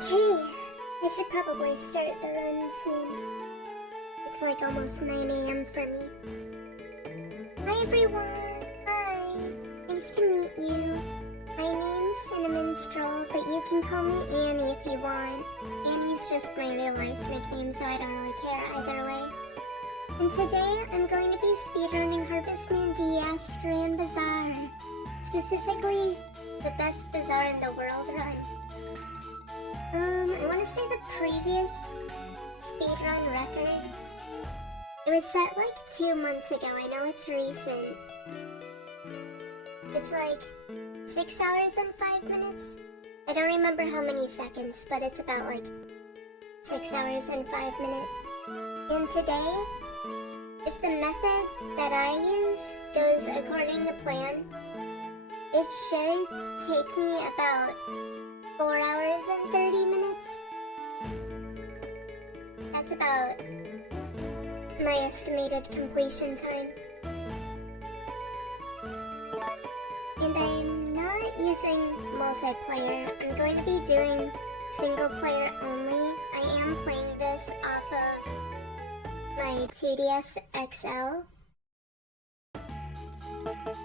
Okay, I should probably start the run soon. It's like almost 9 a.m. for me. Hi everyone! Hi! Nice to meet you. My name's Cinnamon Stroll, but you can call me Annie if you want. Annie's just my real life nickname, so I don't really care either way. And today, I'm going to be speedrunning Harvest Moon Grand Bazaar. Specifically, the best bazaar in the world run. I want to say the previous speedrun record, it was set like 2 months ago. I know it's recent. It's like 6 hours and 5 minutes. I don't remember how many seconds, but it's about like 6 hours and 5 minutes. And today, if the method that I use goes according to plan, it should take me about 4 hours and 30 minutes. That's about my estimated completion time. And I'm not using multiplayer. I'm going to be doing single player only. I am playing this off of my 2DS XL.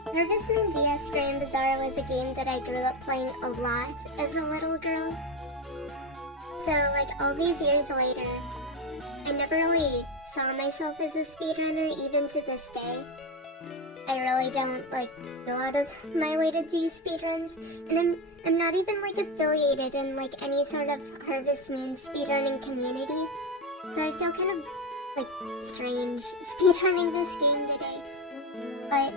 Harvest Moon Grand Bazaar was a game that I grew up playing a lot as a little girl. So like all these years later, I never really saw myself as a speedrunner even to this day. I really don't like go out of my way to do speedruns, and I'm not even like affiliated in like any sort of Harvest Moon speedrunning community. So I feel kind of like strange speedrunning this game today. But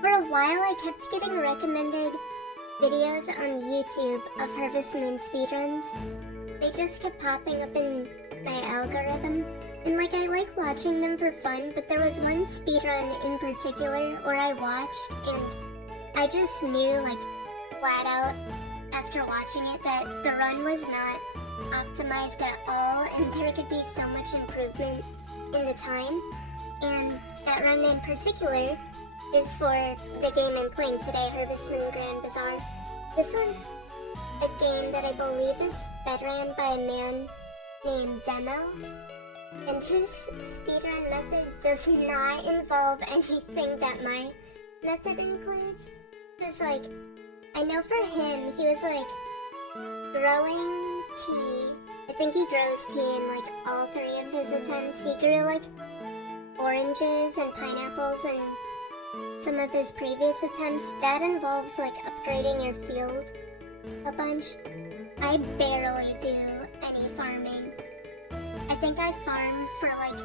for a while, I kept getting recommended videos on YouTube of Harvest Moon speedruns. They just kept popping up in my algorithm, and like I like watching them for fun, but there was one speedrun in particular where I watched, and I just knew like flat out after watching it that the run was not optimized at all, and there could be so much improvement in the time. And that run in particular is for the game I'm playing today, Harvest Moon Grand Bazaar. This was a game that I believe is speedrun by a man named Demo, and his speedrun method does not involve anything that my method includes. Because like, I know for him, he was like growing tea. I think he grows tea in like all 3 of his attempts. He grew like oranges and pineapples and some of his previous attempts. That involves like upgrading your field a bunch. I barely do any farming. I think I farmed for like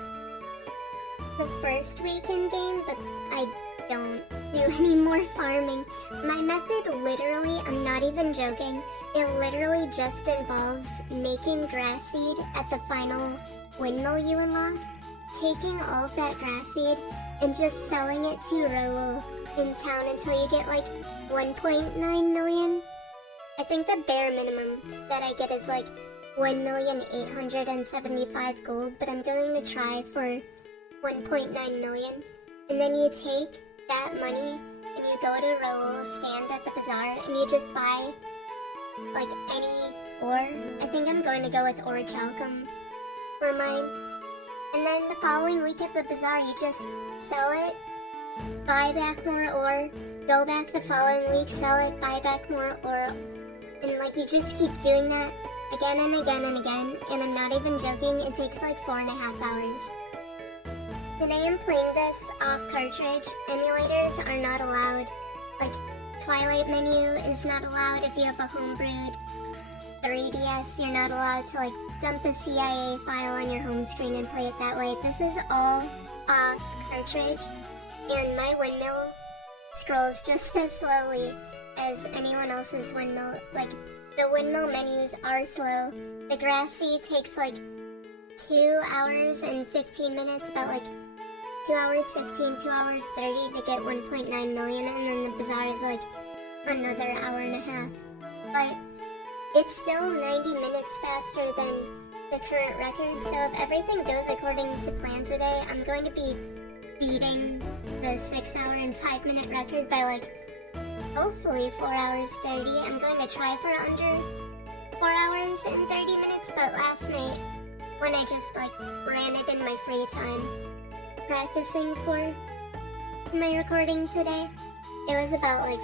the first week in game, but I don't do any more farming. My method literally, I'm not even joking, it literally just involves making grass seed at the final windmill you unlock, taking all of that grass seed and just selling it to Raoul in town until you get like 1.9 million. I think the bare minimum that I get is like 1,875 gold, but I'm going to try for 1.9 million. And then you take that money and you go to Raoul's stand at the bazaar and you just buy like any ore. I think I'm going to go with ore chalcum for mine. And then the following week at the bazaar, you just sell it, buy back more ore, go back the following week, sell it, buy back more ore, and like you just keep doing that again and again and again, and I'm not even joking, it takes like 4.5 hours. Today I'm playing this off cartridge. Emulators are not allowed. Like, Twilight menu is not allowed if you have a homebrewed 3DS. You're not allowed to like dump a CIA file on your home screen and play it that way. This is all off cartridge, and my windmill scrolls just as slowly as anyone else's windmill. Like, the windmill menus are slow. The grass seed takes like 2 hours and 15 minutes, about like 2 hours 15, 2 hours 30 to get 1.9 million, and then the bazaar is like another hour and a half. But it's still 90 minutes faster than the current record, so if everything goes according to plan today, I'm going to be beating the 6 hour and 5 minute record by like hopefully 4 hours 30. I'm going to try for under 4 hours and 30 minutes, but last night, when I just like ran it in my free time, practicing for my recording today, it was about like,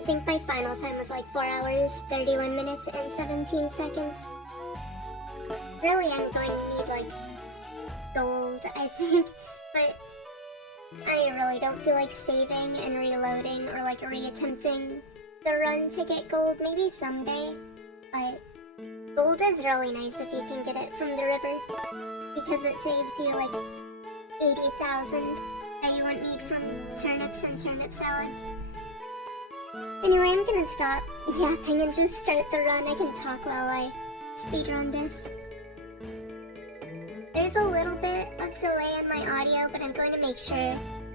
I think my final time was like 4 hours, 31 minutes, and 17 seconds. Really, I'm going to need like gold, I think, but I really don't feel like saving and reloading or like reattempting the run to get gold. Maybe someday, but gold is really nice if you can get it from the river because it saves you like 80,000 that you wouldn't need from turnips and turnip salad. Anyway, I'm gonna stop yapping and just start the run. I can talk while I speedrun this. There's a little bit of delay in my audio, but I'm going to make sure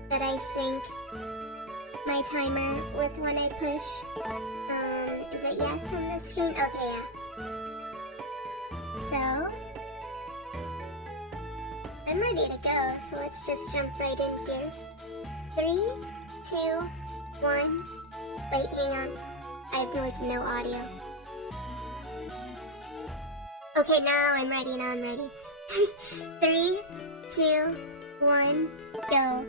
that I sync my timer with when I push. Is it yes on the screen? Okay, yeah. So, I'm ready to go, so let's just jump right in here. 3, 2, 1. Wait, hang on. I have like no audio. Okay, now I'm ready, 3, 2, 1, go.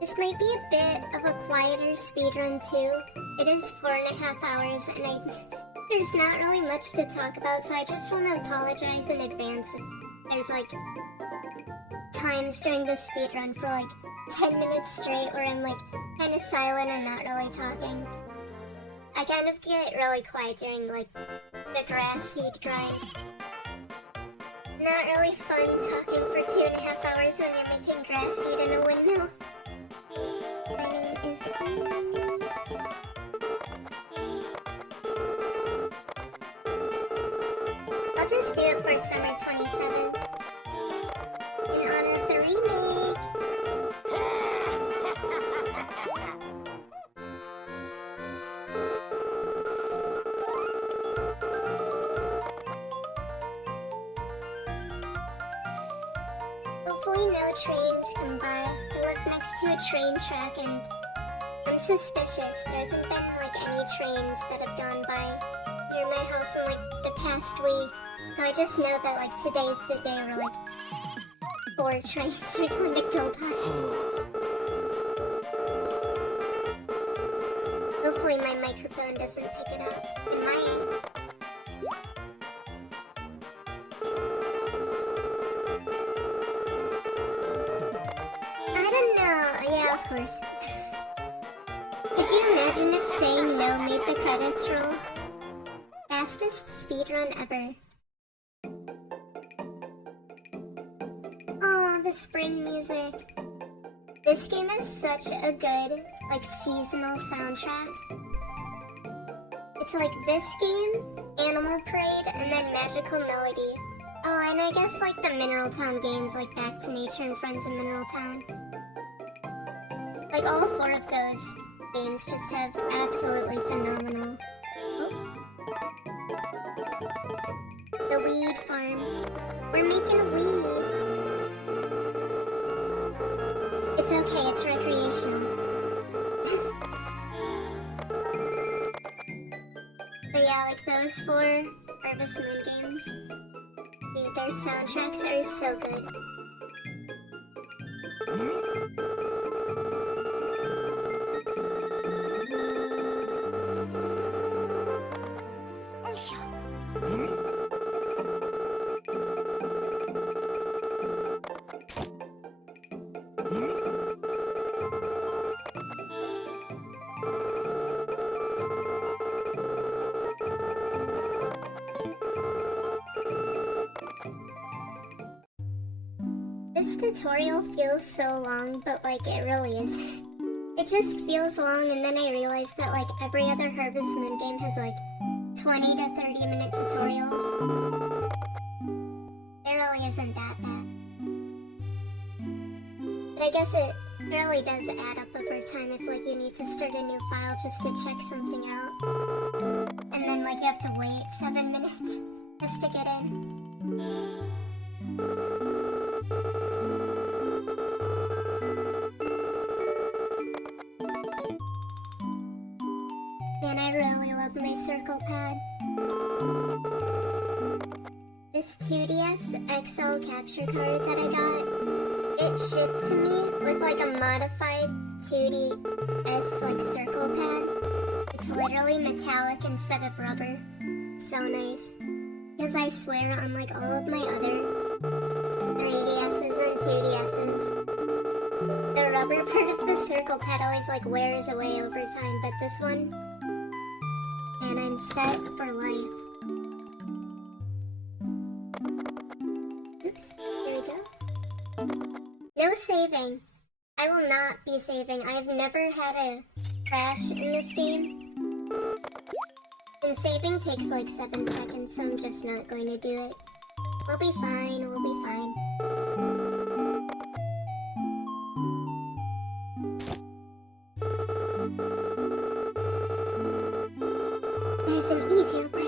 This might be a bit of a quieter speedrun too. It is 4.5 hours and there's not really much to talk about, so I just want to apologize in advance if there's like times during the speedrun for like 10 minutes straight where I'm like kind of silent and not really talking. I kind of get really quiet during like the grass seed grind. Not really fun talking for 2.5 hours when you're making grass seed in a windmill. My name is Amy. I'll just do it for summer 27 in honor of the remake. Hopefully no trains come by. I live next to a train track and I'm suspicious. There hasn't been like any trains that have gone by near my house in like the past week. So I just know that like today's the day where like 4 trains are going to go by. Hopefully my microphone doesn't pick it up. It might. I don't know. Yeah, of course. Could you imagine if saying no made the credits roll? Fastest speedrun ever. Aw, the spring music. This game is such a good, like, seasonal soundtrack. It's like this game, Animal Parade, and then Magical Melody. Oh, and I guess like the Mineral Town games, like Back to Nature and Friends of Mineral Town. Like all 4 of those games just have absolutely phenomenal. Oh. The weed farm. We're making weed. It's okay, it's recreational. But yeah, like those 4 Harvest Moon games, dude, their soundtracks are so good. This tutorial feels so long, but like it really is. It just feels long, and then I realized that like every other Harvest Moon game has like 20 to 30 minute tutorials. It really isn't that bad. But I guess it really does add up over time if like you need to start a new file just to check something out. and then like you have to wait 7 minutes just to get in. Man, I really love my circle pad. This 2DS XL capture card that I got, it shipped to me with like a modified 2DS like circle pad. It's literally metallic instead of rubber. So nice. Because I swear on like all of my other 3DSs and 2DSs, the rubber part of the circle pad always like wears away over time, but this one, man, I'm set for life. Oops, here we go. No saving. I will not be saving. I've never had a crash in this game. And saving takes like 7 seconds, so I'm just not going to do it. We'll be fine, we'll be fine. There's an easier way.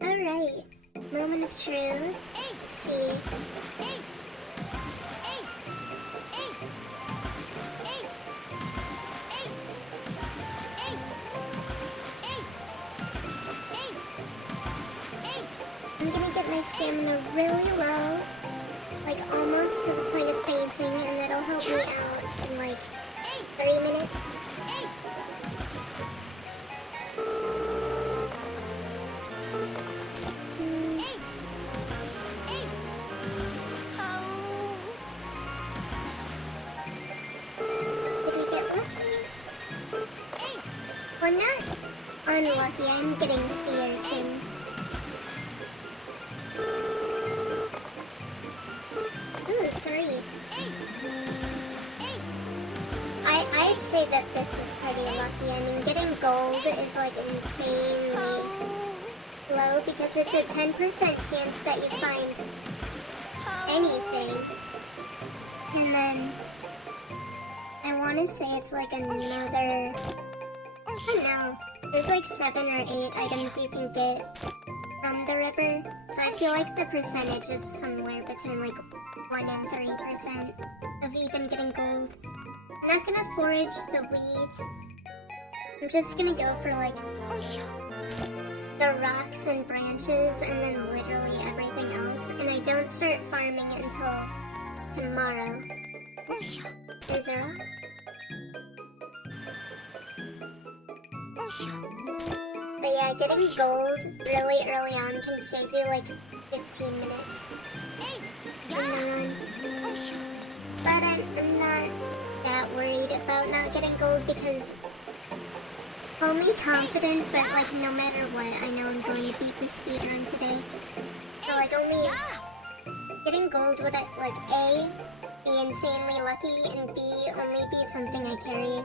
Alright, moment of truth. Let's see. I'm gonna get my stamina really low, like almost to the point of fainting, and that'll help me out in like 3 minutes. I'm not unlucky, I'm getting sea urchins. Ooh, 3. I'd say that this is pretty lucky. I mean, getting gold is like insanely low because it's a 10% chance that you find anything. And then I want to say it's like another... I don't know. There's like 7 or 8 items you can get from the river, so I feel like the percentage is somewhere between like 1 and 3% of even getting gold. I'm not gonna forage the weeds. I'm just gonna go for like the rocks and branches and then literally everything else, and I don't start farming until tomorrow. There's a rock. But yeah, getting gold really early on can save you like 15 minutes in the run. But I'm not that worried about not getting gold because call me confident, but like no matter what, I know I'm going to beat the speedrun today. So like only getting gold would like A, be insanely lucky, and B, only be something I carry.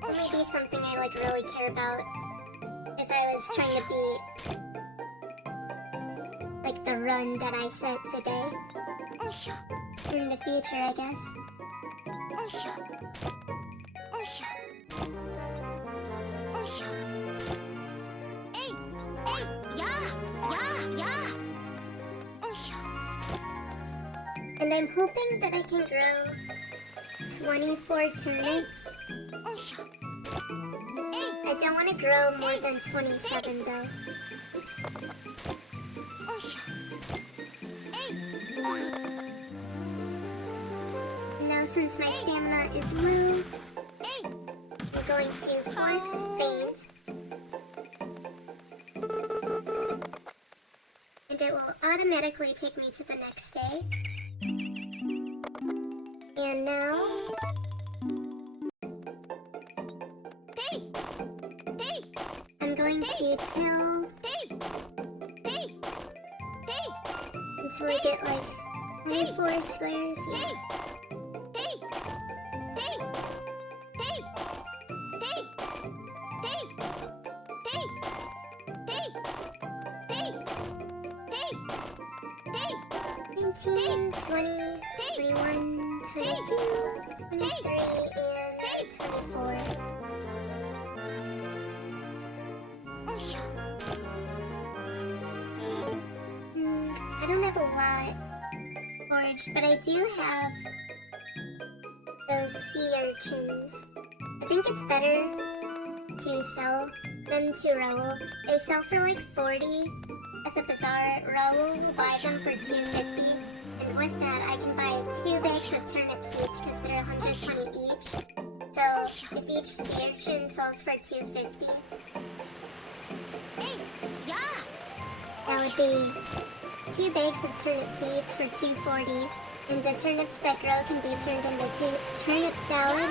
Only be something I like really care about if I was trying to beat like the run that I set today. In the future, I guess. And I'm hoping that I can grow 24 turnips. I don't want to grow more than 27 though. Now since my stamina is low, I'm going to force faint. I and it will automatically take me to the next day. And now... I'm going to till... until I get like 24 squares. Yeah. Nineteen, 20, 21, 22, 23, and 24. I don't have a lot foraged, but I do have those sea urchins. I think it's better to sell them to Raoul. They sell for like 40 at the bazaar. Raoul will buy them for 250, and with that I can buy 2 bags of turnip seeds because they're 120 each. So if each sea urchin sells for 250, that would be 2 bags of turnip seeds for 240, and the turnips that grow can be turned into turnip salad,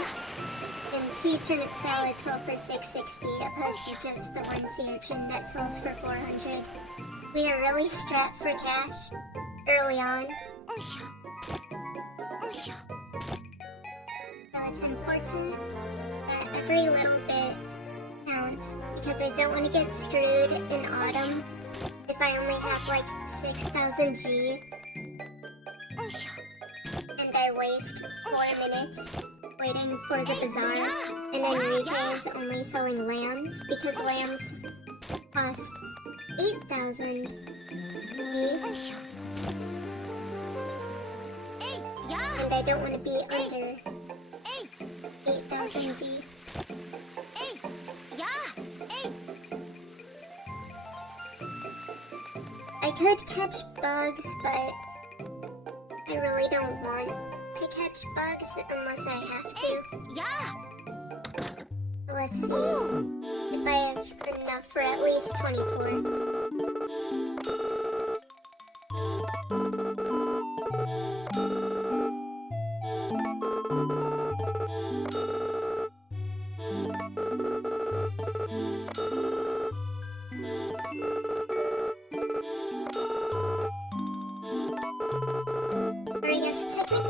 and 2 turnip salads sell for 660, opposed to just the 1 sea urchin that sells for 400. We are really strapped for cash early on. So it's important that every little bit counts, because I don't want to get screwed in autumn if I only have like 6,000 G and I waste 4 minutes waiting for the bazaar, and Enrique is only selling lambs because lambs cost 8,000 G, and I don't want to be under 8,000 G. I could catch bugs, but I really don't want to catch bugs unless I have to. So let's see if I have enough for at least 24.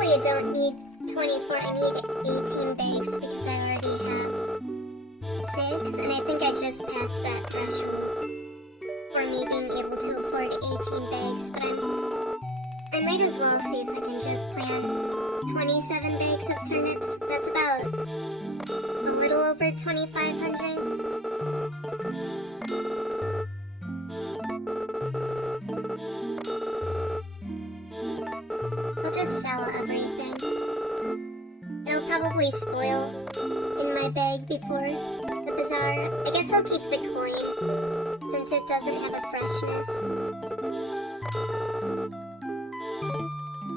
I don't need 24, I need 18 bags because I already have 6, and I think I just passed that threshold for me being able to afford 18 bags, but I might as well see if I can just plant 27 bags of turnips. That's about a little over 2,500. I'll just sell everything. It'll probably spoil in my bag before the bazaar. I guess I'll keep the coin since it doesn't have a freshness.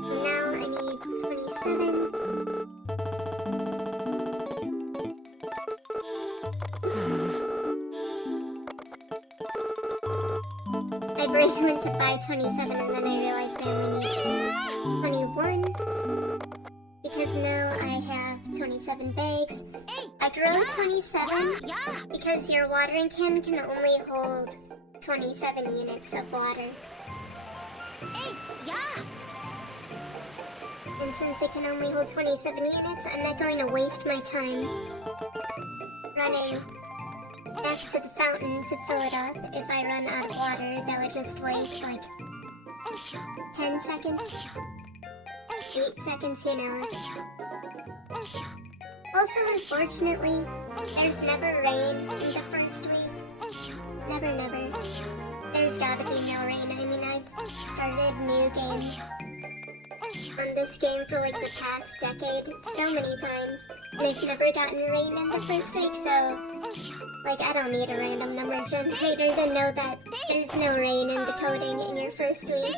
So now I need 27. My brain went to buy 27 and then I realized I only need 21, because now I have 27 bags. I grow 27 because your watering can only hold 27 units of water. And since it can only hold 27 units, I'm not going to waste my time running back to the fountain to fill it up. If I run out of water, that would just waste like 10 seconds, 8 seconds, who knows. Also, unfortunately, there's never rain in the first week. Never, never. There's gotta be no rain. I mean, I've started new games on this game for like the past decade so many times, and I've never gotten rain in the first week, so like I don't need a random number generator to know that there's no rain in the coding in your first week.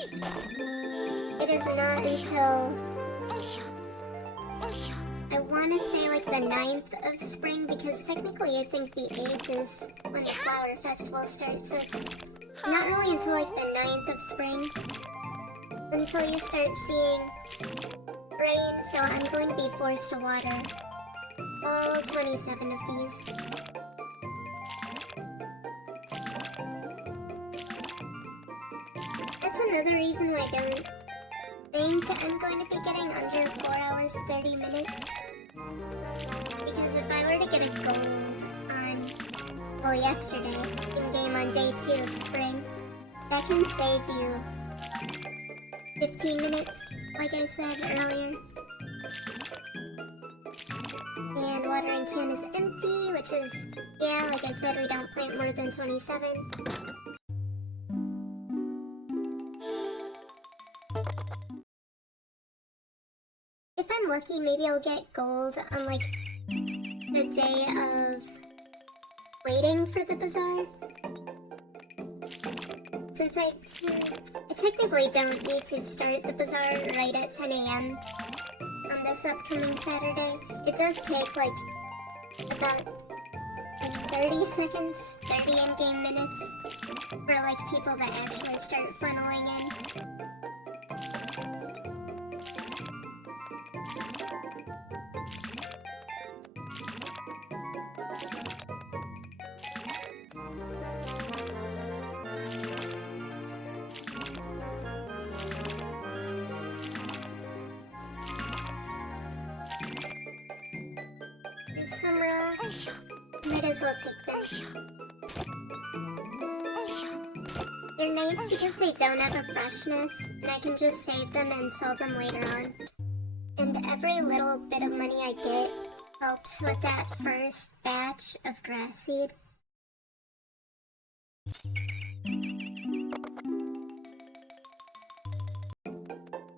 It is not until I want to say like the 9th of spring, because technically I think the 8th is when the flower festival starts, so it's not really until until like the 9th of spring. Until you start seeing rain, so I'm going to be forced to water all 27 of these. That's another reason why I don't think I'm going to be getting under 4 hours 30 minutes. Because if I were to get a goal on, well, yesterday, in game on day 2 of spring, that can save you 15 minutes, like I said earlier. And watering can is empty, which is, yeah, like I said, we don't plant more than 27. If I'm lucky, maybe I'll get gold on like the day of waiting for the bazaar. Since I technically don't need to start the bazaar right at 10 a.m. on this upcoming Saturday. It does take like about 30 seconds, 30 in-game minutes for like people that actually start funneling in. There's some rocks. Might as well take them. They're nice because they don't have a freshness, and I can just save them and sell them later on. And every little bit of money I get helps with that first batch of grass seed.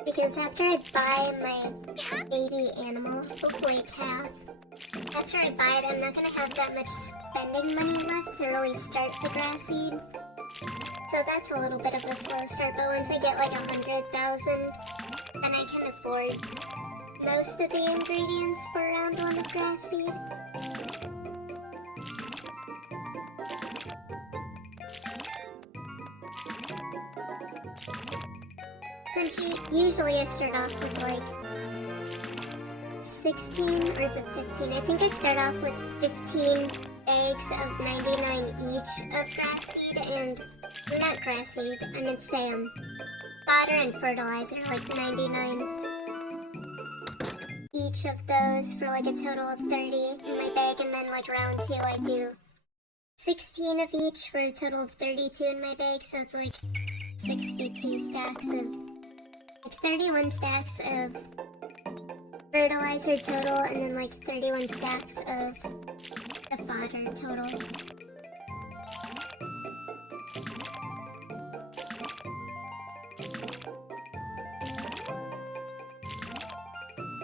Because after I buy my baby animal, hopefully a calf, after I buy it, I'm not going to have that much spending money left to really start the grass seed. So that's a little bit of a slow start, but once I get like 100,000, then I can afford most of the ingredients for round 1 of grass seed. Since usually I start off with like 16, or is it 15? I think I start off with 15 bags of 99 each of grass seed and, not grass seed, I meant to say fodder and fertilizer, like 99 each of those for like a total of 30 in my bag, and then like round 2 I do 16 of each for a total of 32 in my bag, so it's like 62 stacks of, like 31 stacks of fertilizer total, and then like 31 stacks of the fodder total.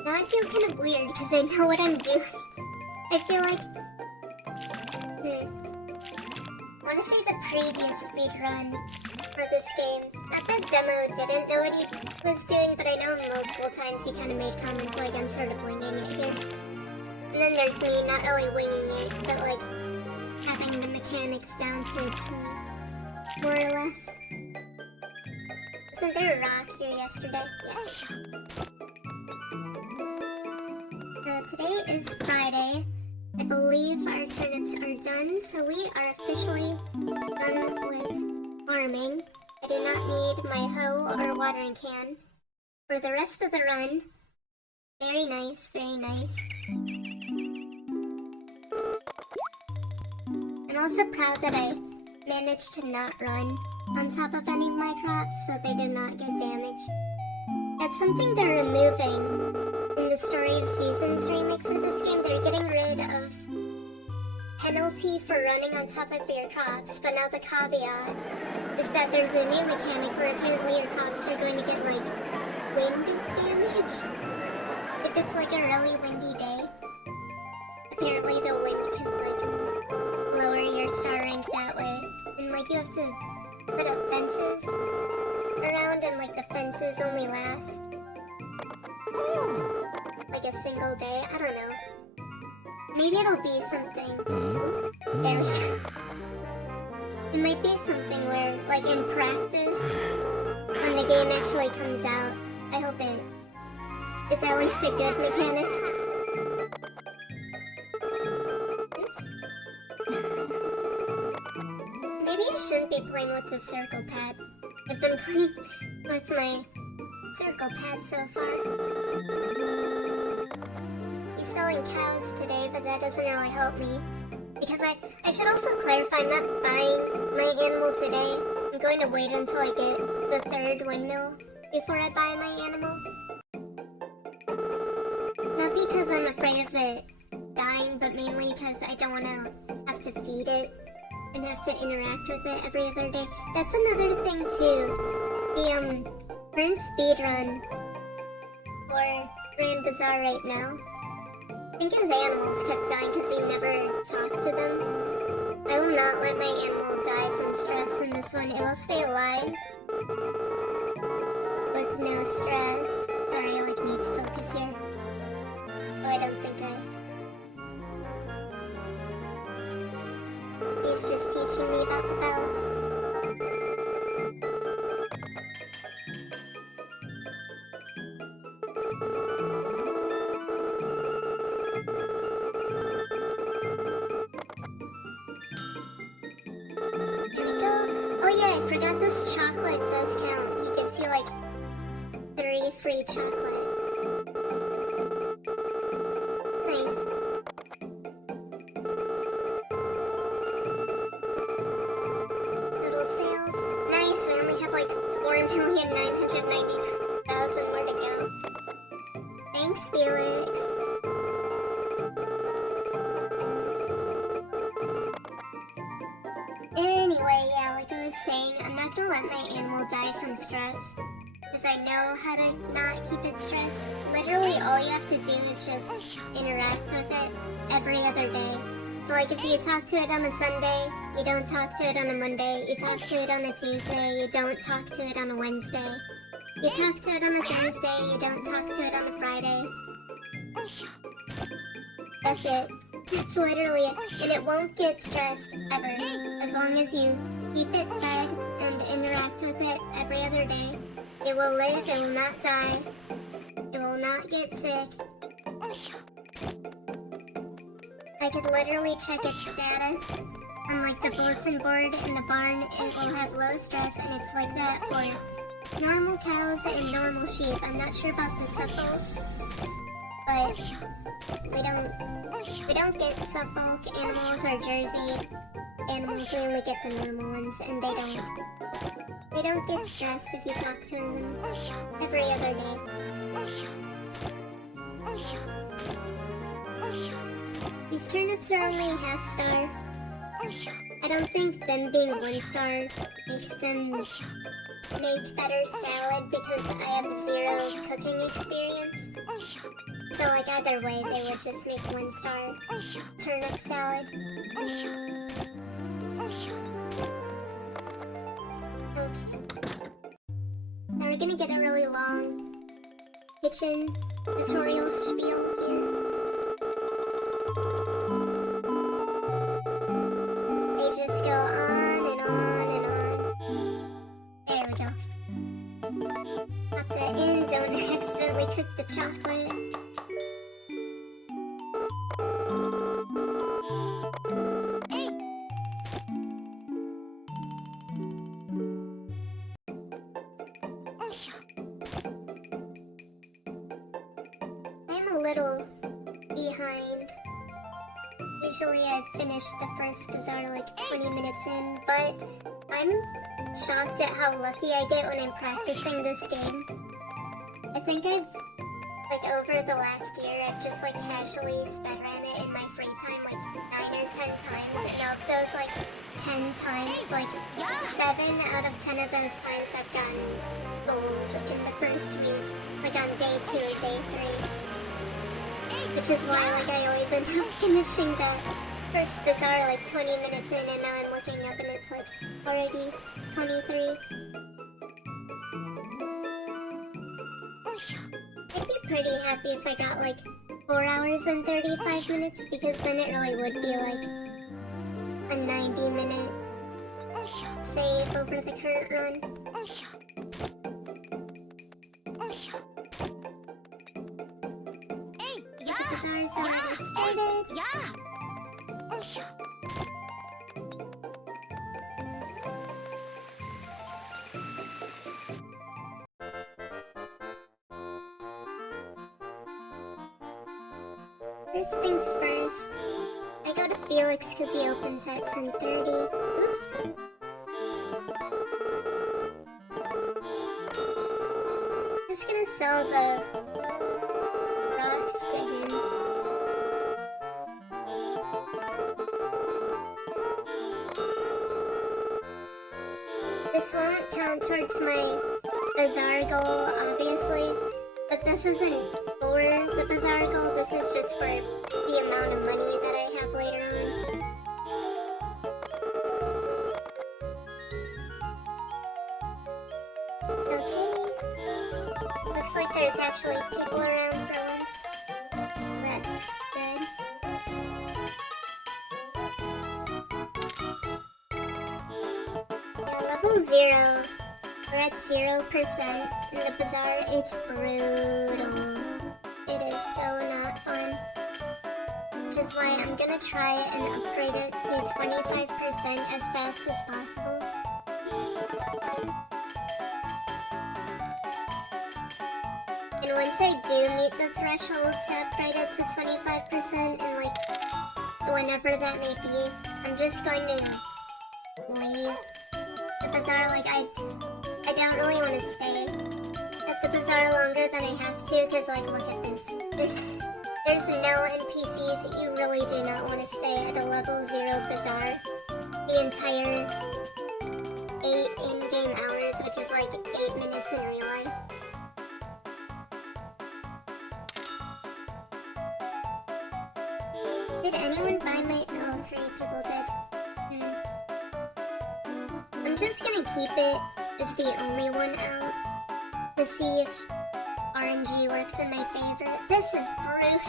Now I feel kind of weird because I know what I'm doing. I feel like, I want to say the previous speedrun for this game, not that Demo didn't know what he was doing, but I know multiple times he kind of made comments like, I'm sort of winging it here. And then there's me not really winging it, but like having the mechanics down to a T, more or less. Wasn't there a rock here yesterday? Yes. Today is Friday. I believe our turnips are done, so we are officially done with farming. I do not need my hoe or watering can for the rest of the run. Very nice, very nice. I'm also proud that I managed to not run on top of any of my crops, so they did not get damaged. That's something they're removing in the Story of Seasons remake for this game. They're getting rid of penalty for running on top of your crops, but now the caveat is that there's a new mechanic where apparently your crops are going to get like wind damage. If it's like a really windy day, apparently the wind can like lower your star rank that way. And like you have to put up fences around, and like the fences only last like a single day. I don't know. Maybe it'll be something. There we go. It might be something where, like in practice, when the game actually comes out, I hope it is at least a good mechanic. Oops. Maybe I shouldn't be playing with the circle pad. I've been playing with my circle pad so far. He's selling cows today, but that doesn't really help me. Because I should also clarify, I'm not buying my animal today. I'm going to wait until I get the 3rd windmill before I buy my animal. Not because I'm afraid of it dying, but mainly because I don't want to have to feed it and have to interact with it every other day. That's another thing too. The current speedrun for Grand Bazaar right now, I think his animals kept dying because he never talked to them. I will not let my animal die from stress in this one. It will stay alive with no stress. Sorry, I need to focus here. Oh, I don't think he's just teaching me about the bell. This chocolate does count. He gives you like 3 free chocolate. Nice. Total sales. Nice, we only have like 4,990,000 more to go. Thanks, Felix. Anyway, yeah, like I was saying, I'm not gonna let my animal die from stress, because I know how to not keep it stressed. Literally, all you have to do is just interact with it every other day. So like if you talk to it on a Sunday, you don't talk to it on a Monday. You talk to it on a Tuesday, you don't talk to it on a Wednesday. You talk to it on a Thursday, you don't talk to it on a Friday. That's it. That's literally it. And it won't get stressed ever. As long as you keep it fed and interact with it every other day, it will live, it will not die, it will not get sick. I could literally check its status on like the bulletin board in the barn. It will have low stress, and it's like that for normal cows and normal sheep. I'm not sure about the Suffolk, but we don't get Suffolk animals or Jersey animals. We only get the normal ones, and they don't get stressed if you talk to them every other day. These turnips are only half star. I don't think them being 1 star makes them make better salad, because I have 0 cooking experience. So like either way, they would just make 1 star turnip salad. Okay. Now we're gonna get a really long kitchen tutorial spiel here. They just go on and on and on. There we go. Pop that in, don't accidentally cook the chocolate. I'm a little behind. Usually I finish the first bazaar like 20 minutes in, but I'm shocked at how lucky I get when I'm practicing this game. I think I've, like over the last year, I've just like casually speedrun it in my free time like 9 or 10 times, and of those like 10 times, like 7 out of 10 of those times I've gotten gold in the first week, like on day 2 or day 3. Which is why like I always end up finishing the first bazaar like 20 minutes in, and now I'm looking up and it's like already 23. I'd be pretty happy if I got like 4 hours and 35 minutes, because then it really would be like a 90-minute save over the current run. Bazaar's already started. First things first, I go to Felix because he opens at 10:30. Oops. Just gonna sell the rocks to him. This won't count towards my bazaar goal, obviously, but this isn't for the bazaar goal, this is just for the amount of money that I have later on. Okay. Looks like there's actually people around for once. That's good. Yeah, level 0. We're at 0% in the bazaar. It's brutal. It is so not fun. Which is why I'm gonna try and upgrade it to 25% as fast as possible. And once I do meet the threshold to upgrade it to 25%, and like, whenever that may be, I'm just going to leave the bazaar. Like, I don't really want to stay at the bazaar longer than I have to, because like, look at this. There's no NPCs. You really do not want to stay at a level 0 bazaar the entire 8 in-game hours, which is like 8 minutes in real life. Did anyone buy my... No, 3 people did. I'm just gonna keep it as the only one out to see if RNG works in my favor. This is brutal.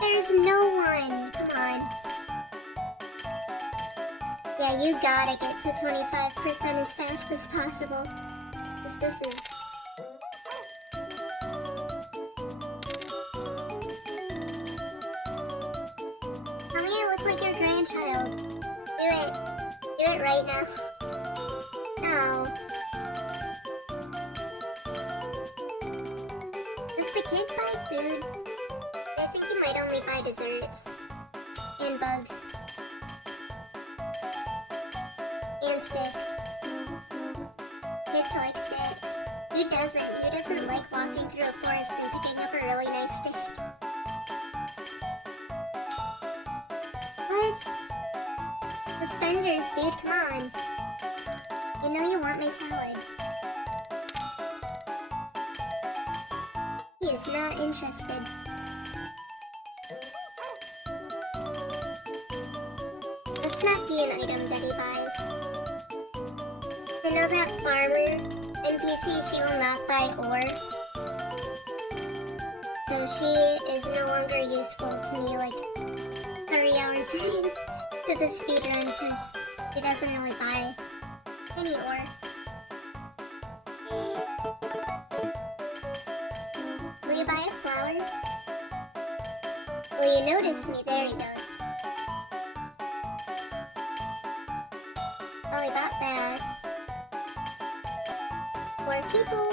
There's no one. Come on. Yeah, you gotta get to 25% as fast as possible. Because this is... Tell me I look like your grandchild. Do it. Do it right now. No. Does the kid buy food? I think he might only buy desserts. And bugs. And sticks. Kids like sticks. Who doesn't? Who doesn't like walking through a forest and picking up a really nice stick? What? Suspenders, dude, come on. You know you want my salad. He is not interested. Must not be an item that he buys. I know that farmer NPC, she will not buy ore. So she is no longer useful to me like 3 hours into the speedrun because she doesn't really buy any ore. Will you buy a flower? Will you notice me? There he goes. Oh, he bought that. 4 people.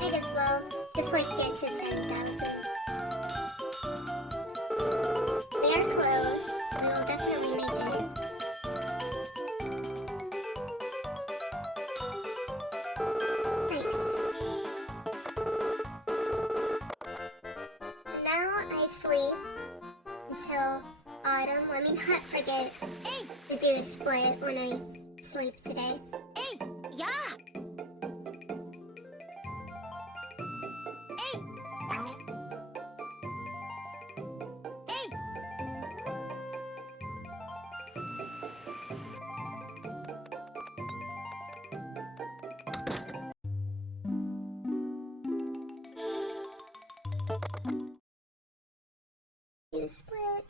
Might as well just like get to 10,000. We are close. We will definitely make it. Nice. Now I sleep until autumn. Let me not forget to do a split when I sleep today. to split.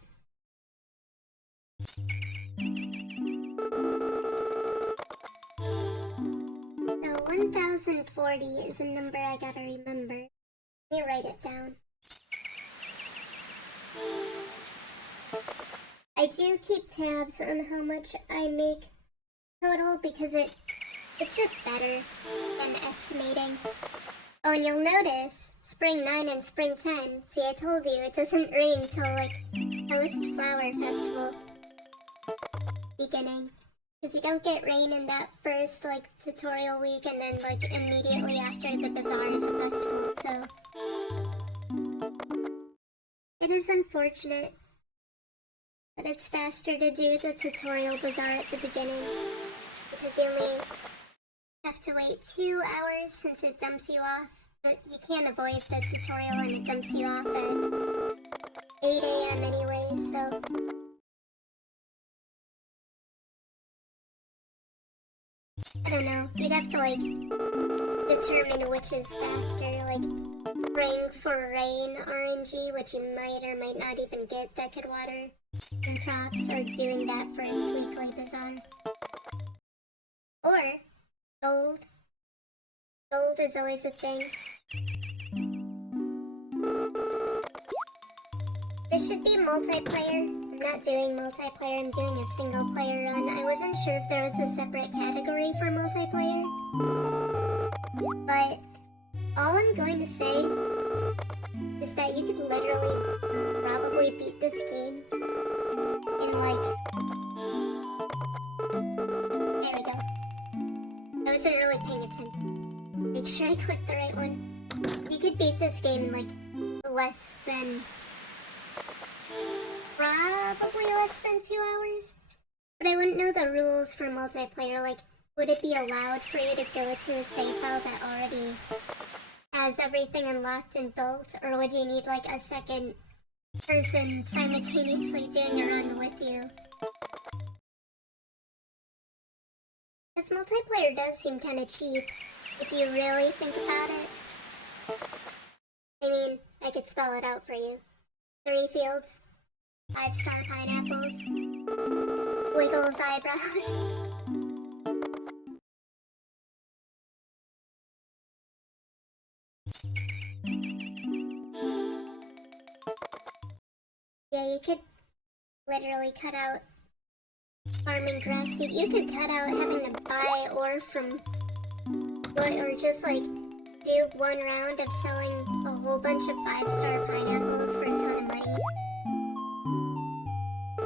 So 1040 is a number I gotta remember. Let me write it down. I do keep tabs on how much I make total because it's just better than estimating. Oh, and you'll notice Spring 9 and Spring 10. See, I told you it doesn't rain till like post Flower Festival beginning. Because you don't get rain in that first like tutorial week and then like immediately after the bazaar is a festival, so it is unfortunate. But it's faster to do the tutorial bazaar at the beginning because you only have to wait 2 hours since it dumps you off. But you can't avoid the tutorial and it dumps you off at 8 AM anyways, so I don't know. You'd have to like determine which is faster, like praying for rain RNG, which you might or might not even get that could water your crops, or doing that first weekly bazaar. Or gold. Gold is always a thing. This should be multiplayer. I'm not doing multiplayer, I'm doing a single player run. I wasn't sure if there was a separate category for multiplayer. But all I'm going to say is that you could literally probably beat this game in like... There we go. I wasn't really paying attention. Make sure I clicked the right one. You could beat this game in like less than... probably less than 2 hours. But I wouldn't know the rules for multiplayer, like would it be allowed for you to go to a save file that already has everything unlocked and built, or would you need like a second person simultaneously doing a run with you? This multiplayer does seem kind of cheap, if you really think about it. I mean, I could spell it out for you. 3 fields, 5-star pineapples, Wiggles eyebrows. Yeah, you could literally cut out farming grass seed. You could cut out having to buy ore from wood, or just like do 1 round of selling a whole bunch of 5-star pineapples for a ton of money.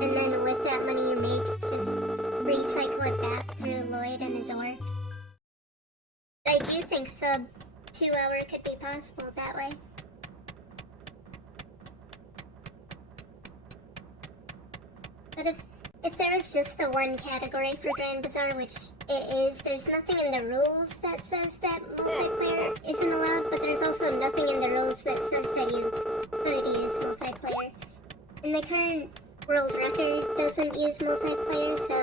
And then with that money you make, just recycle it back through Lloyd and his ore. I do think sub 2 hour could be possible that way. But if there is just the one category for Grand Bazaar, which it is, there's nothing in the rules that says that multiplayer isn't allowed, but there's also nothing in the rules that says that you could use multiplayer. And the current world record doesn't use multiplayer, so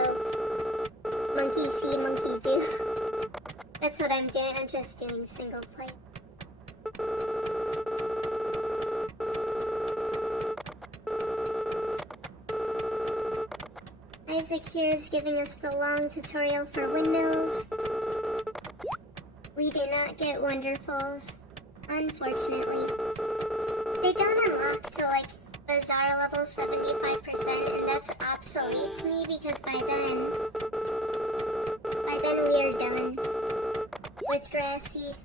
monkey see, monkey do. That's what I'm doing, I'm just doing single player. Isaac here is giving us the long tutorial for windmills. We do not get Wonderfuls, unfortunately. They don't unlock till like Bazaar level 75%, and that's obsolete to me because by then we are done with grass seed.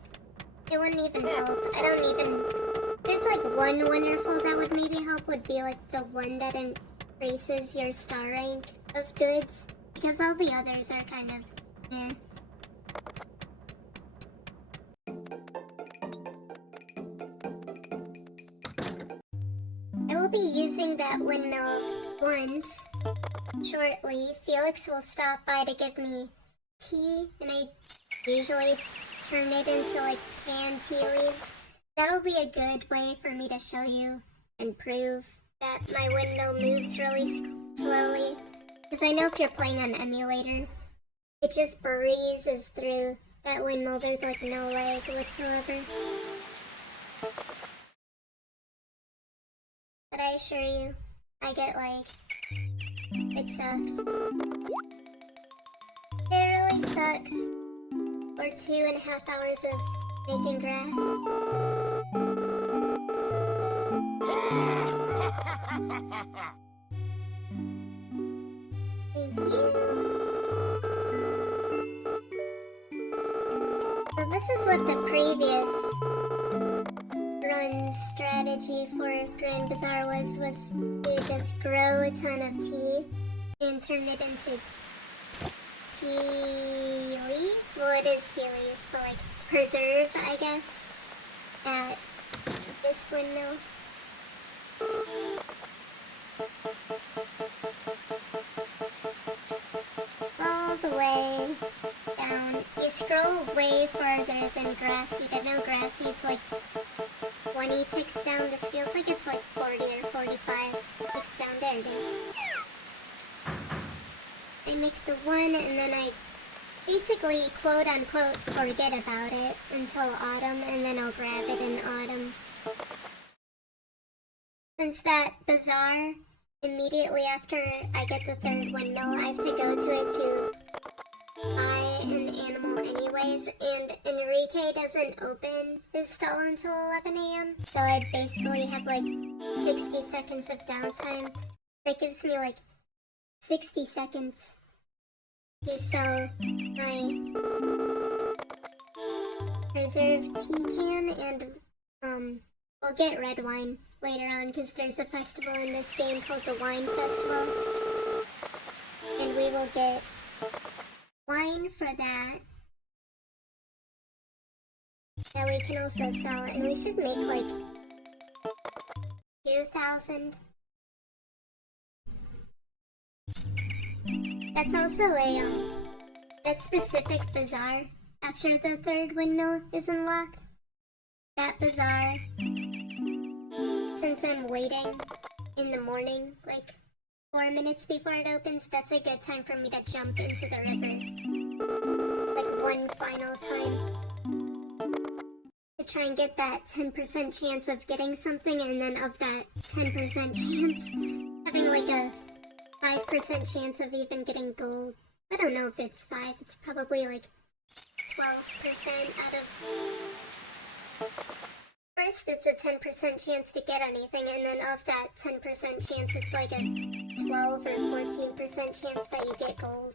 It wouldn't even help. There's like one Wonderful that would maybe help, would be like the one that increases your star rank of goods, because all the others are kind of eh. I will be using that windmill once shortly. Felix will stop by to give me tea, and I usually turn it into like canned tea leaves. That'll be a good way for me to show you and prove that my windmill moves really slowly. Because I know if you're playing on emulator, it just breezes through that windmill. There's like no lag whatsoever. But I assure you, I get like, it sucks. It really sucks. Or 2.5 hours of making grass. Thank you. So this is what the previous run's strategy for Grand Bazaar was to just grow a ton of tea and turn it into tea leaves? Well, it is tea leaves, but like preserve, I guess, at this windmill. All the way down. You scroll way farther than grass seed. I know grass seed's like 20 ticks down. This feels like it's like 40 or 45 ticks down. There it is. I make the one and then I basically quote unquote forget about it until autumn, and then I'll grab it in autumn. Since that bazaar, immediately after I get the third windmill, I have to go to it to buy an animal anyways, and Enrique doesn't open his stall until 11 AM, so I basically have like 60 seconds of downtime. That gives me like 60 seconds to sell my preserved tea can, and we'll get red wine later on because there's a festival in this game called the Wine Festival, and we will get wine for that we can also sell, and we should make like 2,000. That's also a that specific bazaar after the third windmill is unlocked. That bazaar, since I'm waiting in the morning, like 4 minutes before it opens, that's a good time for me to jump into the river. Like one final time. To try and get that 10% chance of getting something, and then of that 10% chance, having like a 5% chance of even getting gold. I don't know if it's 5, it's probably like 12% out of... First, it's a 10% chance to get anything, and then of that 10% chance, it's like a 12 or 14% chance that you get gold.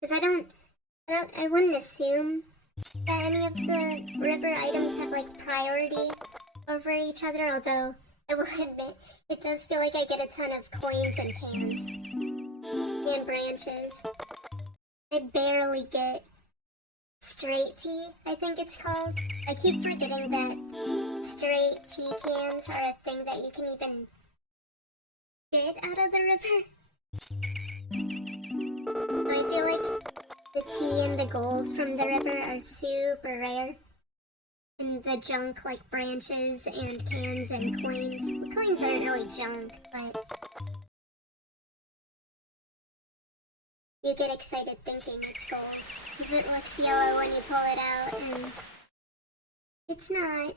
Because I wouldn't assume that any of the river items have like priority over each other, although I will admit, it does feel like I get a ton of coins and cans. And branches. I barely get straight tea, I think it's called. I keep forgetting that straight tea cans are a thing that you can even get out of the river. I feel like the tea and the gold from the river are super rare. And the junk, like branches and cans and coins. The coins aren't really junk, but you get excited thinking it's gold, because it looks yellow when you pull it out, and it's not.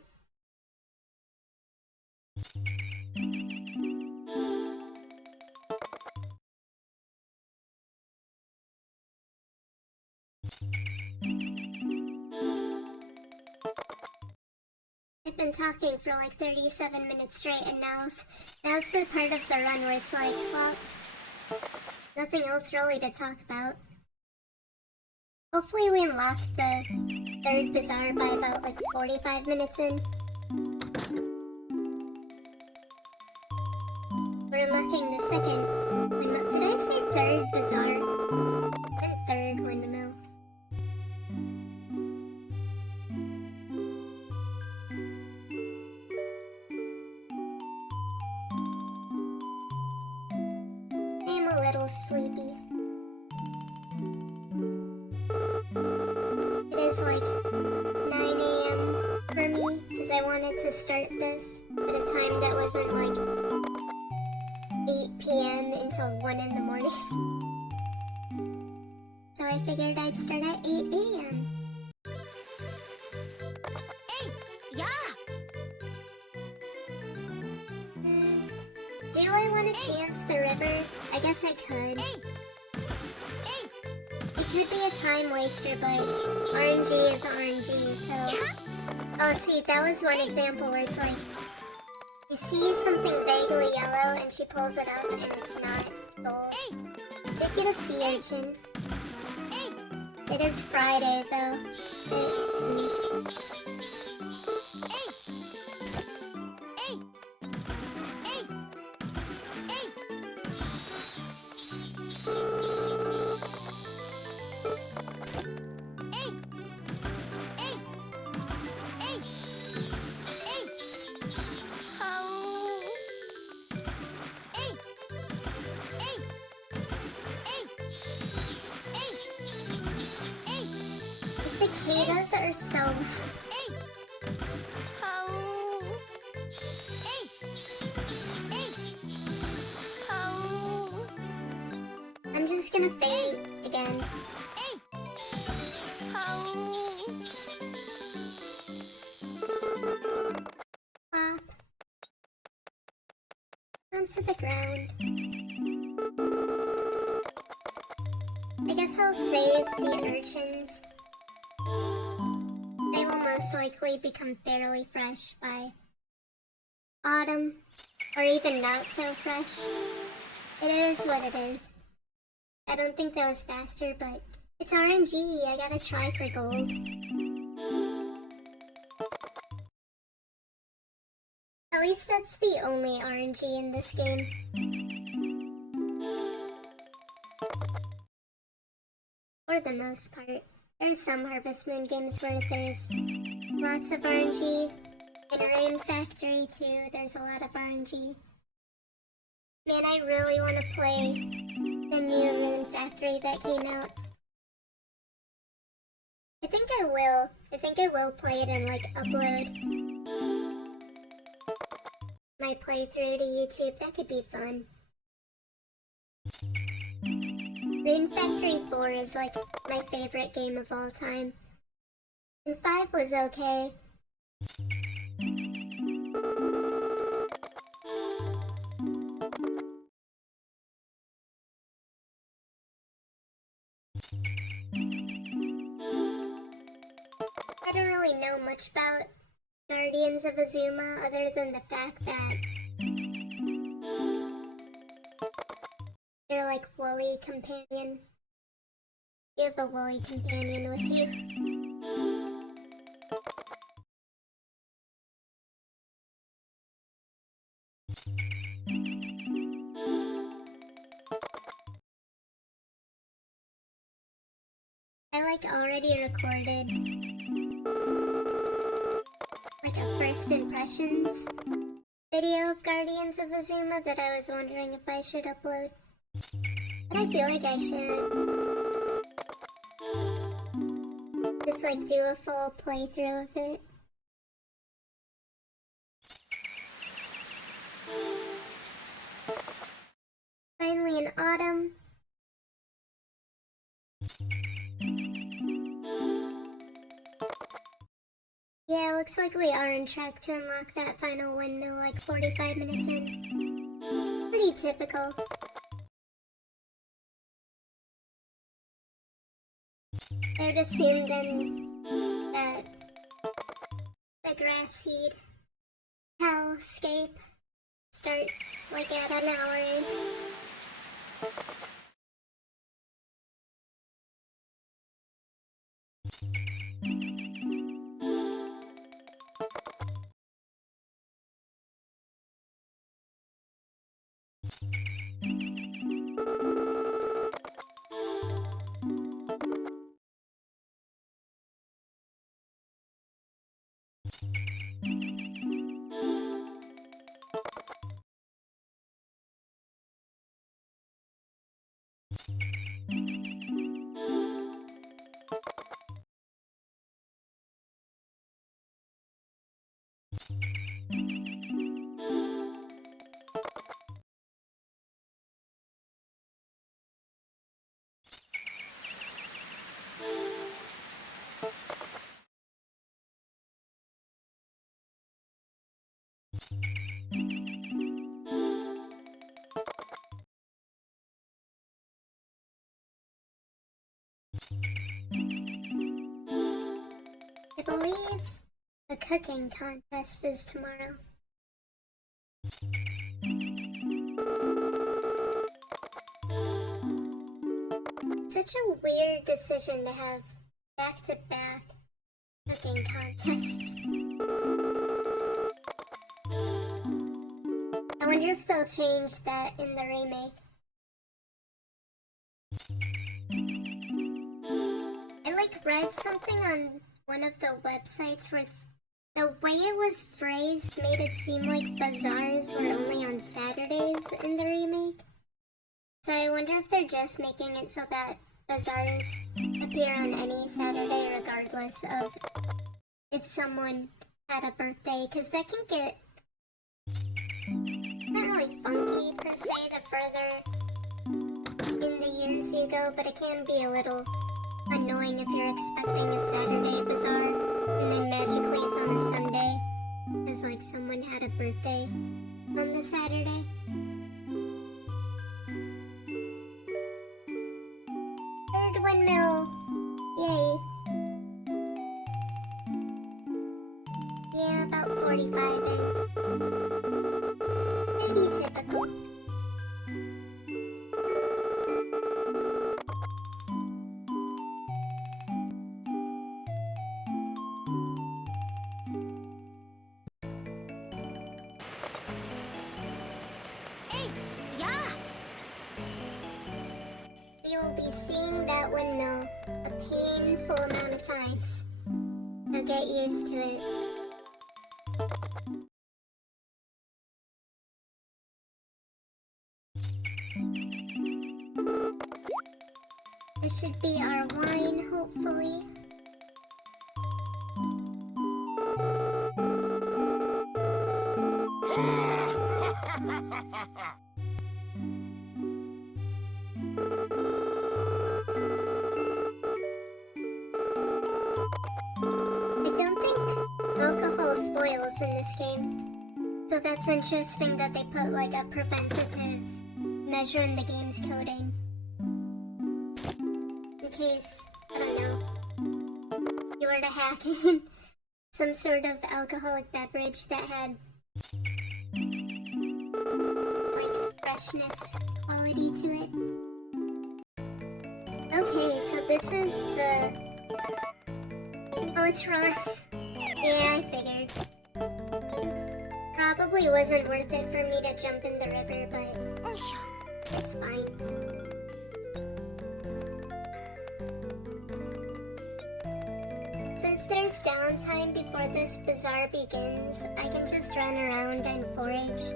I've been talking for like 37 minutes straight, and now's the part of the run where it's like, well, nothing else really to talk about. Hopefully we unlock the third bazaar by about like 45 minutes in. We're unlocking the second windmill. Did I say third bazaar? I meant third windmill. I am a little sleepy. It is like 9 AM for me, because I wanted to start this at a time that wasn't like 8 PM until 1 in the morning. So I figured I'd start at 8 AM. Hey, yeah! Do I want to chance the river? I guess I could. It could be a time waster, but RNG is RNG, so... Oh, see, that was one example where it's like, you see something vaguely yellow and she pulls it up and it's not gold. Did get a sea urchin. It is Friday though. Cicadas are so... I'm just gonna faint again. Pop. Onto the ground. I guess I'll save the urchins. They will most likely become fairly fresh by autumn, or even not so fresh. It is what it is. I don't think that was faster, but it's RNG. I gotta try for gold. At least that's the only RNG in this game. For the most part. There's some Harvest Moon games where there's lots of RNG. In Rain Factory too, there's a lot of RNG. Man, I really want to play the new Rain Factory that came out. I think I will. I think I will play it and like upload my playthrough to YouTube. That could be fun. Rain Factory 4 is like my favorite game of all time. And 5 was okay. I don't really know much about Guardians of Azuma other than the fact that they're like woolly companion. You have a woolly companion with you. I like already recorded like a first impressions video of Guardians of Azuma that I was wondering if I should upload. But I feel like I should. Just like do a full playthrough of it. Finally in autumn. Yeah, it looks like we are on track to unlock that final windmill like 45 minutes in. Pretty typical. I would assume then that the grass seed hellscape starts like at an hour in. believe a cooking contest is tomorrow. Such a weird decision to have back-to-back cooking contests. I wonder if they'll change that in the remake. I read something on one of the websites where the way it was phrased made it seem like bazaars were only on Saturdays in the remake. So I wonder if they're just making it so that bazaars appear on any Saturday regardless of if someone had a birthday, because that can get not really funky per se the further in the years you go, but it can be a little annoying if you're expecting a Saturday bazaar and then magically it's on a Sunday because like someone had a birthday on the Saturday. Third windmill! Yay! Yeah, about 45 in. Pretty typical. You will be seeing that windmill a painful amount of times. So get used to it. This should be our wine, hopefully. I don't think alcohol spoils in this game. So that's interesting that they put like a preventative measure in the game's coding. In case, I don't know, you were to hack in some sort of alcoholic beverage that had like freshness quality to it. Okay, so this is the... Oh, it's rough. Yeah, I figured. Probably wasn't worth it for me to jump in the river, but it's fine. Since there's downtime before this bazaar begins, I can just run around and forage.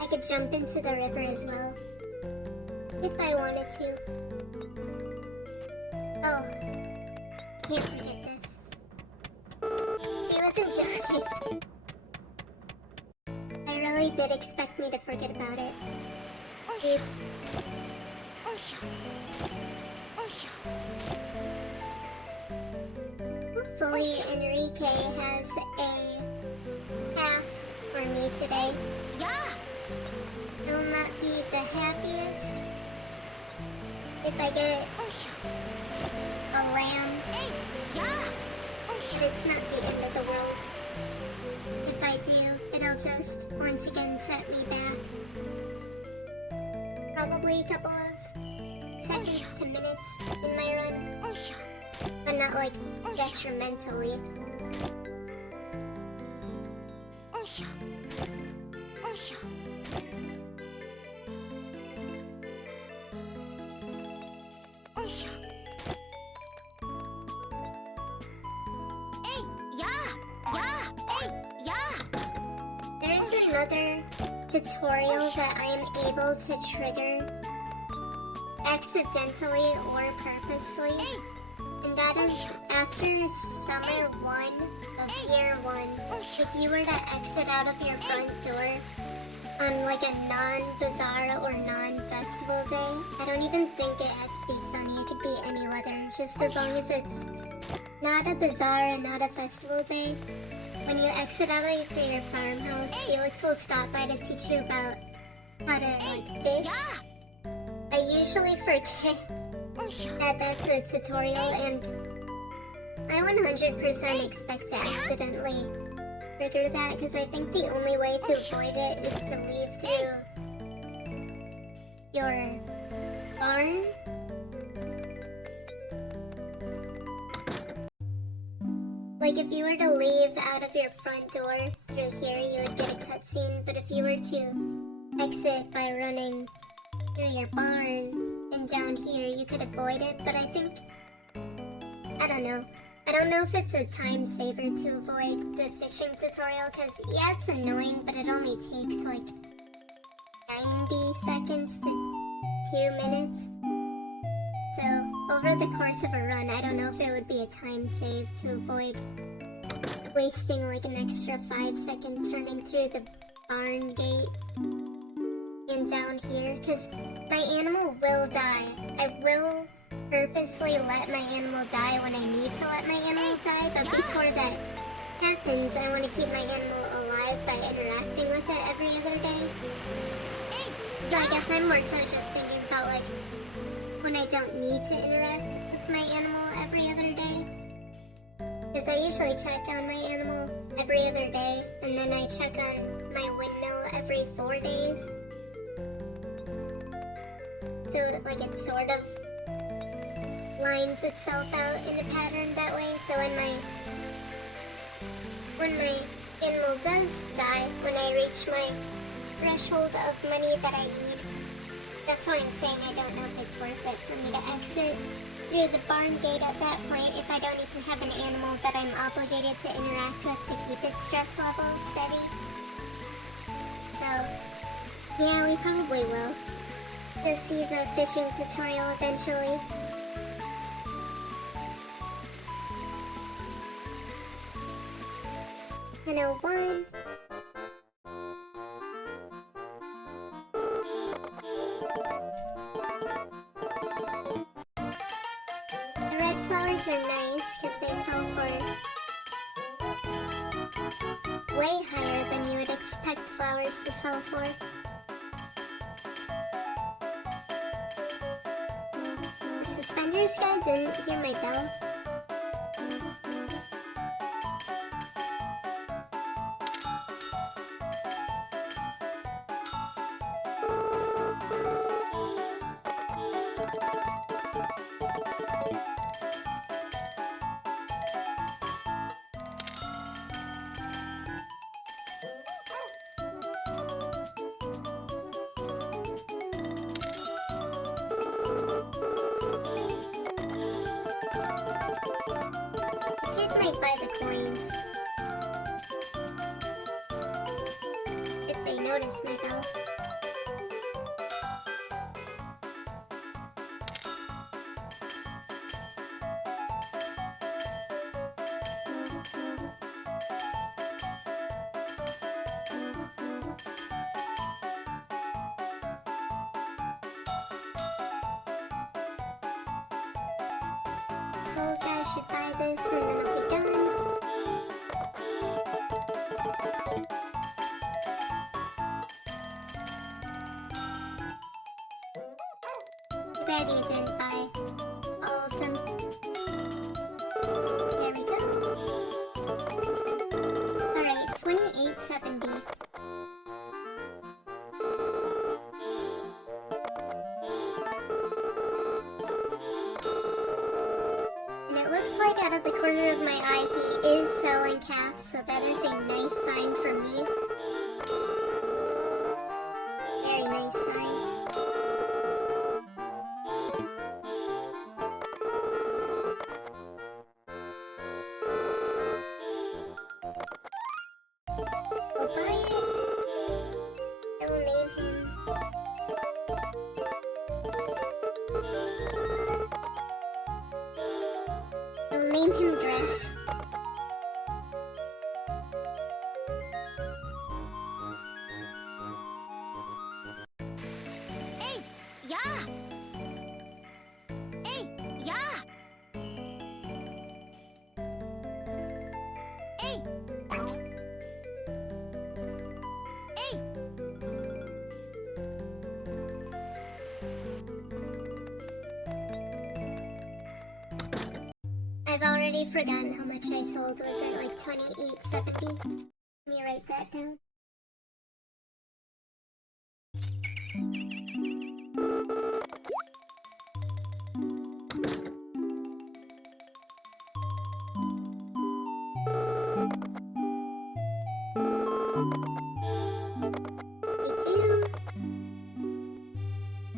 I could jump into the river as well, if I wanted to. Oh, can't forget this. She wasn't joking. I really did expect me to forget about it. Oops. Hopefully Enrique has a path for me today. Will not be the happiest if I get a lamb. But it's not the end of the world. If I do, it'll just once again set me back. Probably a couple of seconds to minutes in my run. But not like detrimentally. There is another tutorial that I am able to trigger accidentally or purposely, and that is after summer 1 of year 1. If you were to exit out of your front door on like a non-bazaar or non-festival day, I don't even think it has to be sunny, it could be any weather, just as long as it's not a bazaar and not a festival day. When you exit out of your farmhouse, Felix will stop by to teach you about how to like fish. I usually forget that that's a tutorial, and I 100% expect to accidentally trigger that, because I think the only way to avoid it is to leave through your barn. Like, if you were to leave out of your front door through here, you would get a cutscene, but if you were to exit by running through your barn and down here, you could avoid it, but I think... I don't know. I don't know if it's a time saver to avoid the fishing tutorial, because yeah, it's annoying, but it only takes like 90 seconds to 2 minutes. So, over the course of a run, I don't know if it would be a time save to avoid wasting like an extra 5 seconds running through the barn gate and down here, because my animal will die. I will purposely let my animal die when I need to let my animal die, but before that happens, I want to keep my animal alive by interacting with it every other day. So I guess I'm more so just thinking about like when I don't need to interact with my animal every other day. Because I usually check on my animal every other day, and then I check on my windmill every 4 days. So like it sort of lines itself out in a pattern that way, so when my animal does die, when I reach my threshold of money that I need, that's why I'm saying I don't know if it's worth it for me to exit through the barn gate at that point if I don't even have an animal that I'm obligated to interact with to keep its stress level steady. So, yeah, we probably will. Just see the fishing tutorial eventually. And 1. The red flowers are nice because they sell for way higher than you would expect flowers to sell for. The suspenders guy didn't hear my bell. Might buy the coins if they notice my bell. So guys should buy this and then I'll be done. Betty didn't buy all of them. There we go. Alright, 2870. And it looks like out of the corner of my eye he is selling calves, so that is a nice sign for me. Very nice sign. We'll buy it. I will name him. I will name him Grass. Hey, yeah. Hey, yeah. Hey. Hey. I've already forgotten how much I sold. Was it like 28.70? Let me write that down.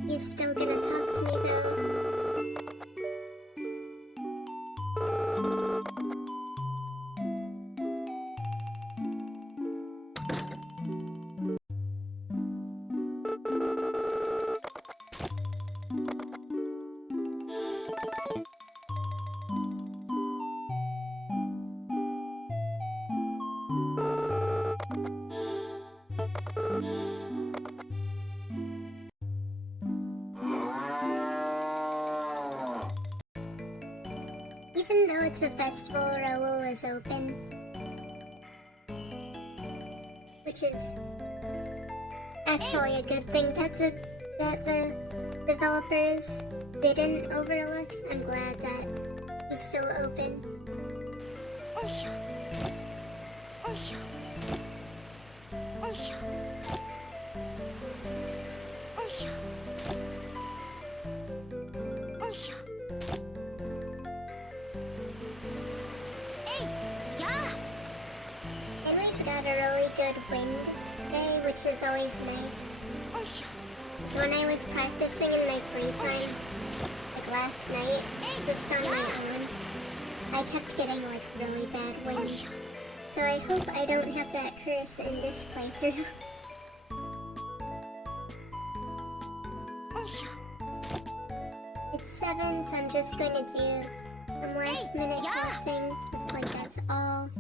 He's still gonna talk to me though. Even though it's a festival, Raoul is open. Which is actually a good thing that the developers didn't overlook. I'm glad that he's still open. Osha. Osha. Osha. Osha. Osha. Hey, yeah. And we've got a really good wind day, which is always nice. Osha. So when I was practicing in my free time, like last night, just on my own, I kept getting like really bad wind. Osha. So I hope I don't have that curse in this playthrough. Osha. It's 7, so I'm just going to do some last minute collecting. Looks like that's all.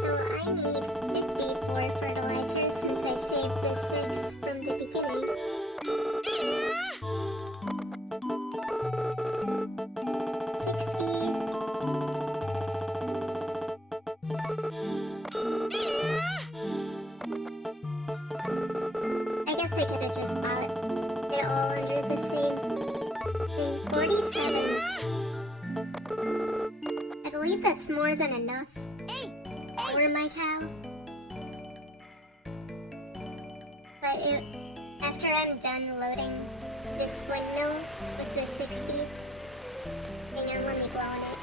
So I need 54 fertilizers since I saved the 6 from the beginning. 60. I guess I could have just bought it all under the same thing. 47. I believe that's more than enough for my cow. But after I'm done loading this windmill with the 60, hang on, let me blow on it.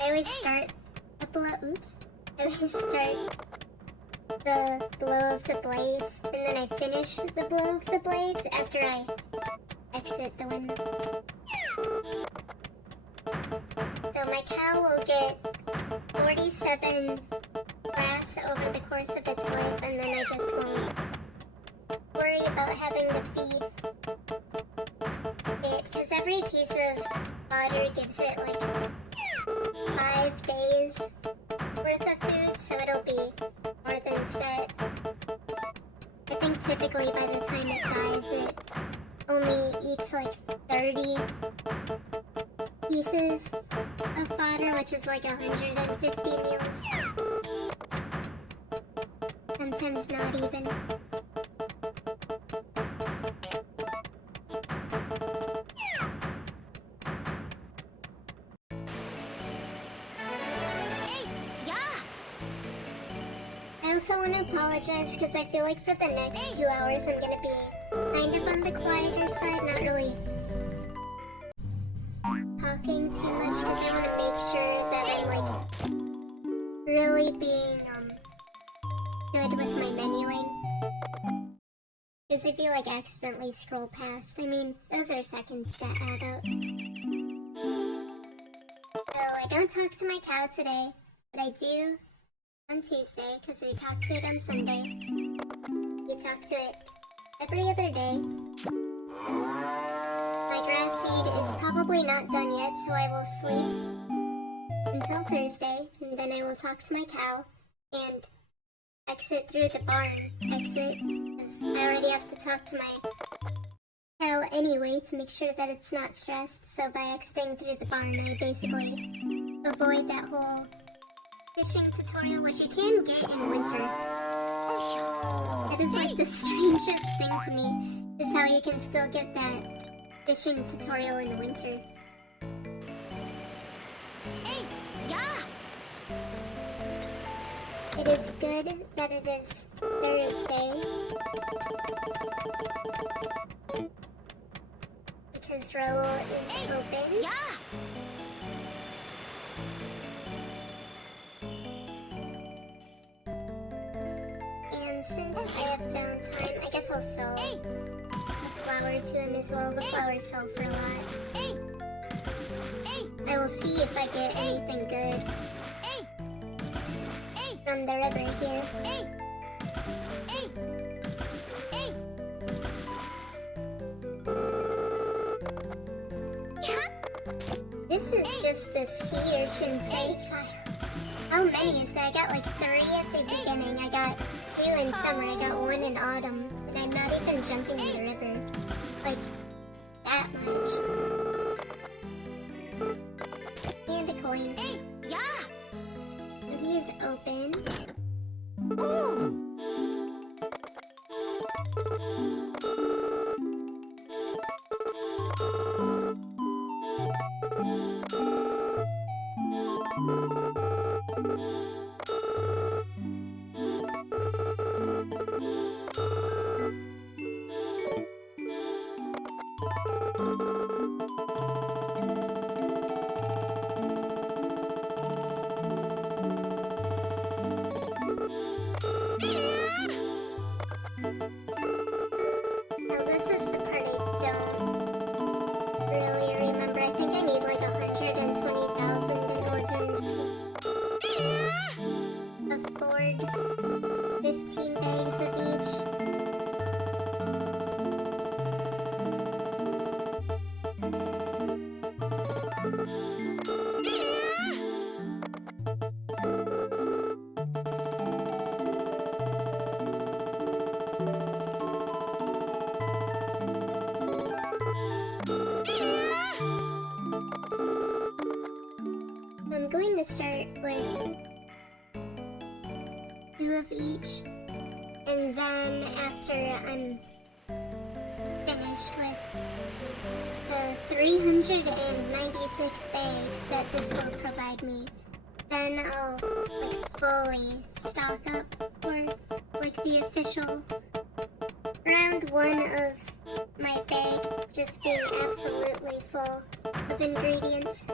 I always start the blow of the blades, and then I finish the blow of the blades after I exit the windmill. So my cow will get 47 grass over the course of its life, and then I just won't worry about having to feed it, because every piece of fodder gives it like 5 days worth of food, so it'll be more than set. I think typically by the time it dies, it only eats like 30 pieces of fodder, which is like 150 meals. Sometimes not even. I also want to apologize because I feel like for the next 2 hours I'm gonna be kind of on the quieter side, not really talking too much because I want to make sure that I'm like really being good with my menuing. Because if you like accidentally scroll past, I mean, those are seconds that add up. So I don't talk to my cow today, but I do on Tuesday because we talk to it on Sunday. We talk to it every other day. My grass seed is probably not done yet, so I will sleep until Thursday, and then I will talk to my cow and exit through the barn. Exit, because I already have to talk to my cow anyway to make sure that it's not stressed. So by exiting through the barn, I basically avoid that whole fishing tutorial, which you can get in winter. It is like the strangest thing to me, is how you can still get that fishing tutorial in winter. Hey, yeah. It is good that it is Thursday, because Raoul is open. Yeah. And since I have downtime, I guess I'll sell a flower to him as well. The flowers sell for a lot. Hey. Hey. I will see if I get anything good Hey. Hey. from the river here. Hey. Hey. Hey. Yeah. This is just the sea urchin save file. How many is that? I got like 3 at the beginning. I got 2 in summer. I got 1 in autumn. And I'm not even jumping in the river. Like, that much. And a coin. Hey, yeah. And he is open. Now this is the part I don't really remember. I think I need like 120,000 in order to afford 15 bags of each. I'm going to start with 2 of each, and then after I'm finished with the 396 bags that this will provide me, then I'll like fully stock up for like the official round 1 of my bag just being absolutely full of ingredients.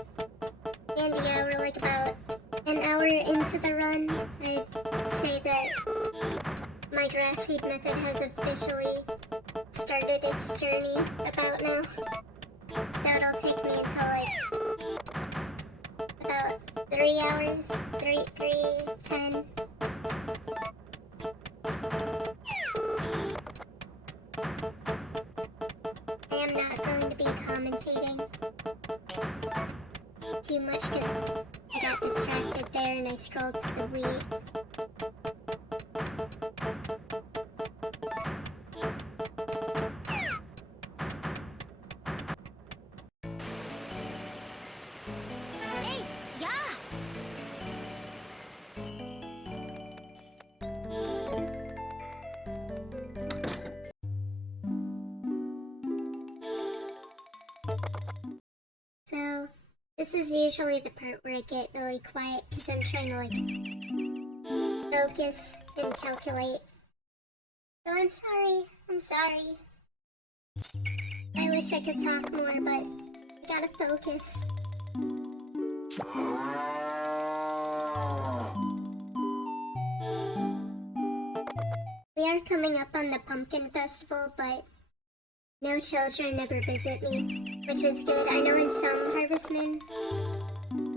And yeah, we're like about an hour into the run. I'd say that my grass seed method has officially started its journey about now. So it'll take me until like about 3 hours, 3:10. I am not going to be commentating too much because I got distracted there and I scrolled to the Wii. Hey, yeah. So, this is usually the part where I get really quiet because I'm trying to like focus and calculate. So I'm sorry. I wish I could talk more, but I gotta focus. We are coming up on the Pumpkin Festival, but no children ever visit me, which is good. I know in some Harvest Moon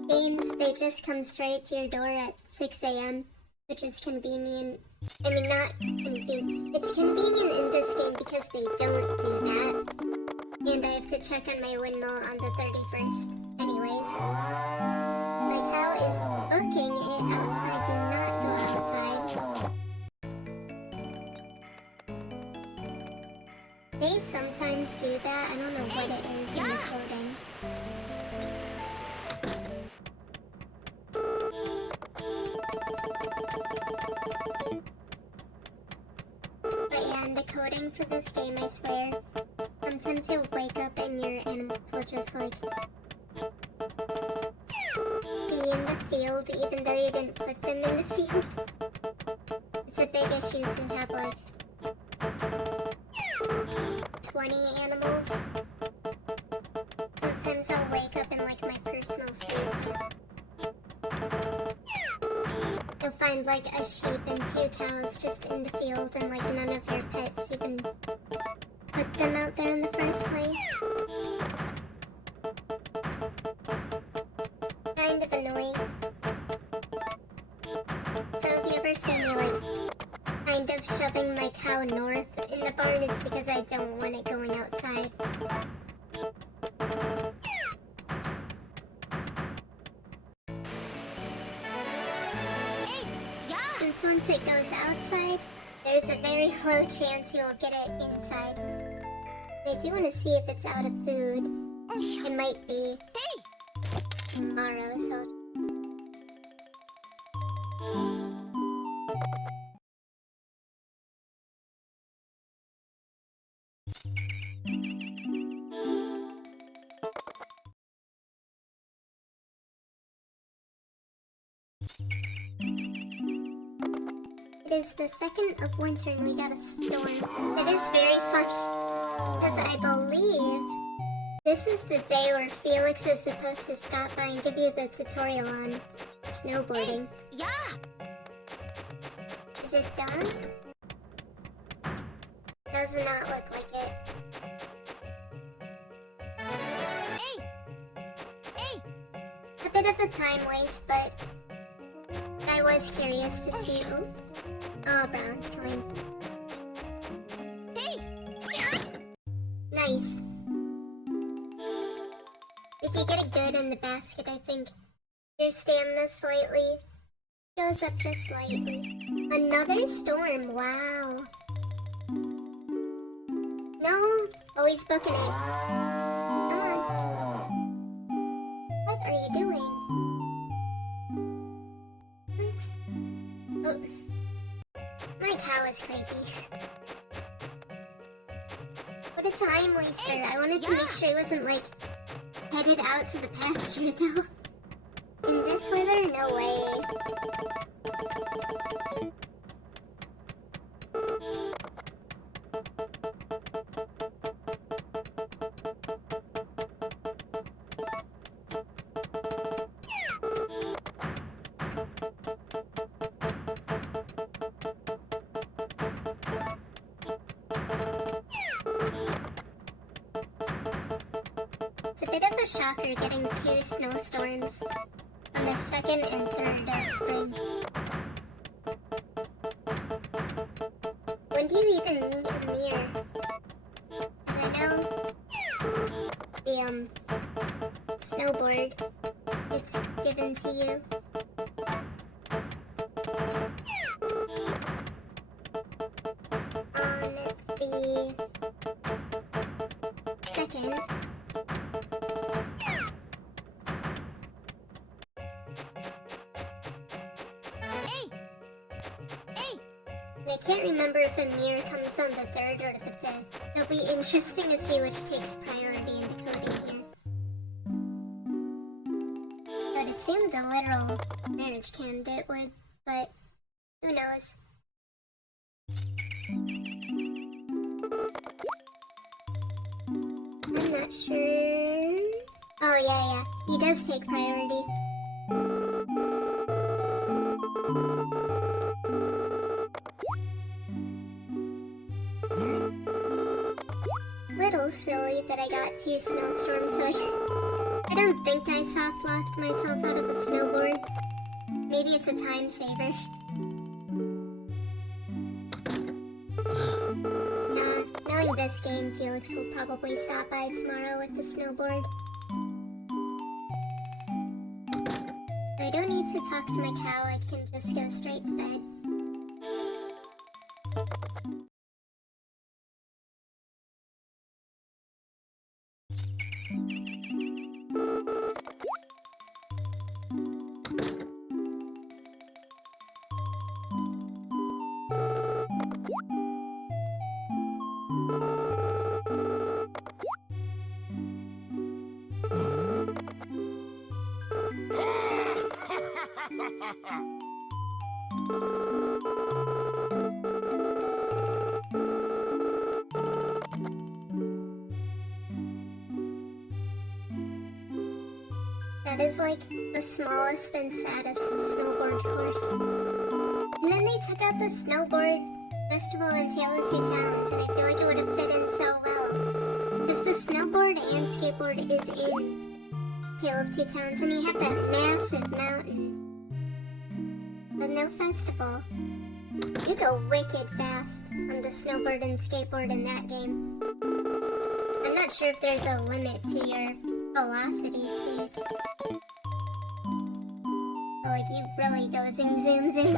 games, they just come straight to your door at 6 a.m., which is convenient. I mean, not convenient. It's convenient in this game because they don't do that. And I have to check on my windmill on the 31st anyways. My cow sometimes do that. I don't know what it is in the coding. But yeah, in the coding for this game, I swear, sometimes you'll wake up and your animals will just like be in the field even though you didn't put them in the field. It's a big issue if you have like 20 animals. Sometimes I'll wake up in like my personal sleep. You'll find like a sheep and 2 cows just in the field and like none of your pets even put them out there in the first place. Kind of annoying. So if you ever see me like kind of shoving my cow north in the barn, it's because I don't want it going outside. Since once it goes outside, there's a very low chance you will get it inside. I do want to see if it's out of food. It might be tomorrow, so... It is the 2nd of winter and we got a storm. That is very funny, because I believe this is the day where Felix is supposed to stop by and give you the tutorial on snowboarding. Yeah. Is it done? Does not look like it. A bit of a time waste, but I was curious to see. Oh, Brown's coming. Nice. If you get it good in the basket, I think your stamina slightly goes up just slightly. Another storm, wow. No, oh, he's booking it. Come on. What are you doing? What? Oh. My cow is crazy. What a time waster. I wanted to make sure he wasn't, like, headed out to the pasture, though. In this weather, no way. It's a bit of a shocker getting 2 snowstorms on the 2nd and 3rd of spring. When do you even meet Amir? Because I know the snowboard gets given to you. On the 2nd. I can't remember if Amir comes on the 3rd or the 5th. It'll be interesting to see which takes priority in the coding here. I'd assume the literal marriage candidate would, but who knows? I'm not sure. Oh yeah, he does take priority. Little silly that I got 2 snowstorms, so I don't think I soft locked myself out of the snowboard. Maybe it's a time saver. Nah, knowing this game, Felix will probably stop by tomorrow with the snowboard. I don't need to talk to my cow, I can just go straight to bed. That is like the smallest and saddest snowboard course. And then they took out the snowboard festival in Tale of Two Towns, and I feel like it would have fit in so well. Because the snowboard and skateboard is in Tale of Two Towns, and you have that massive mountain. But no festival. You go wicked fast on the snowboard and skateboard in that game. I'm not sure if there's a limit to your velocity speeds. But like you really go zoom zoom zoom.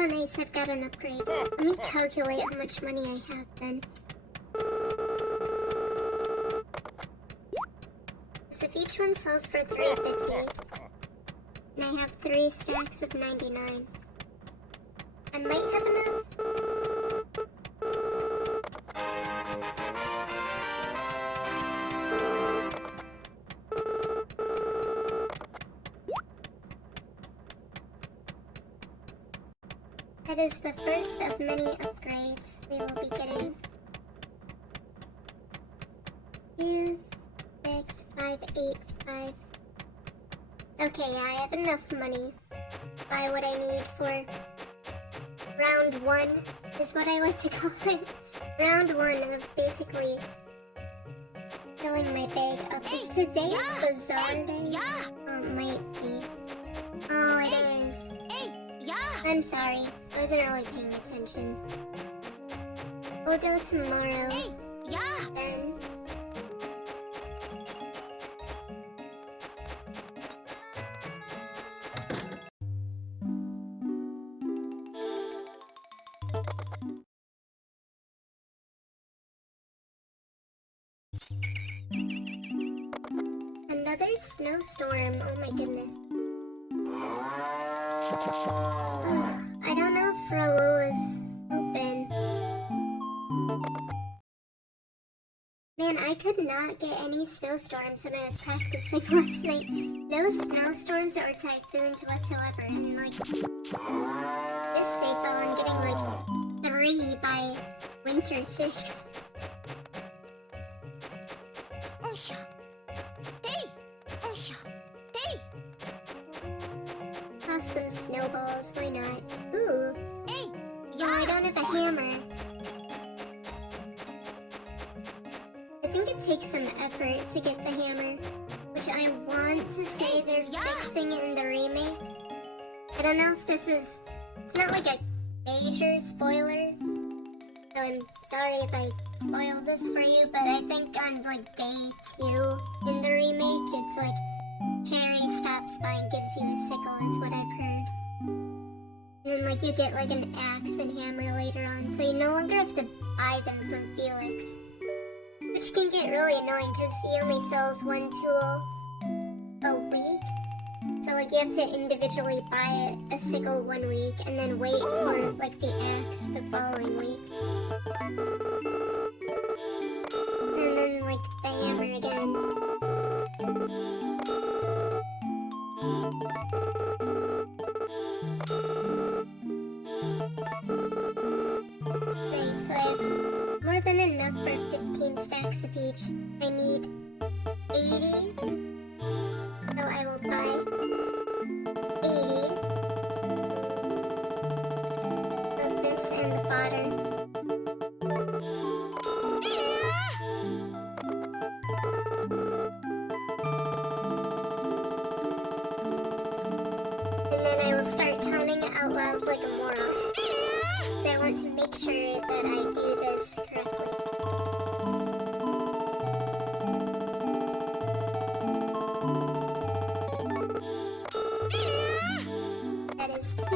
Oh nice, I've got an upgrade. Let me calculate how much money I have then. So if each one sells for $3.50, and I have 3 stacks of 99, I might have enough. That is the first of many upgrades we will be getting. 2, 6, 5, 8, 5. Okay, yeah, I have enough money. Buy what I need for round 1 is what I like to call it. Round 1 of basically filling my bag up. Is today Bazaar Day? Oh, it might be. Oh, it is. I'm sorry, I wasn't really paying attention. We'll go tomorrow. Then. Another snowstorm, oh my goodness. I don't know if Raoul is open. Man, I could not get any snowstorms when I was practicing last night. No snowstorms or typhoons whatsoever. And like, this safe I'm getting like 3 by winter 6. Toss some snowballs, why not? Ooh. No, I don't have a hammer. I think it takes some effort to get the hammer, which I want to say they're fixing in the remake. I don't know if this is... It's not like a major spoiler, so I'm sorry if I spoiled this for you, but I think on like day 2 in the remake, it's like Jerry stops by and gives you a sickle is what I've heard. And then like you get like an axe and hammer later on, so you no longer have to buy them from Felix. Which can get really annoying because he only sells 1 tool a week. So like you have to individually buy a sickle 1 week and then wait for like the axe the following week. And then like the hammer again. Nice, so I have more than enough for 15 stacks of each. I need 80, so I will buy 80 of this and the fodder. And then I will start counting out loud like a moron. So I want to make sure that I do this correctly. That is 2.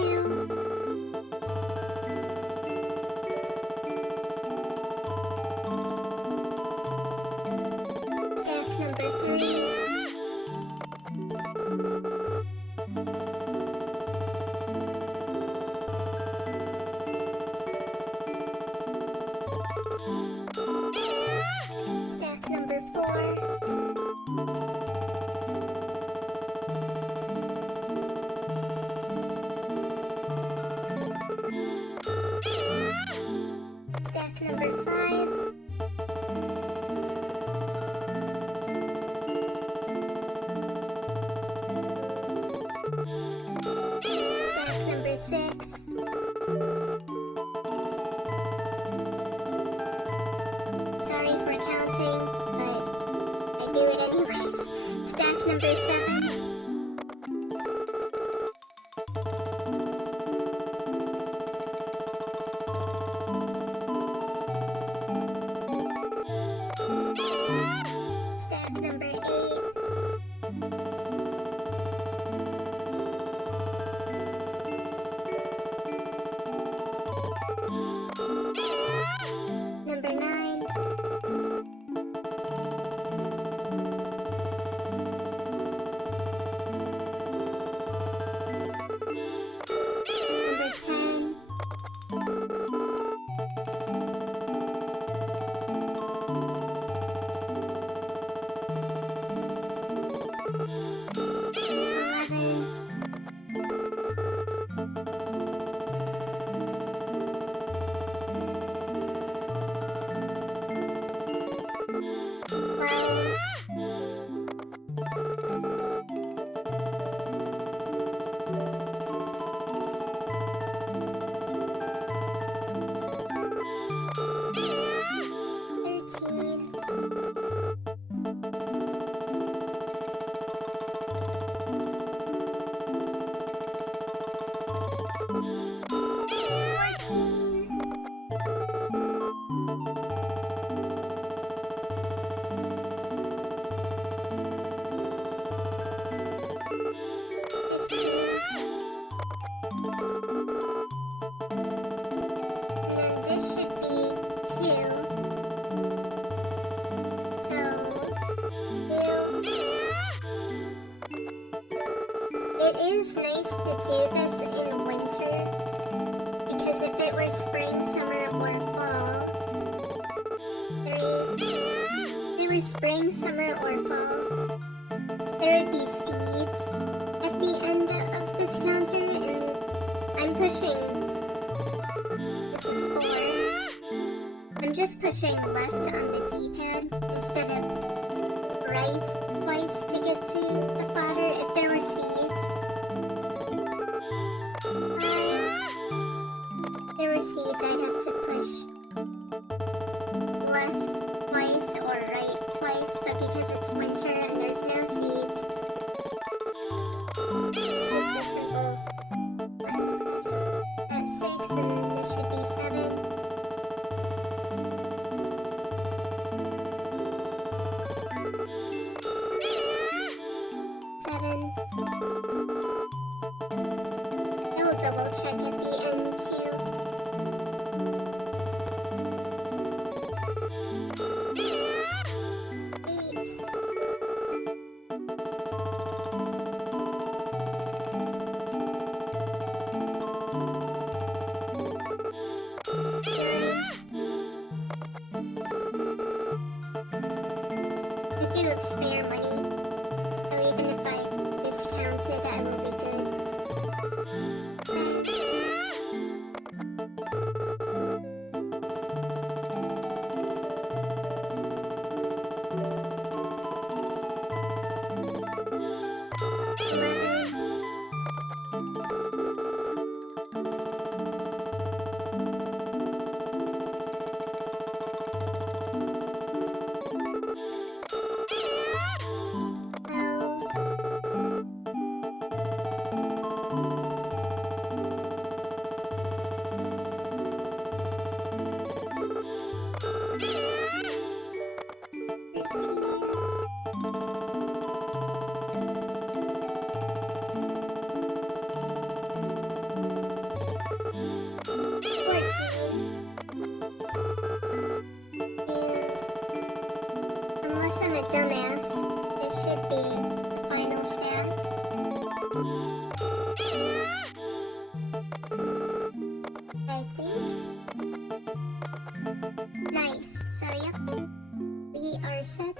spring, summer, or fall, there would be seeds at the end of this counter, and I'm pushing. This is 4. I'm just pushing left on the D-pad instead of right twice to get to the fodder. If there were seeds, I'd have to push left twice or right twice, but because it's winter and there's no seeds, it's just a simple left press at 6, and then this should be 7. I will double check at the end too. 8. 9. I do have spare money, so even if I discounted, I would be good. 11. Unless I'm a dumbass, this should be the final stat. I think. Nice. So, yep. We are set.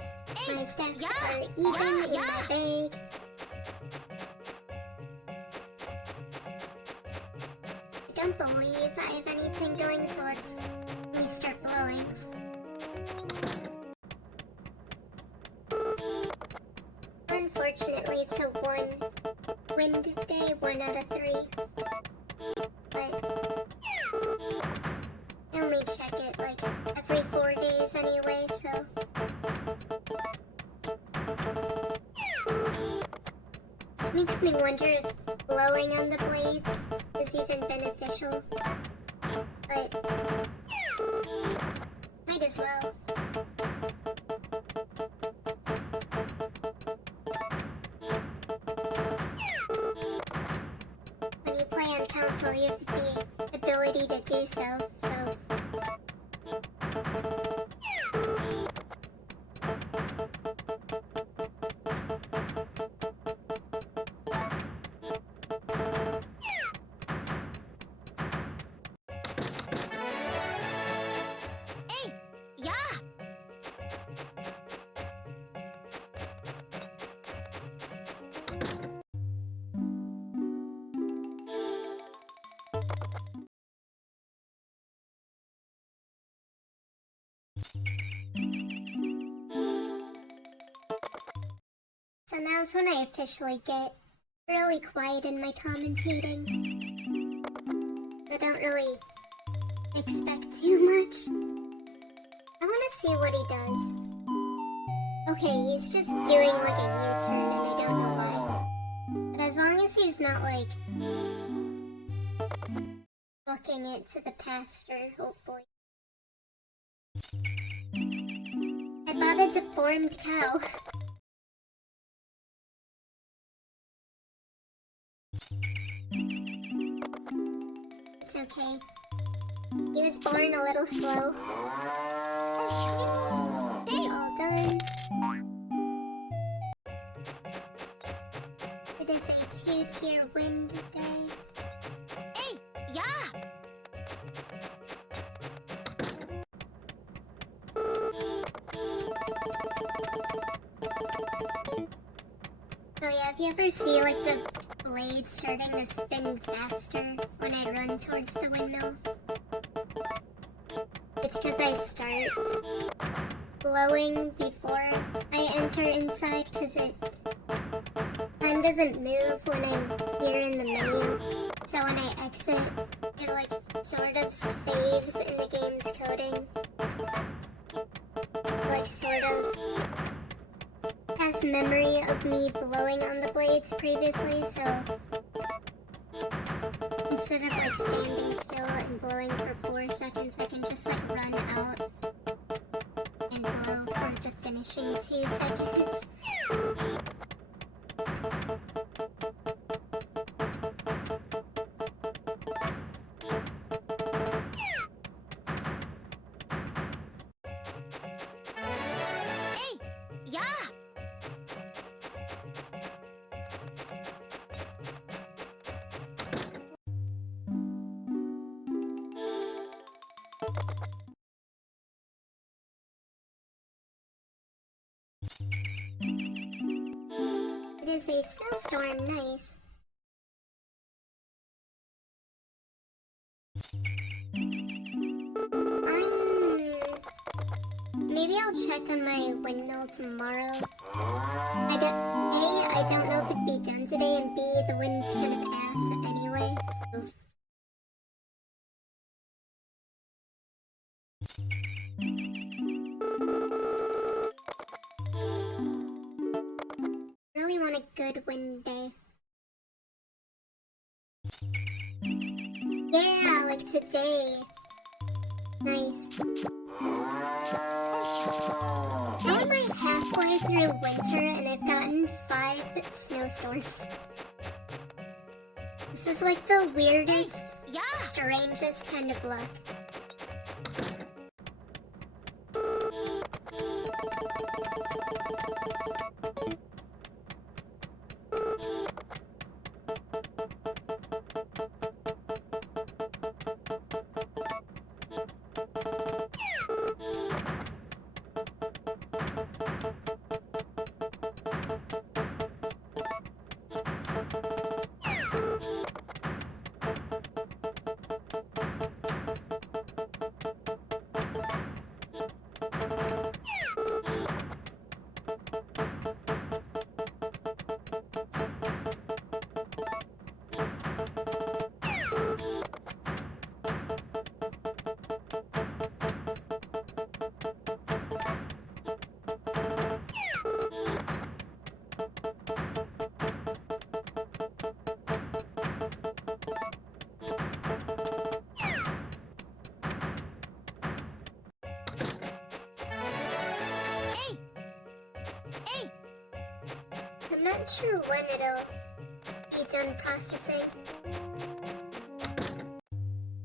My stats are even in my bag. I don't believe I have anything going, so let me start blowing. Unfortunately, it's a 1 wind day, 1 out of 3. But I only check it like every 4 days anyway, so. It makes me wonder if blowing on the blades is even beneficial. But might as well. When you play on console, you have the ability to do so, Hey, yeah. So now's when I officially get really quiet in my commentating. I don't really expect too much. I want to see what he does. Okay, he's just doing like a U-turn and I don't know why. But as long as he's not like booking it to the pastor, hopefully. I bought a deformed cow. It's okay. He was born a little slow. It's all done. It is a 2-tier wind day. Hey, yeah. ever see like the blade starting to spin faster when I run towards the windmill? It's because I start blowing before I enter inside, because time doesn't move when I'm here in the menu. So when I exit, it like sort of saves in the game's coding. Like sort of has memory of me blowing on the blades previously, so instead of like standing still and blowing for 4 seconds, I can just like run out and blow for the finishing 2 seconds. Hey, yeah. It is a snowstorm, nice. Maybe I'll check on my windmill tomorrow. I don't know if it'd be done today, and B, the wind's kind of ass anyway, so. Really want a good wind day. Yeah, like today. Nice. How am I halfway through winter and I've gotten 5 snowstorms? This is like the weirdest, Yeah. strangest kind of luck. I'm not sure when it'll be done processing.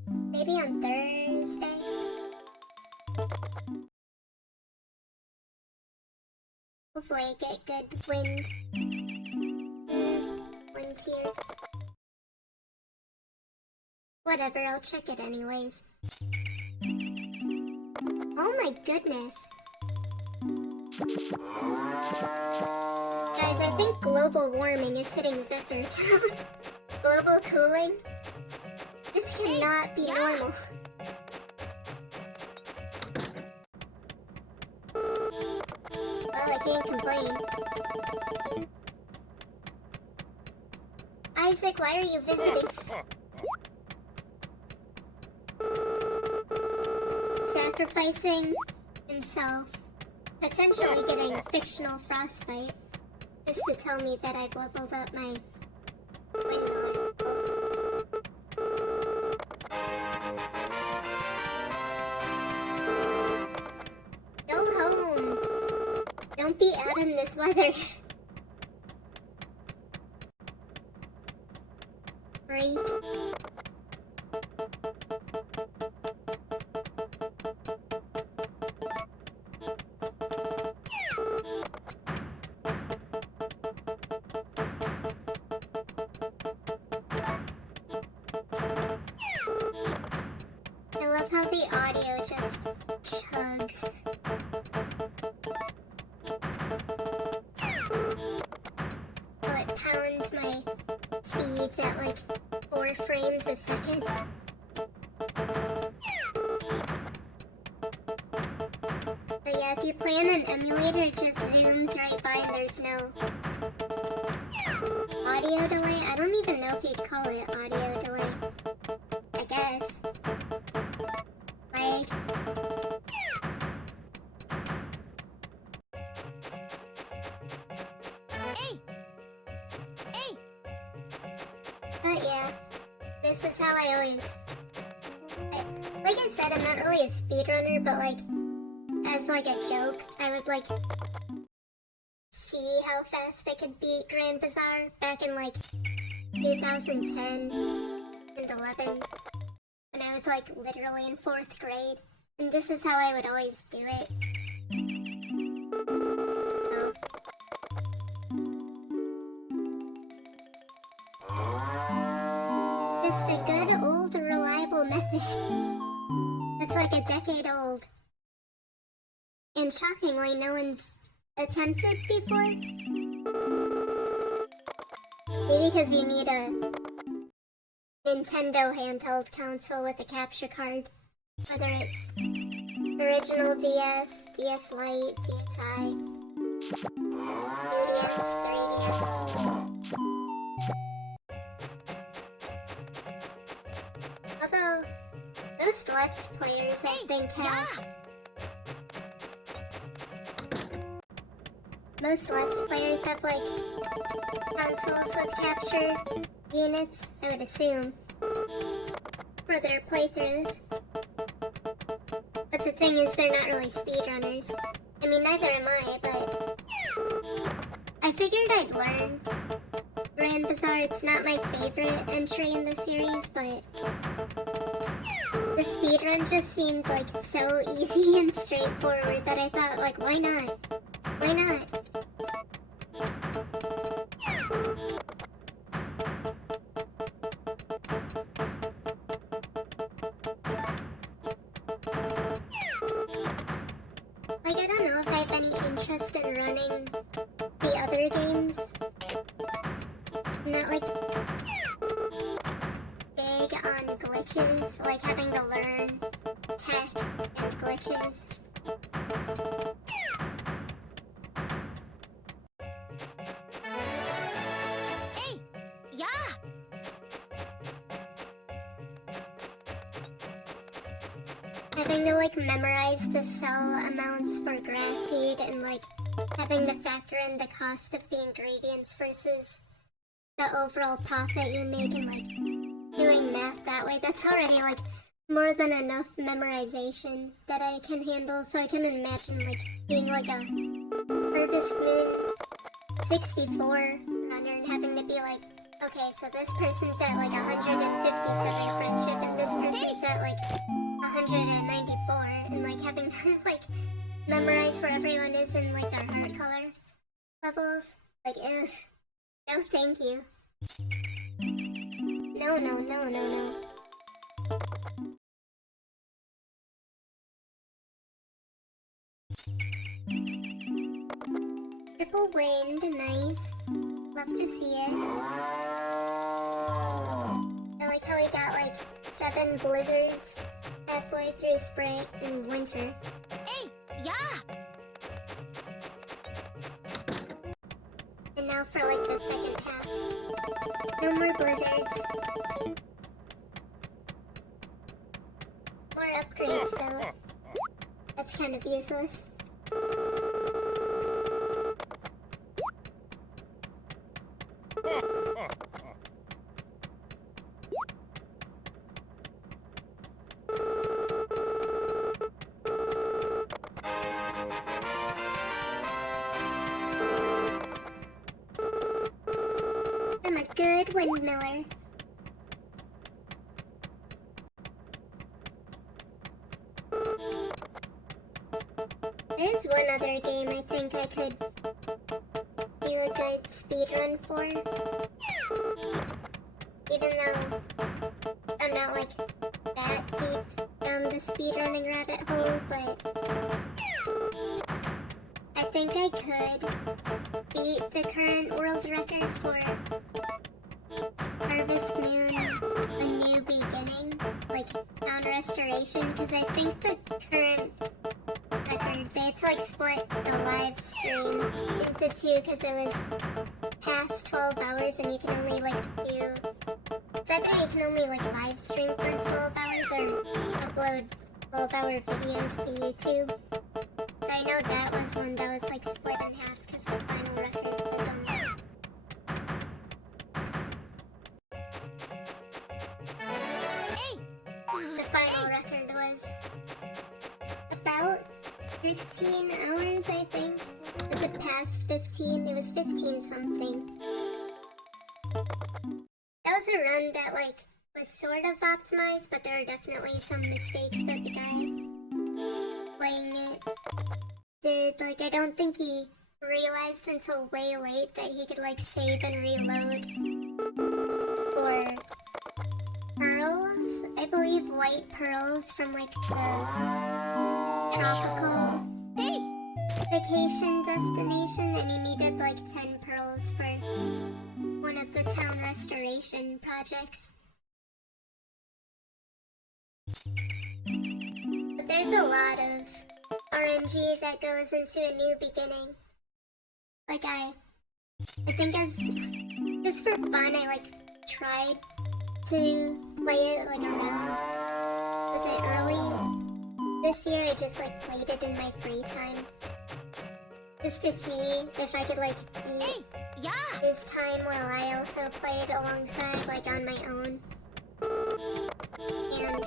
Maybe on Thursday? Hopefully I get good wind. Wind's here. Whatever, I'll check it anyways. Oh my goodness. Guys, I think global warming is hitting Zephyr Town. Global cooling? This cannot be normal. Well, I can't complain. Isaac, why are you visiting? Sacrificing himself, potentially getting fictional frostbite, just to tell me that I've leveled up my windmill. Go home. Don't be out in this weather. Freak. I love how the audio just chugs. Oh, it pounds speeds at like 4 frames a second. But yeah, if you play on an emulator, it just zooms right by and there's no audio delay. I don't even know if you'd call it audio delay. I guess. Like... But yeah, this is how I always... like I said, I'm not really a speedrunner, but like, as like a joke, I would like see how fast I could beat Grand Bazaar back in like 2010 and 11 when I was like literally in 4th grade, and this is how I would always do it. So. Just a good old reliable method that's like a decade old. And shockingly, no one's attempted before. Maybe because you need a Nintendo handheld console with a capture card. Whether it's original DS, DS Lite, DSi, 2DS, 3DS. Although, most Let's Players I think have... Most Let's Players have like consoles with capture units, I would assume, for their playthroughs. But the thing is, they're not really speedrunners. I mean, neither am I, but I figured I'd learn. Grand Bazaar, it's not my favorite entry in the series, but the speedrun just seemed like so easy and straightforward that I thought, like, why not? Why not? Like, I don't know if I have any interest in running the other games. I'm not, like, big on glitches, like having to learn tech and glitches. Having to like memorize the cell amounts for grass seed and like having to factor in the cost of the ingredients versus the overall profit you make and like doing math that way, that's already like more than enough memorization that I can handle. So I can imagine like being like a Harvest Moon 64 runner and having to be like, okay, so this person's at like 157 friendship and this person's at like 194, and like having to like memorize where everyone is in like their heart color levels. Like, ugh. No thank you. No, no, no, no, no. Triple wind, nice. Love to see it. I like how we got like 7 blizzards halfway through spring and winter. Hey, yeah! And now for like the second half. No more blizzards. More upgrades though. That's kind of useless. I'm a good windmiller. There's one other game I think I could do a good speedrun for. Even though I'm not like that deep down the speedrunning rabbit hole, but I think I could beat the current world record for Harvest Moon a new beginning, like town restoration, because I think the current record, they had to like split the live stream into two because it was past 12 hours and you can only like do, it's either you can only like live stream for 12 hours or upload 12-hour videos to YouTube. So I know that was one that was like split in half because the final record was the final record was about 15 hours, I think. Was it past 15? It was 15 something. That was a run that like was sort of optimized, but there are definitely some mistakes that the guy playing it did. Like, I don't think he realized until way late that he could like save and reload for pearls. I believe white pearls from like the tropical vacation destination, and he needed like 10 pearls for one of the town restoration projects. But there's a lot of RNG that goes into a new beginning. Like I think as just for fun, I like tried to play it like around. Was it early this year? I just like played it in my free time, just to see if I could like beat his time while I also played alongside, like on my own. And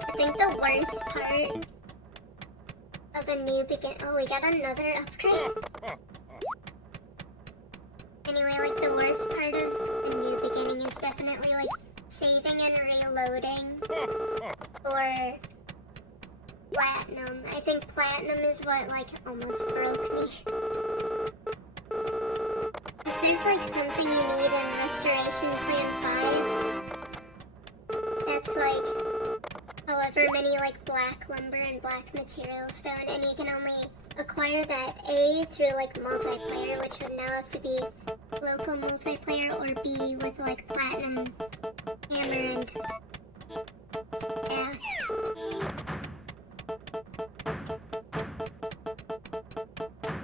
I think the worst part of a new begin— oh, we got another upgrade. Anyway, like the worst part of a new beginning is definitely like saving and reloading or platinum. I think platinum is what like almost broke me. Cause there's like something you need in Restoration Plan 5. That's like however many like black lumber and black material stone, and you can only acquire that A through like multiplayer, which would now have to be local multiplayer, or B with like platinum hammer and axe.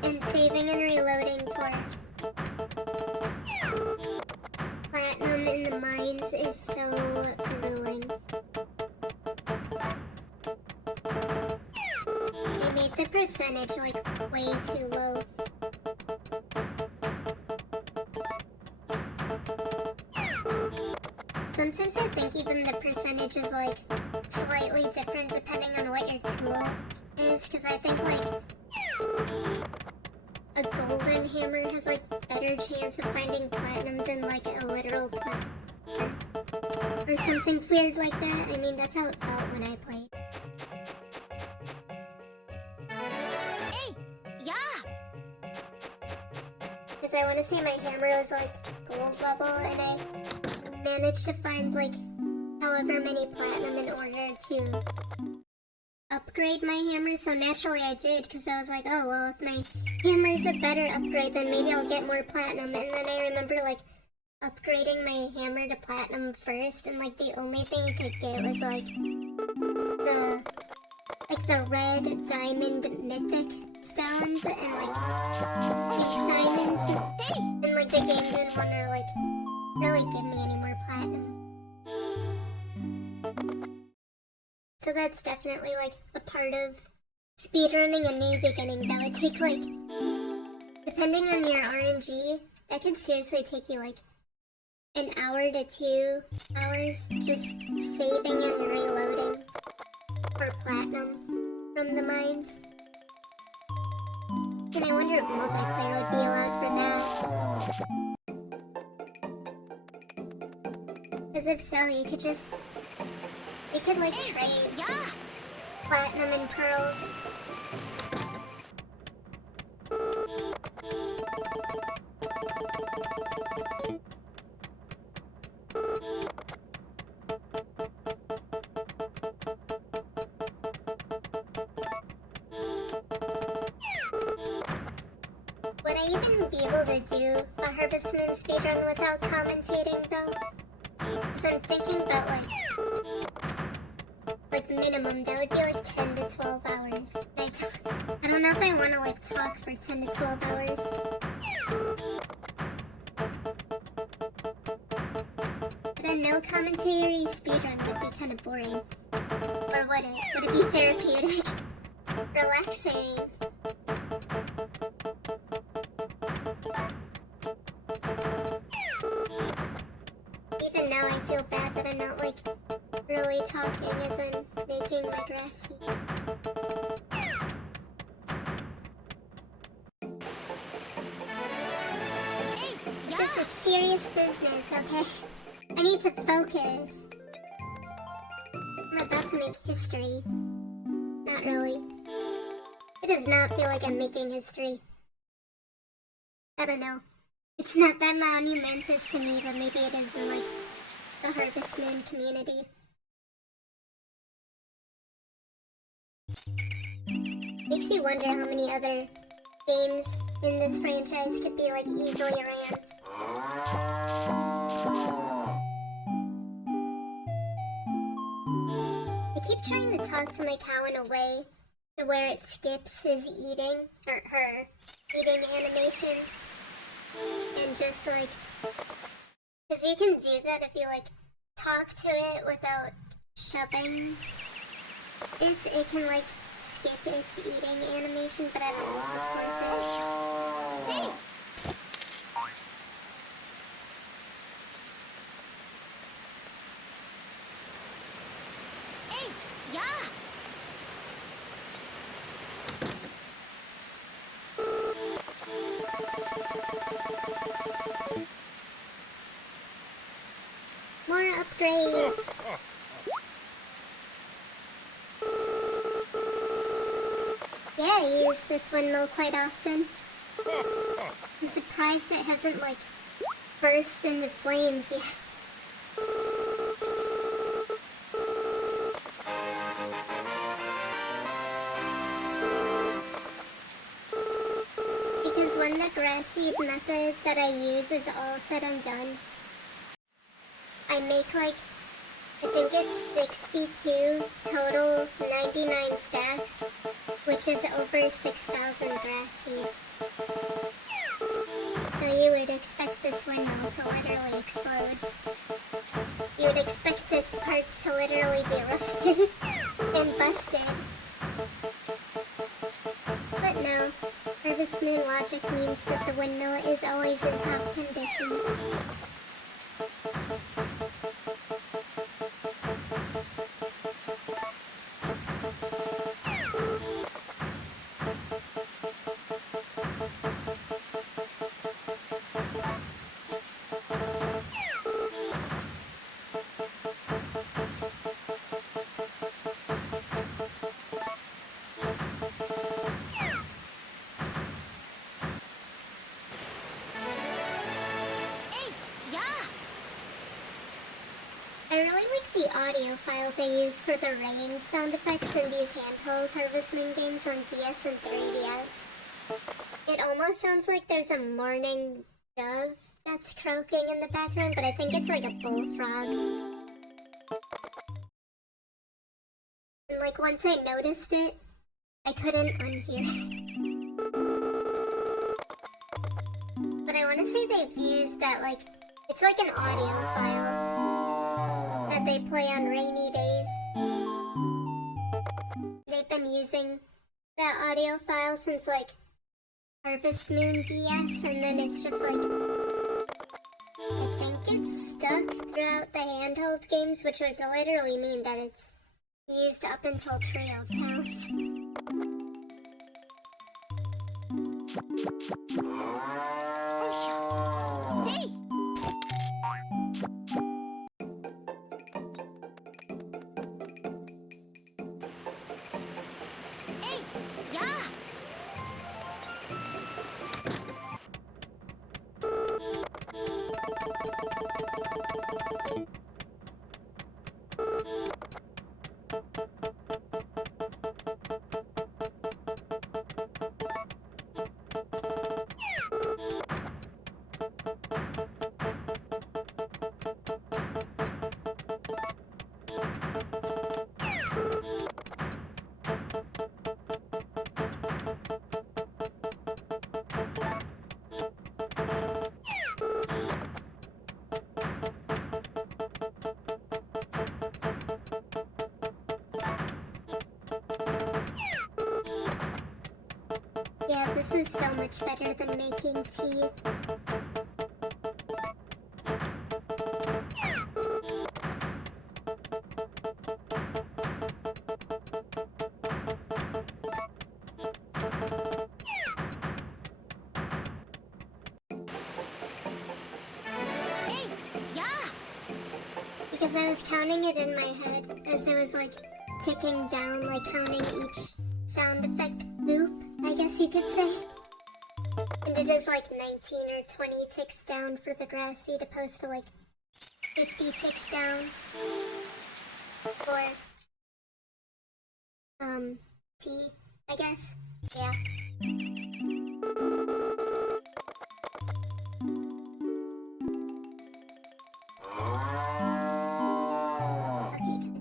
And saving and reloading for platinum in the mines is so grueling. They made the percentage like way too low. Sometimes I think even the percentage is like slightly different depending on what your tool is, because I think like a golden hammer has like better chance of finding platinum than like a literal platinum. Or something weird like that. I mean, that's how it felt when I played. Because I want to say my hammer was like gold level, and I managed to find like however many platinum in order to upgrade my hammer. So naturally I did, because I was like, oh well, if my hammer is a better upgrade, then maybe I'll get more platinum. And then I remember like upgrading my hammer to platinum first, and like the only thing you could get was like the red diamond mythic stones, and like 8 diamonds, and like the game didn't want to like really give me any more platinum. So that's definitely like a part of speedrunning a new beginning. That would take like, depending on your RNG, that could seriously take you like an hour to 2 hours just saving and reloading for platinum from the mines. And I wonder if multiplayer would be allowed for that. Because if so, you could like trade platinum and pearls. Would I even be able to do a Harvest Moon speedrun without commentating though? So I'm thinking about like minimum, that would be like 10 to 12 hours. I don't know if I want to like talk for 10 to 12 hours. But a no commentary speedrun would be kind of boring. Or would it? Would it be therapeutic? Relaxing? Even now I feel bad that I'm not like really talking as I'm making my grass seed. This is serious business, okay? I need to focus. I'm about to make history. Not really. It does not feel like I'm making history. I don't know. It's not that monumentous to me, but maybe it is in like the Harvest Moon community. Makes you wonder how many other games in this franchise could be like easily ran. I keep trying to talk to my cow in a way to where it skips his eating, or her eating animation. And just like, because you can do that if you like talk to it without shoving it, it can like skip its eating animation, but I don't know if it's worth it. Hey! Hey, yeah. More upgrades! Yeah, I use this windmill quite often. I'm surprised it hasn't like burst into flames yet. Because when the grass seed method that I use is all said and done, I make like, I think it's 62 total 99 stacks, which is over 6,000 grass seed. So you would expect this windmill to literally explode. You would expect its parts to literally be rusted and busted. But no, Harvest Moon logic means that the windmill is always in top condition. I really like the audio file they use for the rain sound effects in these handheld Harvest Moon games on DS and 3DS. It almost sounds like there's a mourning dove that's croaking in the background, but I think it's like a bullfrog. And like once I noticed it, I couldn't unhear it. But I want to say they've used that like, it's like an audio file that they play on rainy days. They've been using that audio file since like Harvest Moon DS, and then it's just like, I think it's stuck throughout the handheld games, which would literally mean that it's used up until Trio of Towns. Hey! Hey, yeah. This is so much better than making tea. Hey, yeah. Because I was counting it in my head as I was like ticking down, like counting each sound effect loop, I guess you could say. And it is like 19 or 20 ticks down for the grassy opposed to like 50 ticks down for tea, I guess. Yeah. Okay, good.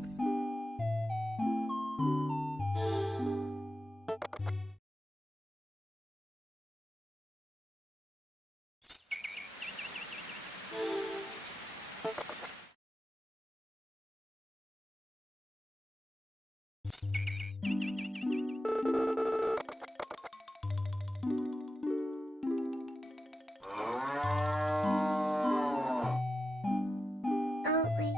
Oh, wait.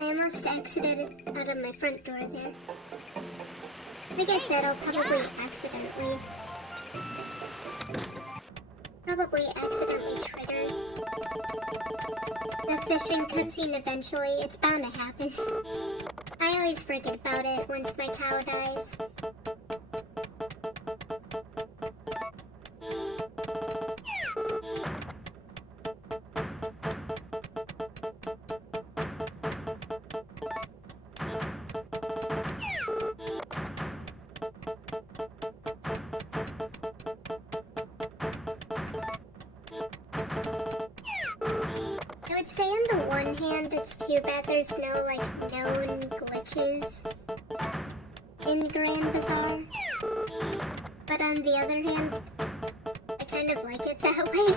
I almost exited out of my front door there. Like I said, I'll probably accidentally trigger the fishing cutscene eventually. It's bound to happen. I always forget about it once my cow dies. I would say on the one hand, it's too bad there's no, like, known glitches in Grand Bazaar. But on the other hand, I kind of like it that way.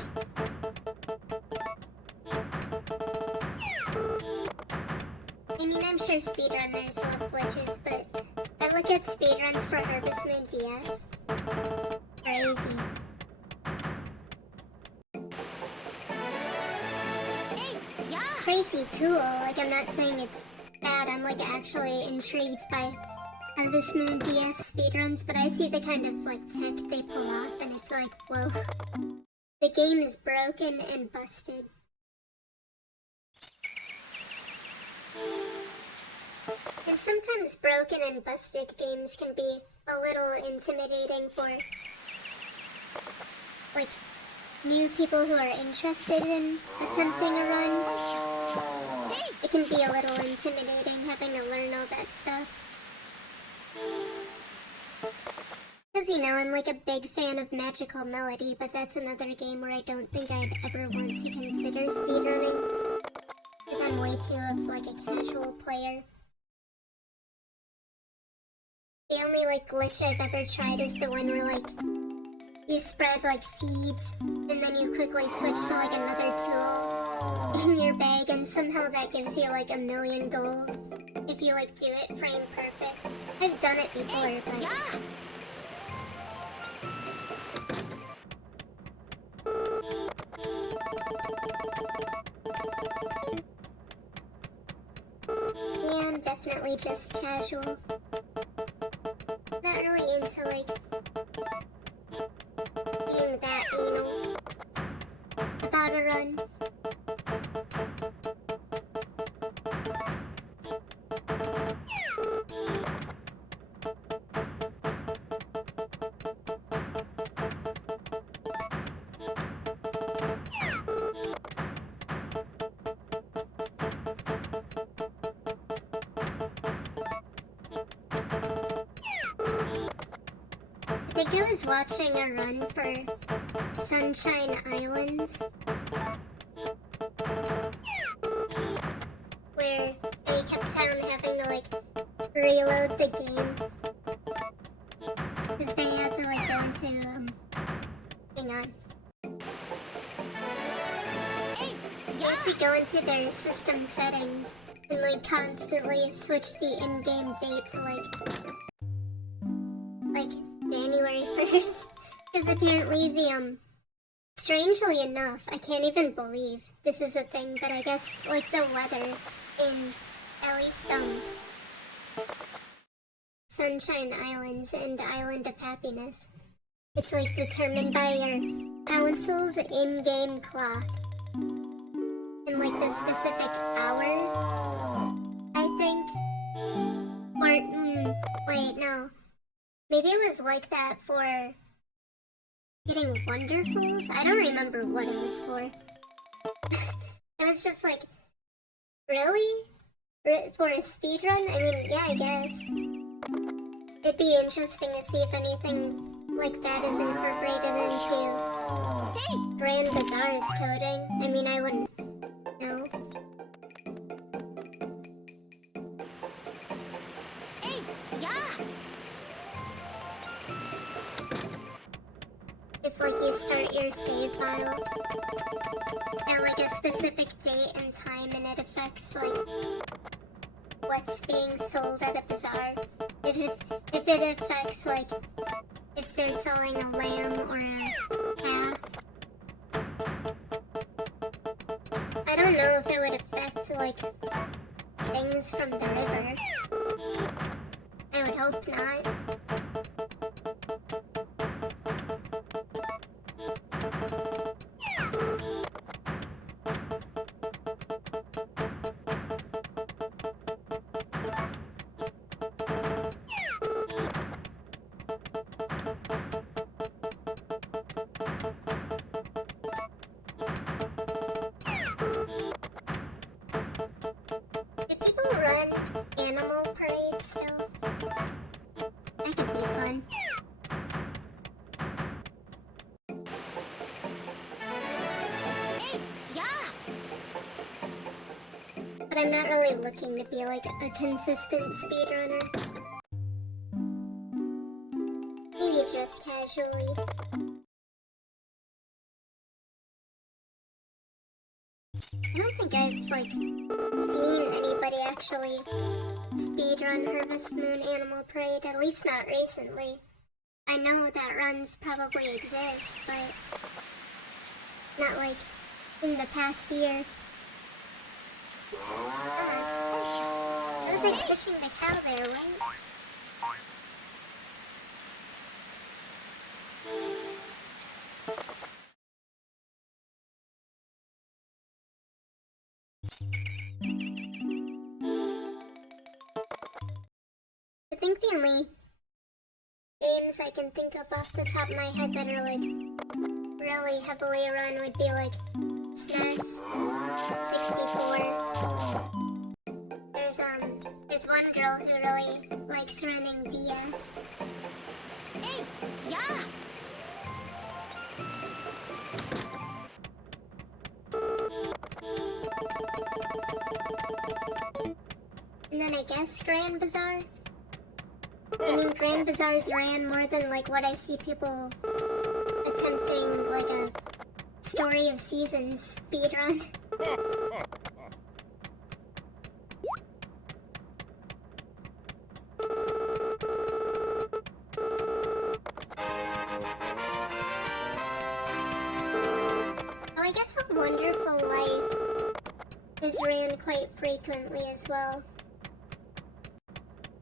I mean, I'm sure speedrunners love glitches, but I look at speedruns for Harvest Moon DS. Crazy. Crazy cool. Like, I'm not saying it's bad. I'm like actually intrigued by Harvest Moon DS speedruns, but I see the kind of like tech they pull off, and it's like, whoa. The game is broken and busted. And sometimes broken and busted games can be a little intimidating for like new people who are interested in attempting a run. It can be a little intimidating having to learn all that stuff. Because, you know, I'm like a big fan of Magical Melody, but that's another game where I don't think I'd ever want to consider speedrunning. Because I'm way too of like a casual player. The only like glitch I've ever tried is the one where like you spread like seeds and then you quickly switch to like another tool in your bag, and somehow that gives you like 1,000,000 gold if you like do it frame perfect. I've done it before, but yeah, I'm definitely just casual. Not really into like being that anal about a run. I think I was watching a run for Sunshine Islands, where they kept on having to like reload the game because they had to like go into hang on. They had to go into their system settings and like constantly switch the in-game date to like January 1st. Because apparently the strangely enough, I can't even believe this is a thing, but I guess like the weather in at least Sunshine Islands and Island of Happiness, it's like determined by your council's in-game clock and like the specific hour, I think. Or wait, no, maybe it was like that for getting Wonderfuls? I don't remember what it was for. It was just like, really? For a speedrun? I mean, yeah, I guess. It'd be interesting to see if anything like that is incorporated into Grand Bazaar's coding. I mean, I wouldn't know. Hey, yeah. If like you start your save file at like a specific date and time and it affects like what's being sold at a bazaar. If it affects like if they're selling a lamb or a calf. I don't know if it would affect like things from the river. I would hope not. Run animal parade still? That could be fun. Hey, yeah. But I'm not really looking to be like a consistent speedrunner. Maybe just casually. I don't think I've like seen anybody actually speedrun Harvest Moon Animal Parade, at least not recently. I know that runs probably exist, but not like in the past year. It was like fishing the cow there, right? I think the only games I can think of off the top of my head that are like really heavily run would be like SNES, 64. There's one girl who really likes running DS. Hey, yeah. And then I guess Grand Bazaar. I mean, Grand Bazaars ran more than like what I see people attempting like a Story of Seasons speedrun. Oh, I guess A Wonderful Life is ran quite frequently as well.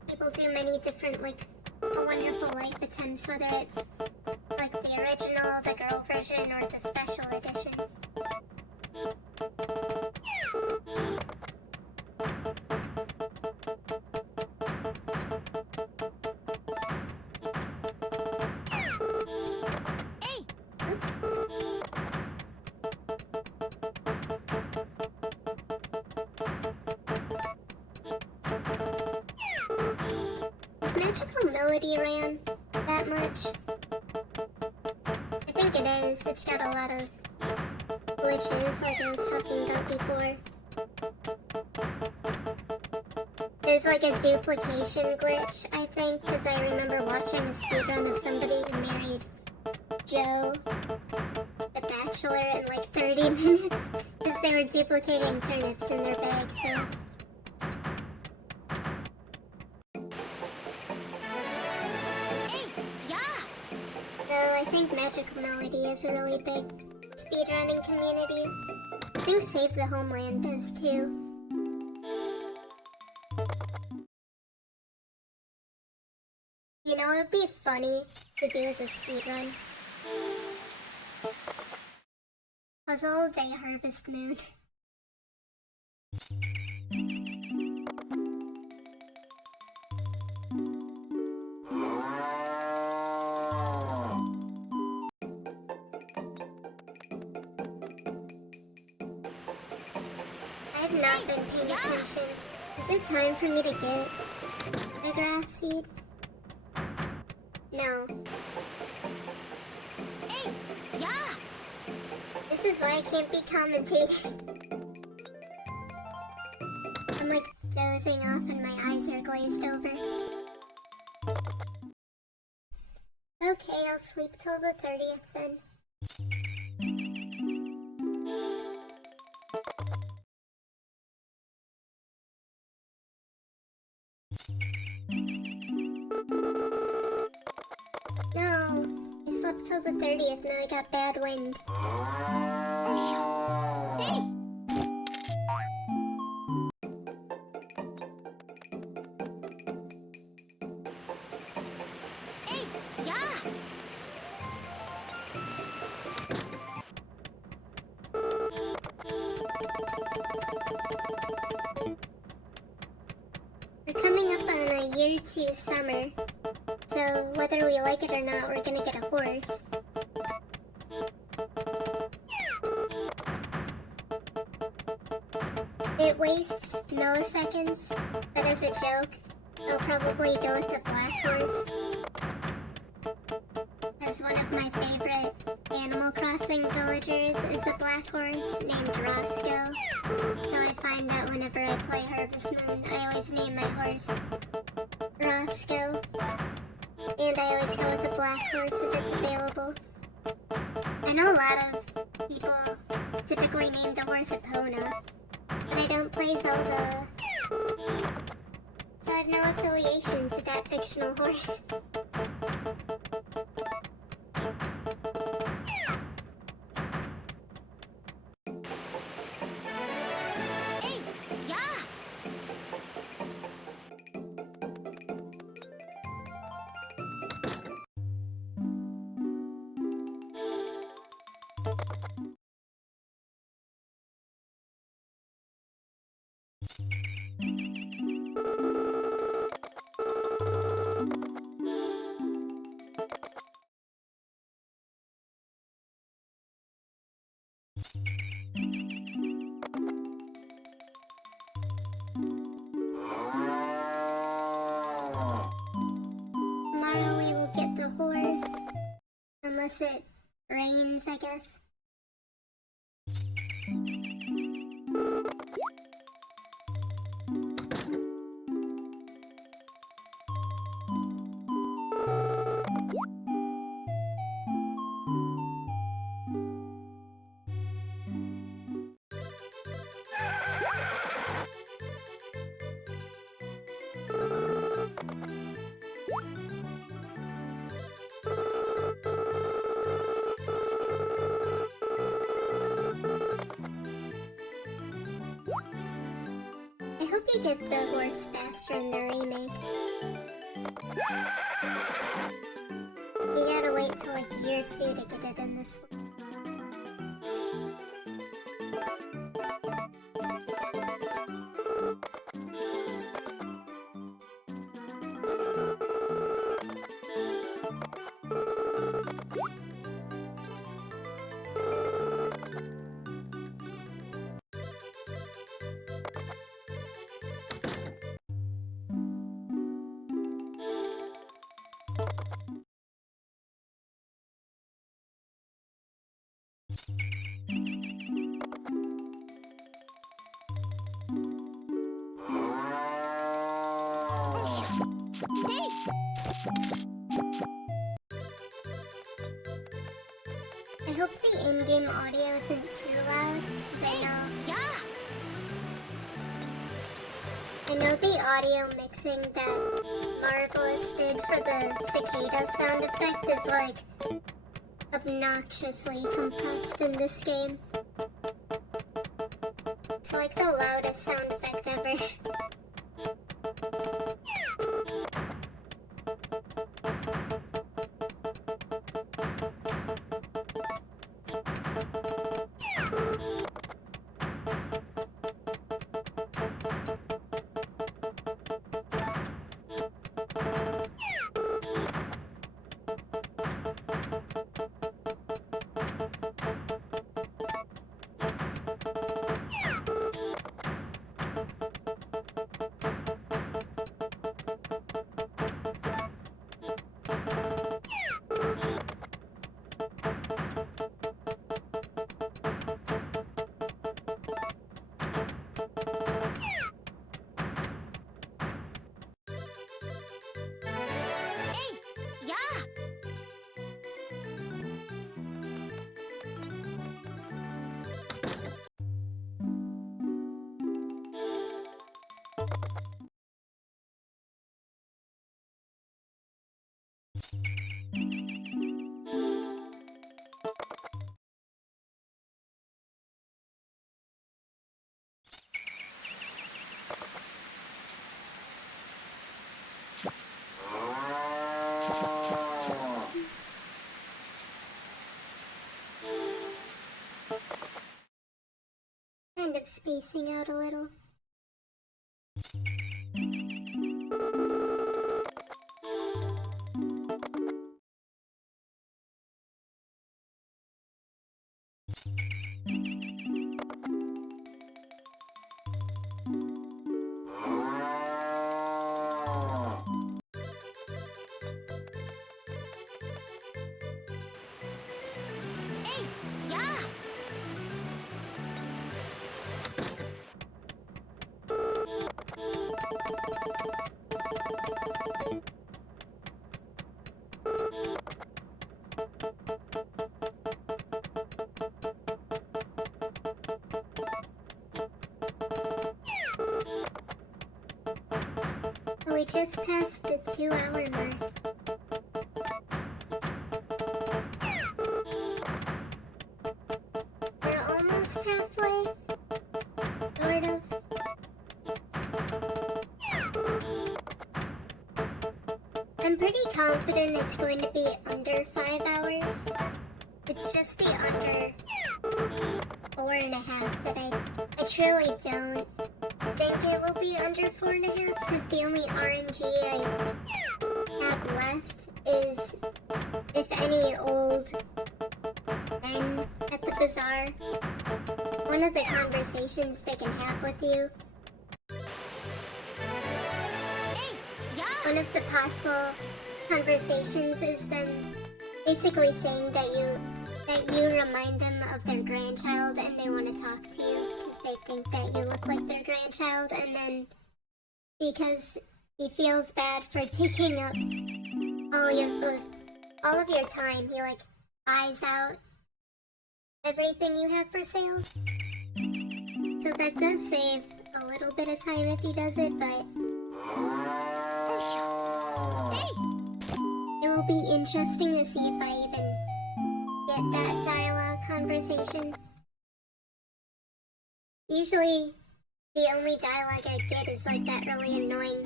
People do many different, like, A Wonderful Life attempts, whether it's, like, the original, the girl version, or the special edition. Hey. Oops. Magical Melody ran that much? I think it is. It's got a lot of glitches like I was talking about before. There's like a duplication glitch, I think, because I remember watching a speedrun of somebody who married Joe, the Bachelor, in like 30 minutes because they were duplicating turnips in their bag, so think Magical Melody is a really big speedrunning community. I think Save the Homeland does too. You know, it would be funny to do as a speedrun. Puzzle Day Harvest Moon. I have not been paying attention. Is it time for me to get a grass seed? No. Hey, yeah. This is why I can't be commentating. I'm like dozing off and my eyes are glazed over. Okay, I'll sleep till the 30th then. No, I slept till the 30th, now I got bad wind. Hey, hey, yeah. We're coming up on a year 2 summer, so whether we like it or not, we're gonna get a horse. It wastes milliseconds, but as a joke, I'll probably go with the black horse. As one of my favorite Animal Crossing villagers is a black horse named Roscoe. So I find that whenever I play Harvest Moon, I always name my horse Roscoe. And I always go with the black horse if it's available. I know a lot of people typically name the horse Epona, but I don't play Zelda, so I have no affiliation to that fictional horse. Hey, yeah. Tomorrow we will get the horse, unless it rains, I guess. I hope you get the horse faster in the remake. You gotta wait till like year 2 to get it in this one. Hey, I hope the in-game audio isn't too loud, because I know the audio mixing that Marvelous did for the cicada sound effect is like obnoxiously compressed in this game. It's like the loudest sound effect ever. Hey! Yeah! Kind of spacing out a little. Hey! Yeah! We just passed the 2-hour mark. We're almost halfway. Sort of. I'm pretty confident it's going to be under 5 hours. It's just the under 4.5 that I truly don't think it will be under 4.5, because the only RNG I have left is, if any, old men at the bazaar. One of the conversations they can have with you. Hey! Yeah! One of the possible conversations is them basically saying that you remind them of their grandchild and they want to talk to you because they think that you look like their grandchild, and then because he feels bad for taking up all of your time, he like buys out everything you have for sale. So that does save a little bit of time if he does it, but Hey! it will be interesting to see if I even get that dialogue conversation. Usually, the only dialogue I get is like that really annoying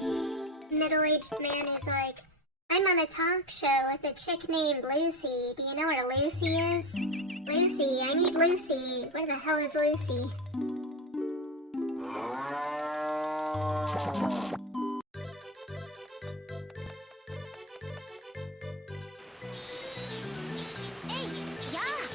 middle-aged man who's like, I'm on a talk show with a chick named Lucy. Do you know where Lucy is? Lucy, I need Lucy. Where the hell is Lucy? Hey! Yeah!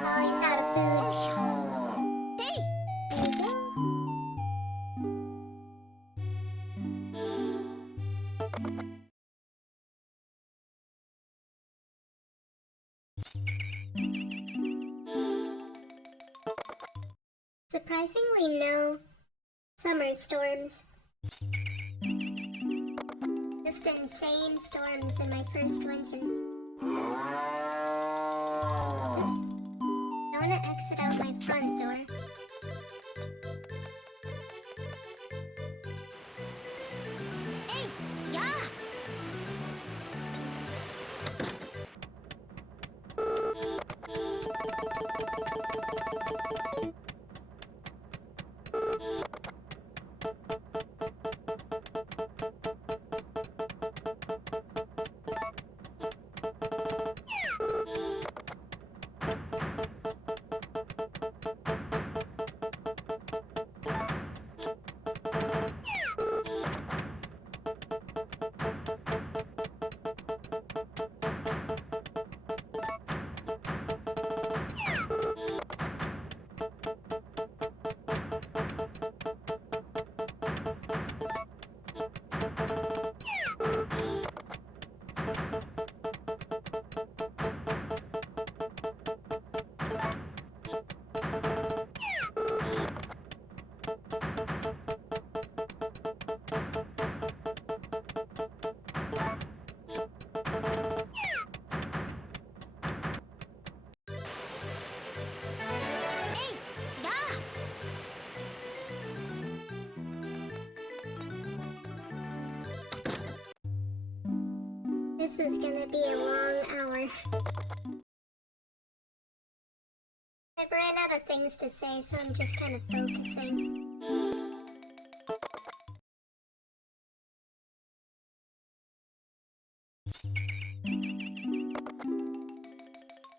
Oh, he's out of food. Hey! There we go. Surprisingly, no summer storms. Just insane storms in my first winter. Oops. I want to exit out my front door. Hey! Yeah! Hey! Yeah! This is gonna be a long hour. I've ran out of things to say, so I'm just kind of focusing.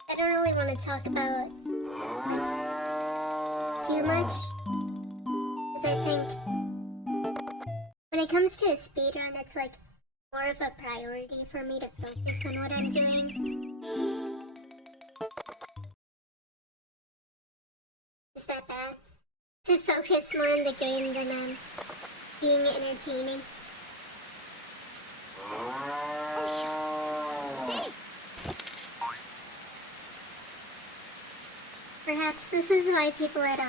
I don't really want to talk about too much, because I think when it comes to a speedrun, it's like more of a priority for me to focus on what I'm doing. Is that bad? To focus more on the game than on being entertaining. Hey! Perhaps this is why people at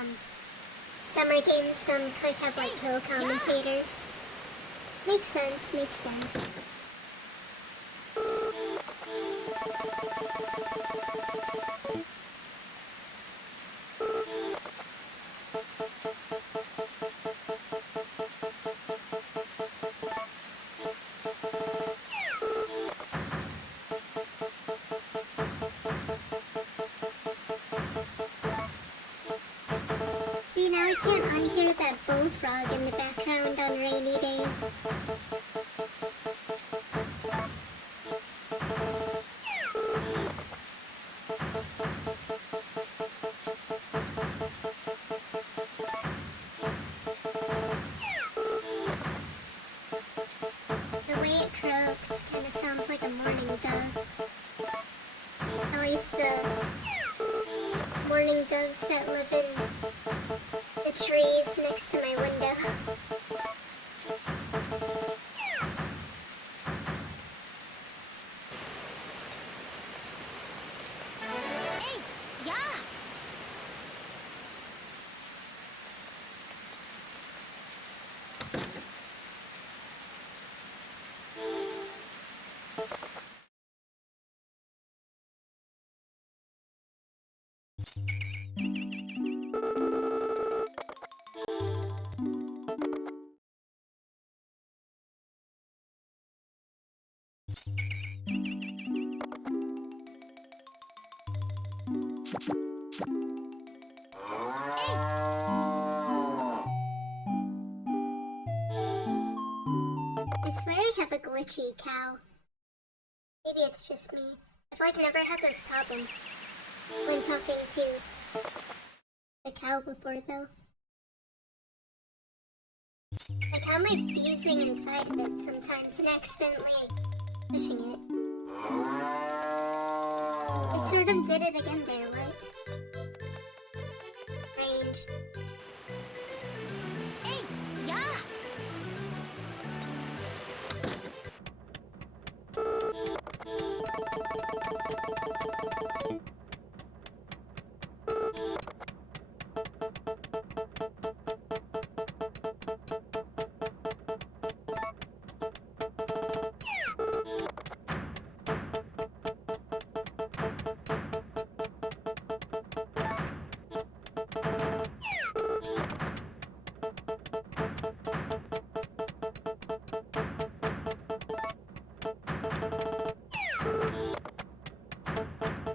summer games don't quite have like co-commentators. Makes sense, makes sense. See, now I can't unhear that bullfrog in the background on rainy days. The way it croaks kind of sounds like a morning dove. At least the morning doves that live in the trees next to my window. Hey! Yeah! I swear I have a glitchy cow. Maybe it's just me. I've like never had this problem. when talking to the cow before, though. Like, how am I fusing inside of it sometimes and accidentally pushing it? It sort of did it again there, what? Range. Hey, yeah.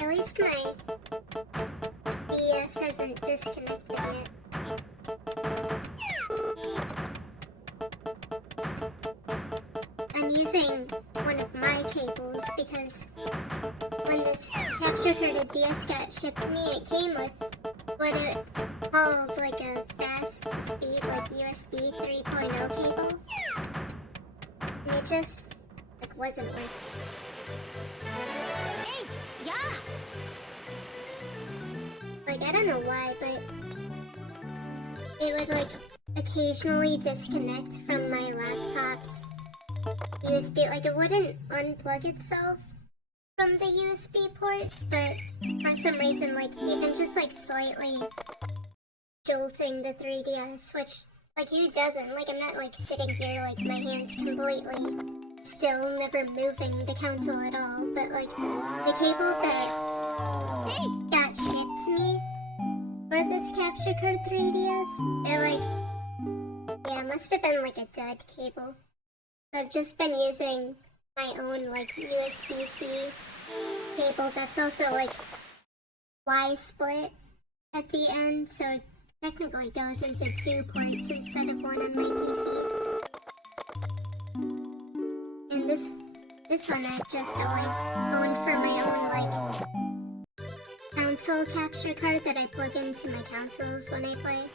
At least my DS hasn't disconnected yet. I'm using one of my cables because when this capture card DS got shipped to me, it came with what it called like a fast speed, like USB 3.0 cable. And it just like wasn't working. Hey, yeah. Like, I don't know why, but it would like occasionally disconnect from my laptop's USB. Like, it wouldn't unplug itself from the USB ports, but for some reason, like, even just like slightly jolting the 3DS, which, like, who doesn't? Like, I'm not like sitting here, like, my hands completely still, never moving the console at all, but like, the cable that got shipped to me for this capture card 3DS, it like, yeah, it must have been like a dead cable. So I've just been using my own like USB-C cable that's also like Y-split at the end, so it technically goes into 2 ports instead of 1 on my PC. And this one I've just always owned for my own like console capture card that I plug into my consoles when I play.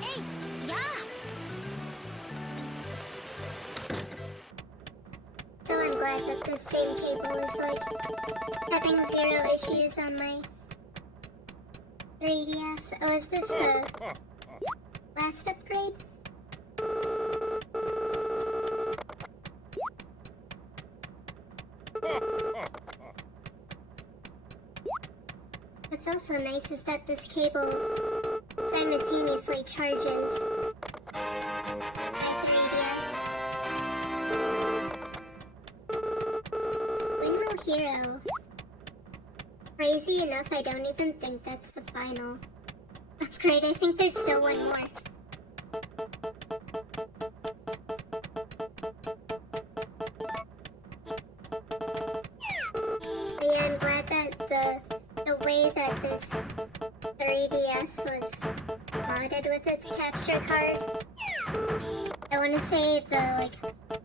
Hey, yeah. So I'm glad that this same cable is like having 0 issues on my 3DS. Oh, is this the last upgrade? What's also nice is that this cable simultaneously charges my 3DS. Windmill Hero. Crazy enough, I don't even think that's the final upgrade. I think there's still one more. But yeah, I'm glad that the way that this 3DS was modded with its capture card. I want to say the like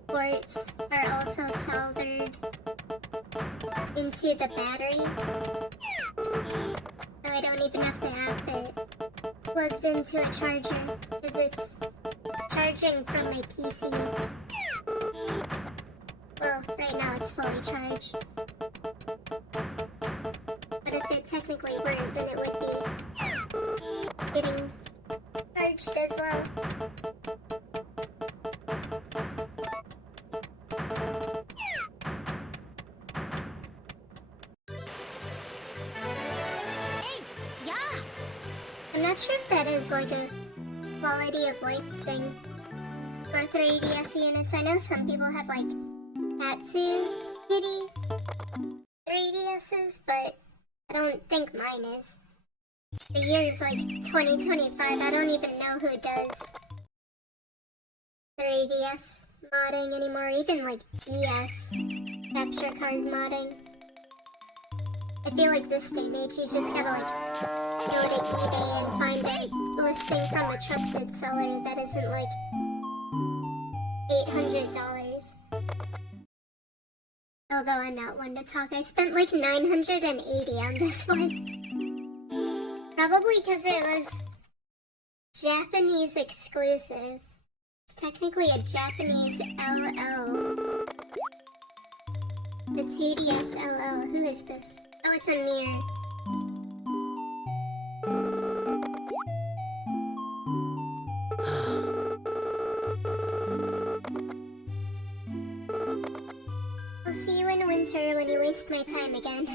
ports are also soldered into the battery, so I don't even have to have it plugged into a charger because it's charging from my PC. Well, right now it's fully charged. But if it technically weren't, then it would be getting charged as well. Hey, yeah. I'm not sure if that is like a quality of life thing for 3DS units. I know some people have like Tatsu Kitty 3DSs, but I don't think mine is. The year is like 2025. I don't even know who does 3DS modding anymore, even like DS capture card modding. I feel like this day and age you just gotta like go to eBay and find a listing from a trusted seller that isn't like $800. Although I'm not one to talk, I spent like 980 on this one. Probably because it was Japanese exclusive. It's technically a Japanese LL. The 2DS LL. Who is this? Oh, it's a mirror. I'll see you in winter when you waste my time again.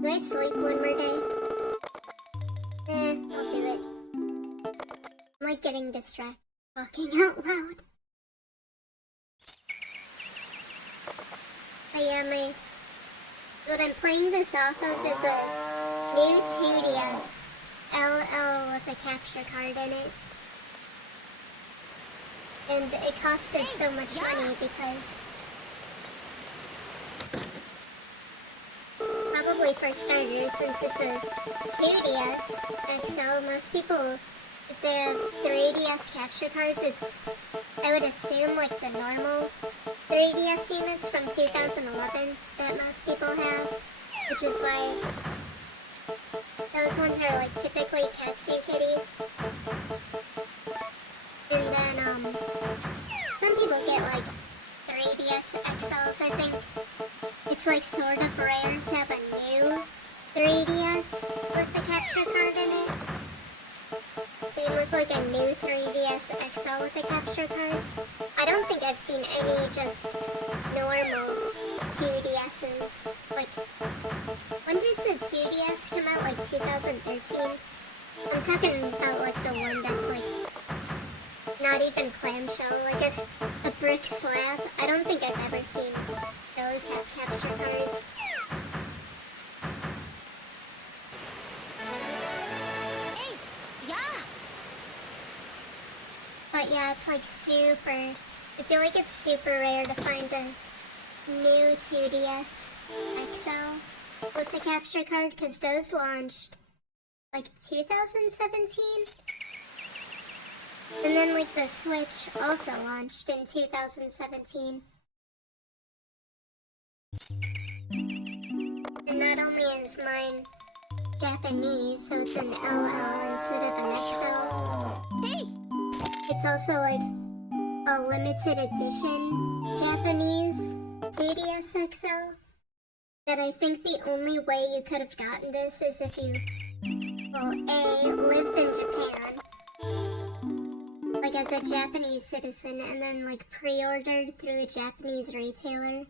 Do I sleep one more day? I'll do it. I'm like getting distracted talking out loud. But yeah, what I'm playing this off of is a new 2DS LL with a capture card in it. And it costed so much money because probably for starters, since it's a 2DS XL, most people, if they have 3DS capture cards, it's, I would assume, like the normal 3DS units from 2011 that most people have, which is why those ones are like typically Katsu Kitty. And then, some people get like 3DS XLs, I think. It's like sort of rare to have a new 3DS with the capture card in it. Same with like a new 3DS XL with a capture card. I don't think I've seen any just normal 2DSs. Like, when did the 2DS come out? Like 2013? I'm talking about like the one that's like not even clamshell, like a brick slab. I don't think I've ever seen those have capture cards. Hey, yeah. But yeah, it's like super, I feel like it's super rare to find a new 2DS XL with the capture card, because those launched like 2017? And then like the Switch also launched in 2017. And not only is mine Japanese, so it's an LL instead of an XL. Hey, It's also like a limited edition Japanese 2DS XL. That I think the only way you could have gotten this is if you, well, A, lived in Japan, like as a Japanese citizen, and then like pre-ordered through a Japanese retailer.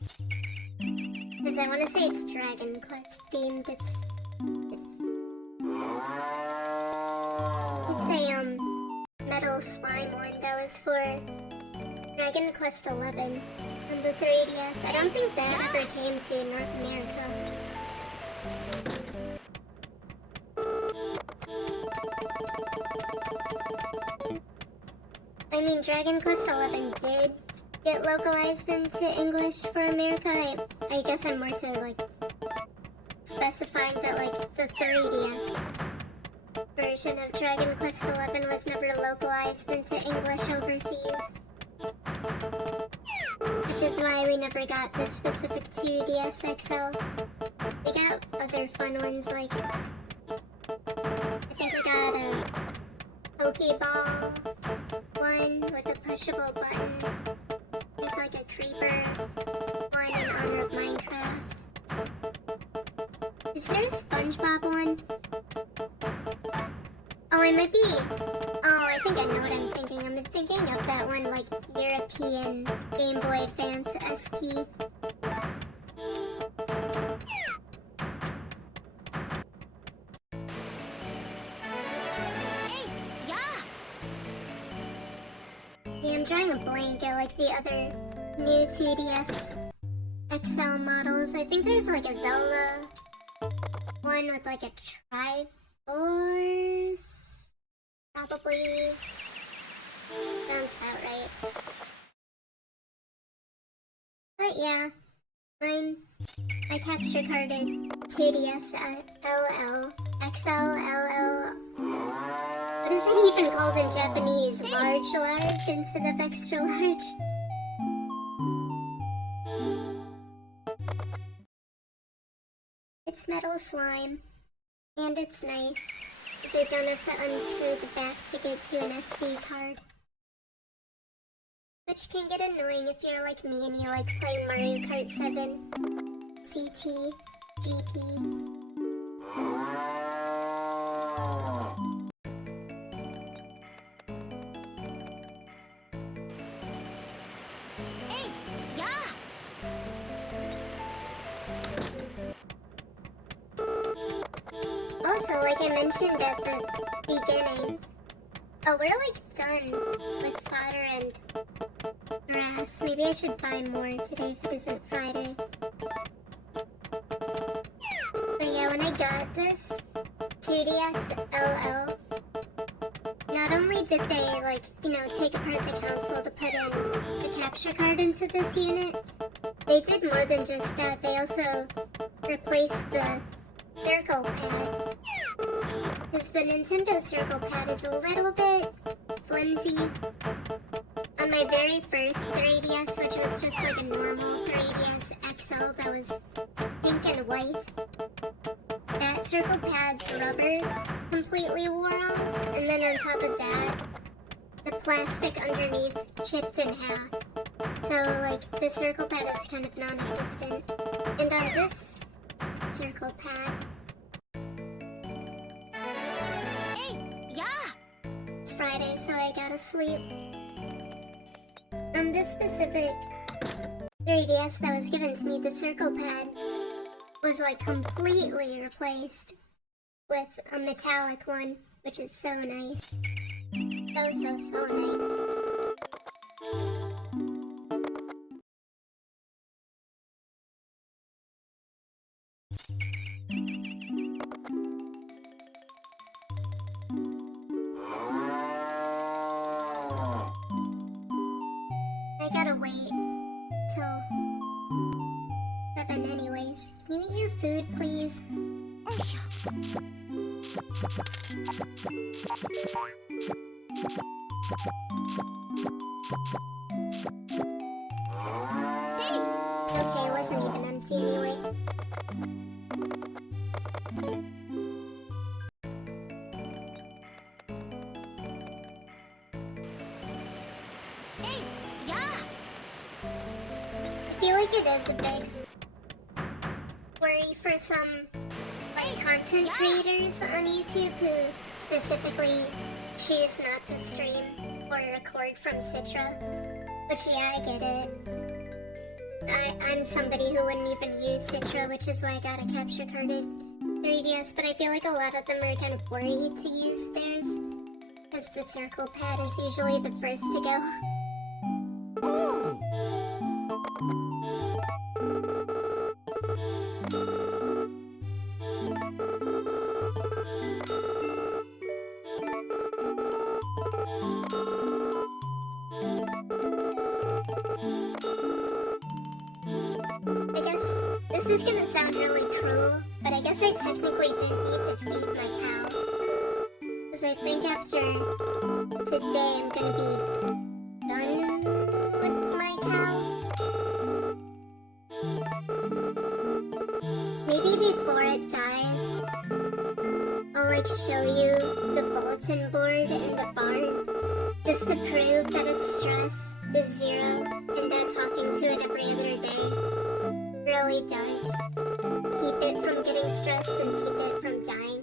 Because I want to say it's Dragon Quest themed. It's a metal slime one that was for Dragon Quest 11 on the 3DS. I don't think that ever came to North America. I mean, Dragon Quest 11 did get localized into English for America. I guess I'm more so like specifying that like the 3DS version of Dragon Quest 11 was never localized into English overseas. Which is why we never got this specific 2DS XL. We got other fun ones like, I think we got a Pokeball one with a pushable button. There's like a creeper one in honor of Minecraft. Is there a SpongeBob one? Oh, I might be. Oh, I think I know what I'm thinking. I'm thinking of that one, like, European Game Boy Advance SP. hey, yeah. Yeah, I'm drawing a blank at, like, the other new 2DS XL models. I think there's, like, a Zelda one with, like, a Triforce. Probably sounds about right. But yeah, I capture carded 2DS LL, XL, LL. I What is it even called in Japanese? Large instead of extra large? It's metal slime. And it's nice, because I don't have to unscrew the back to get to an SD card. Which can get annoying if you're like me and you like playing Mario Kart 7, CT, GP. Hey, yeah. Also, like I mentioned at the beginning, oh, we're like done with fodder and grass. Maybe I should buy more today if it isn't Friday. But yeah, when I got this 2DS LL, not only did they, like, you know, take apart the console to put in the capture card into this unit, they did more than just that. They also replaced the circle pad. Because the Nintendo circle pad is a little bit flimsy. On my very first 3DS, which was just like a normal 3DS XL that was pink and white, that circle pad's rubber completely wore off, and then on top of that, the plastic underneath chipped in half. So like the circle pad is kind of non-existent. And on this circle pad, Hey, yeah. it's Friday, so I gotta sleep. On this specific 3DS that was given to me, the circle pad was like completely replaced with a metallic one, which is so nice. So nice. I gotta wait till 7 anyways. Can you eat your food, please? Hey, Okay, it wasn't even empty anyway. hey, yeah. I feel like it is a big worry for some like content creators on YouTube who specifically choose not to stream or record from Citra. Which yeah, I get it. I'm somebody who wouldn't even use Citra, which is why I got a capture carded 3DS, but I feel like a lot of them are kind of worried to use theirs, because the circle pad is usually the first to go. I guess this is gonna sound really cruel, but I guess I technically didn't need to feed my cow. Because I think after today I'm gonna be done with my cow. Maybe before it dies, I'll like show you the bulletin board in the barn, just to prove that its stress is 0 and that talking to it every other day really does keep it from getting stressed and keep it from dying.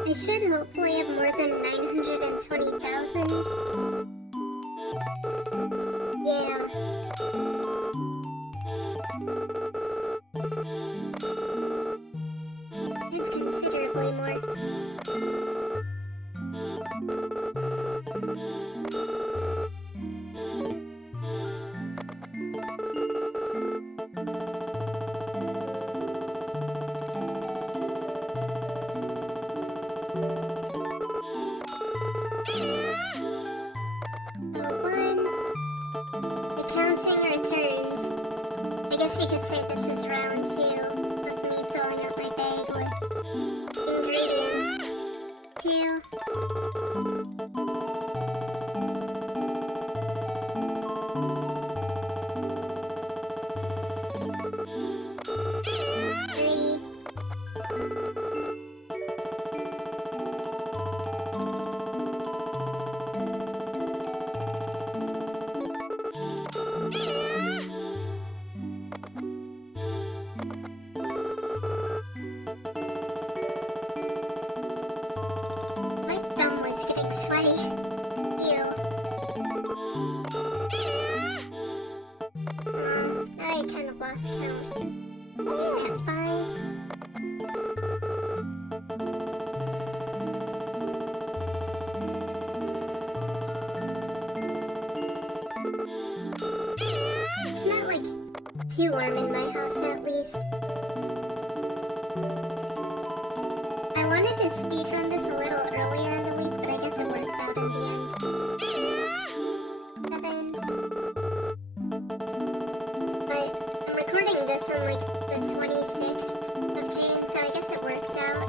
I should hopefully have more than 920,000. It's considerably more. Accounting returns. I guess you could say this is round 2 of me filling up my bag with ingredients. 2. 3. My thumb was getting sweaty. Ew. I kind of lost count. Maybe at 5. It's not like too warm in my house at least. I wanted to speedrun this a little earlier in the week, but I guess it worked out in the end. 7. But I'm recording this on like the 26th of June, so I guess it worked out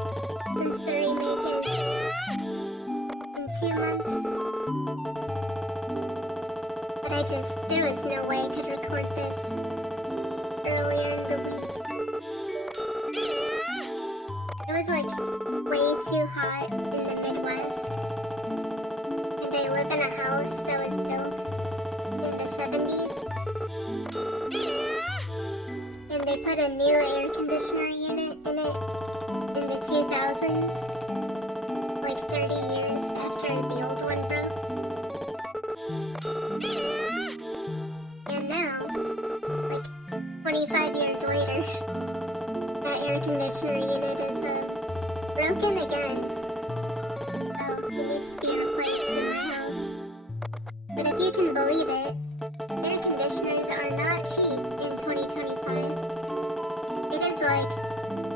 since the remake is in 2 months. But there was no way I could record this earlier in the week. It was like way too hot in the Midwest. And I live in a house that was built in the 70s. And they put a new air conditioner unit in it in the 2000s. Like 30 years after the old one broke. And now, like 25 years later, that air conditioner unit is broken again. So it needs to be replaced in my house. But if you can believe it, air conditioners are not cheap in 2025. It is like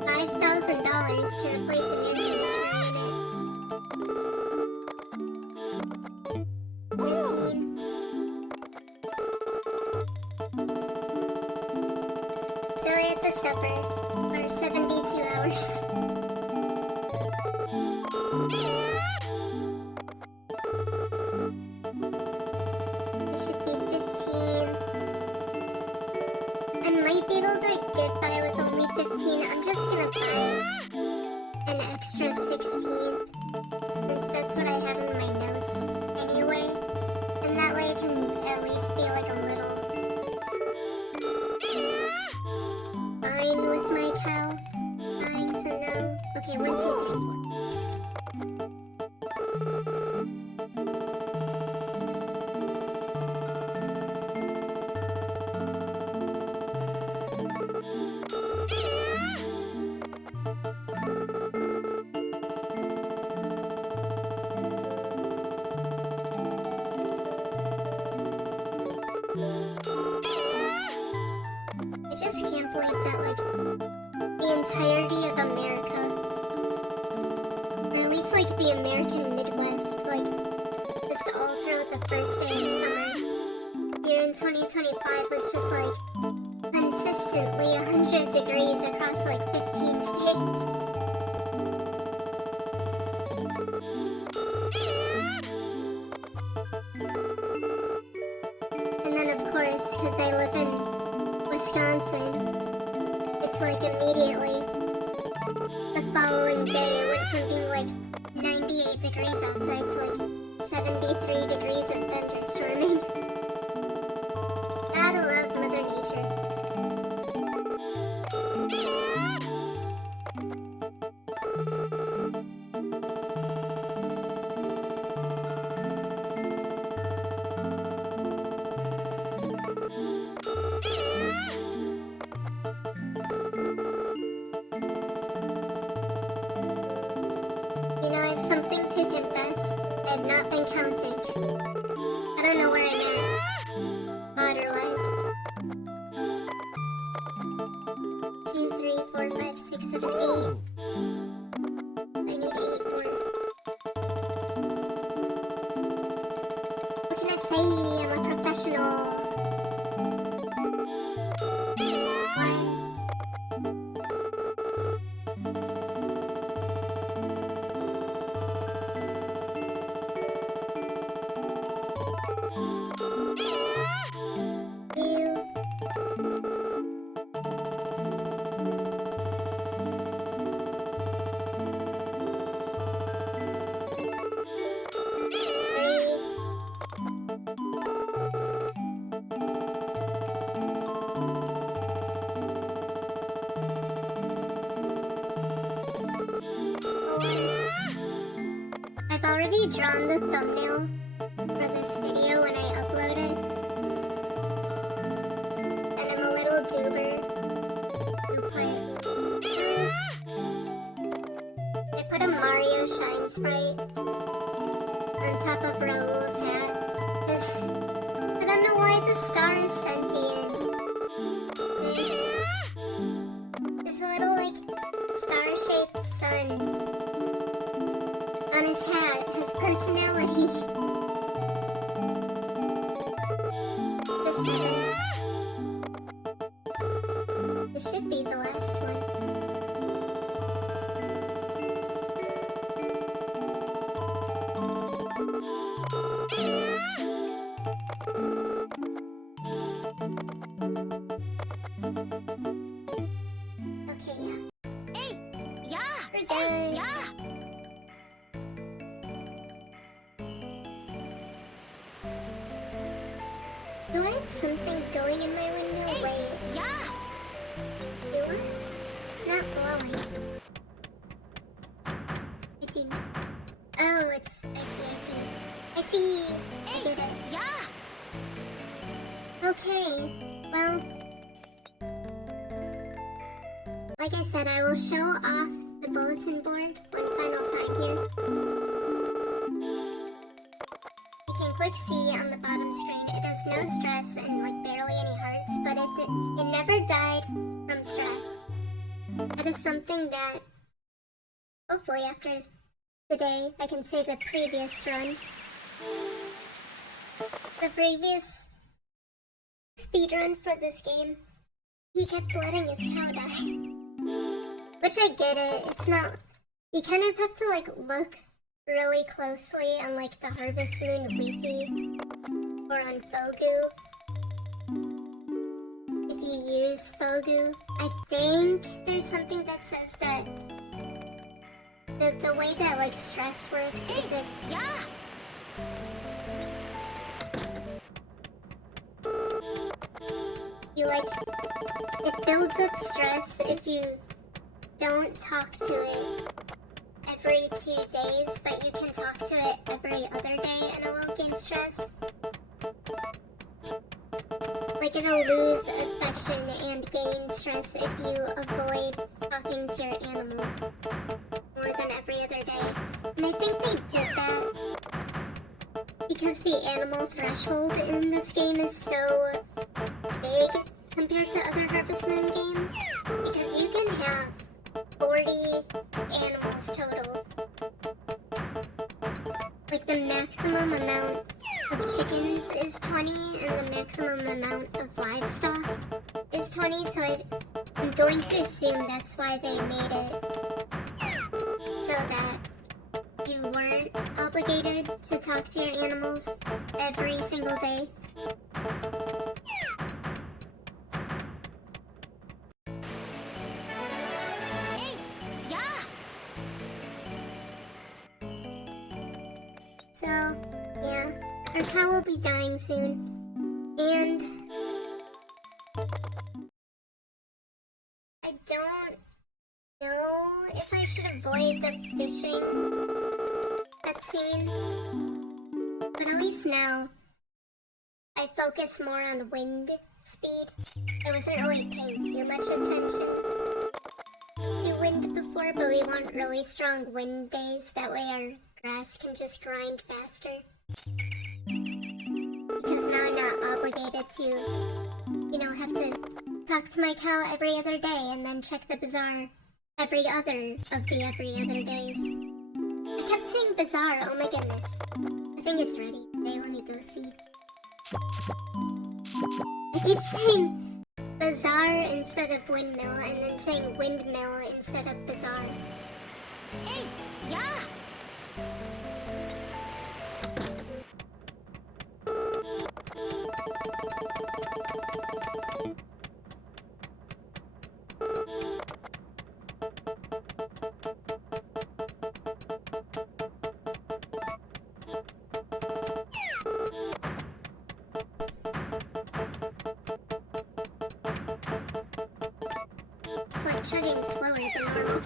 $5,000 to replace an air conditioner unit. 13. So it's a supper for 72 hours. It should be 15. I might be able to get by with only 15. I'm just gonna buy an extra 16. Since that's what I have in my notes anyway. And that way I can at least be like a little fine with my cow dying, so no. Okay, 1, 2, 3, 4. I just can't believe that, like, the entirety of America, or at least, like, the American Midwest, like, just all throughout the first day of summer, here in 2025 was just, like, consistently 100 degrees across, like, 15 states. And then, of course, because I live in Wisconsin, it's like immediately the following day it went from being like 98 degrees outside to like 73 degrees of thunderstorming. Gotta love Mother Nature. I've not been counting. I don't know where I'm at, order-wise. 2, 3, 4, 5, 6, 7, 8. I need 8 more. What can I say? I'm a professional. One. I've already drawn the thumbnail for this video when I upload it. And I'm a little goober. I put a Mario Shine sprite on top of Raul's hat. Because I don't know why the star is sentient. This little, like, star-shaped sun on his hat has personality. The 7. This should be the last one. Okay, yeah. Hey, yeah. We're done. Yeah. Do I have something going in my window? Wait, Yeah. do I? It's not blowing. It didn't. Oh, it's. I see. I did it. Yeah. Okay. Well, like I said, I will show off the bulletin board one final time here. You can click C on the bottom screen. It has no stress and like barely any hearts, but it never died from stress. That is something that hopefully after today I can say the previous run. The previous speedrun for this game, he kept letting his cow die. Which I get it, it's not, you kind of have to like look really closely on like the Harvest Moon wiki or on Fogu. If you use Fogu, I think there's something that says that the way that like stress works is if Yeah. you like, it builds up stress if you don't talk to it every 2 days, but you can talk to it every other day and it won't gain stress. Like it'll lose affection and gain stress if you avoid talking to your animals more than every other day. And I think they did that because the animal threshold in this game is so big compared to other Harvest Moon games, because you can have 40 animals total. Like the maximum amount of chickens is 20 and the maximum amount of livestock is 20, so I'm going to assume that's why they made it so that you weren't obligated to talk to your animals every single day. Hey, yeah. So, yeah, our cow will be dying soon. And I don't know if I should avoid the fishing cutscene, but at least now I focus more on wind speed. I wasn't really paying too much attention to wind before, but we want really strong wind days. That way our grass can just grind faster. Because now I'm not obligated to, have to talk to my cow every other day and then check the bazaar every other days. I kept saying bazaar, oh my goodness. I think it's ready. Okay, let me go see. I keep saying bazaar instead of windmill and then saying windmill instead of bazaar. Hey, yeah. It's like chugging slower than normal.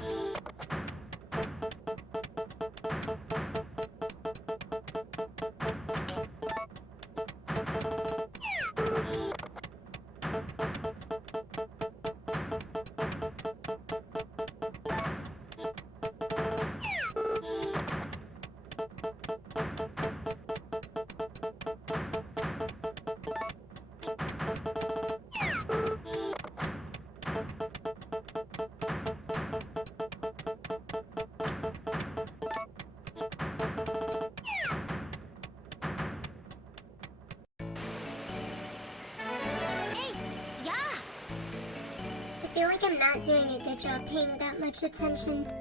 I feel like I'm not doing a good job paying that much attention to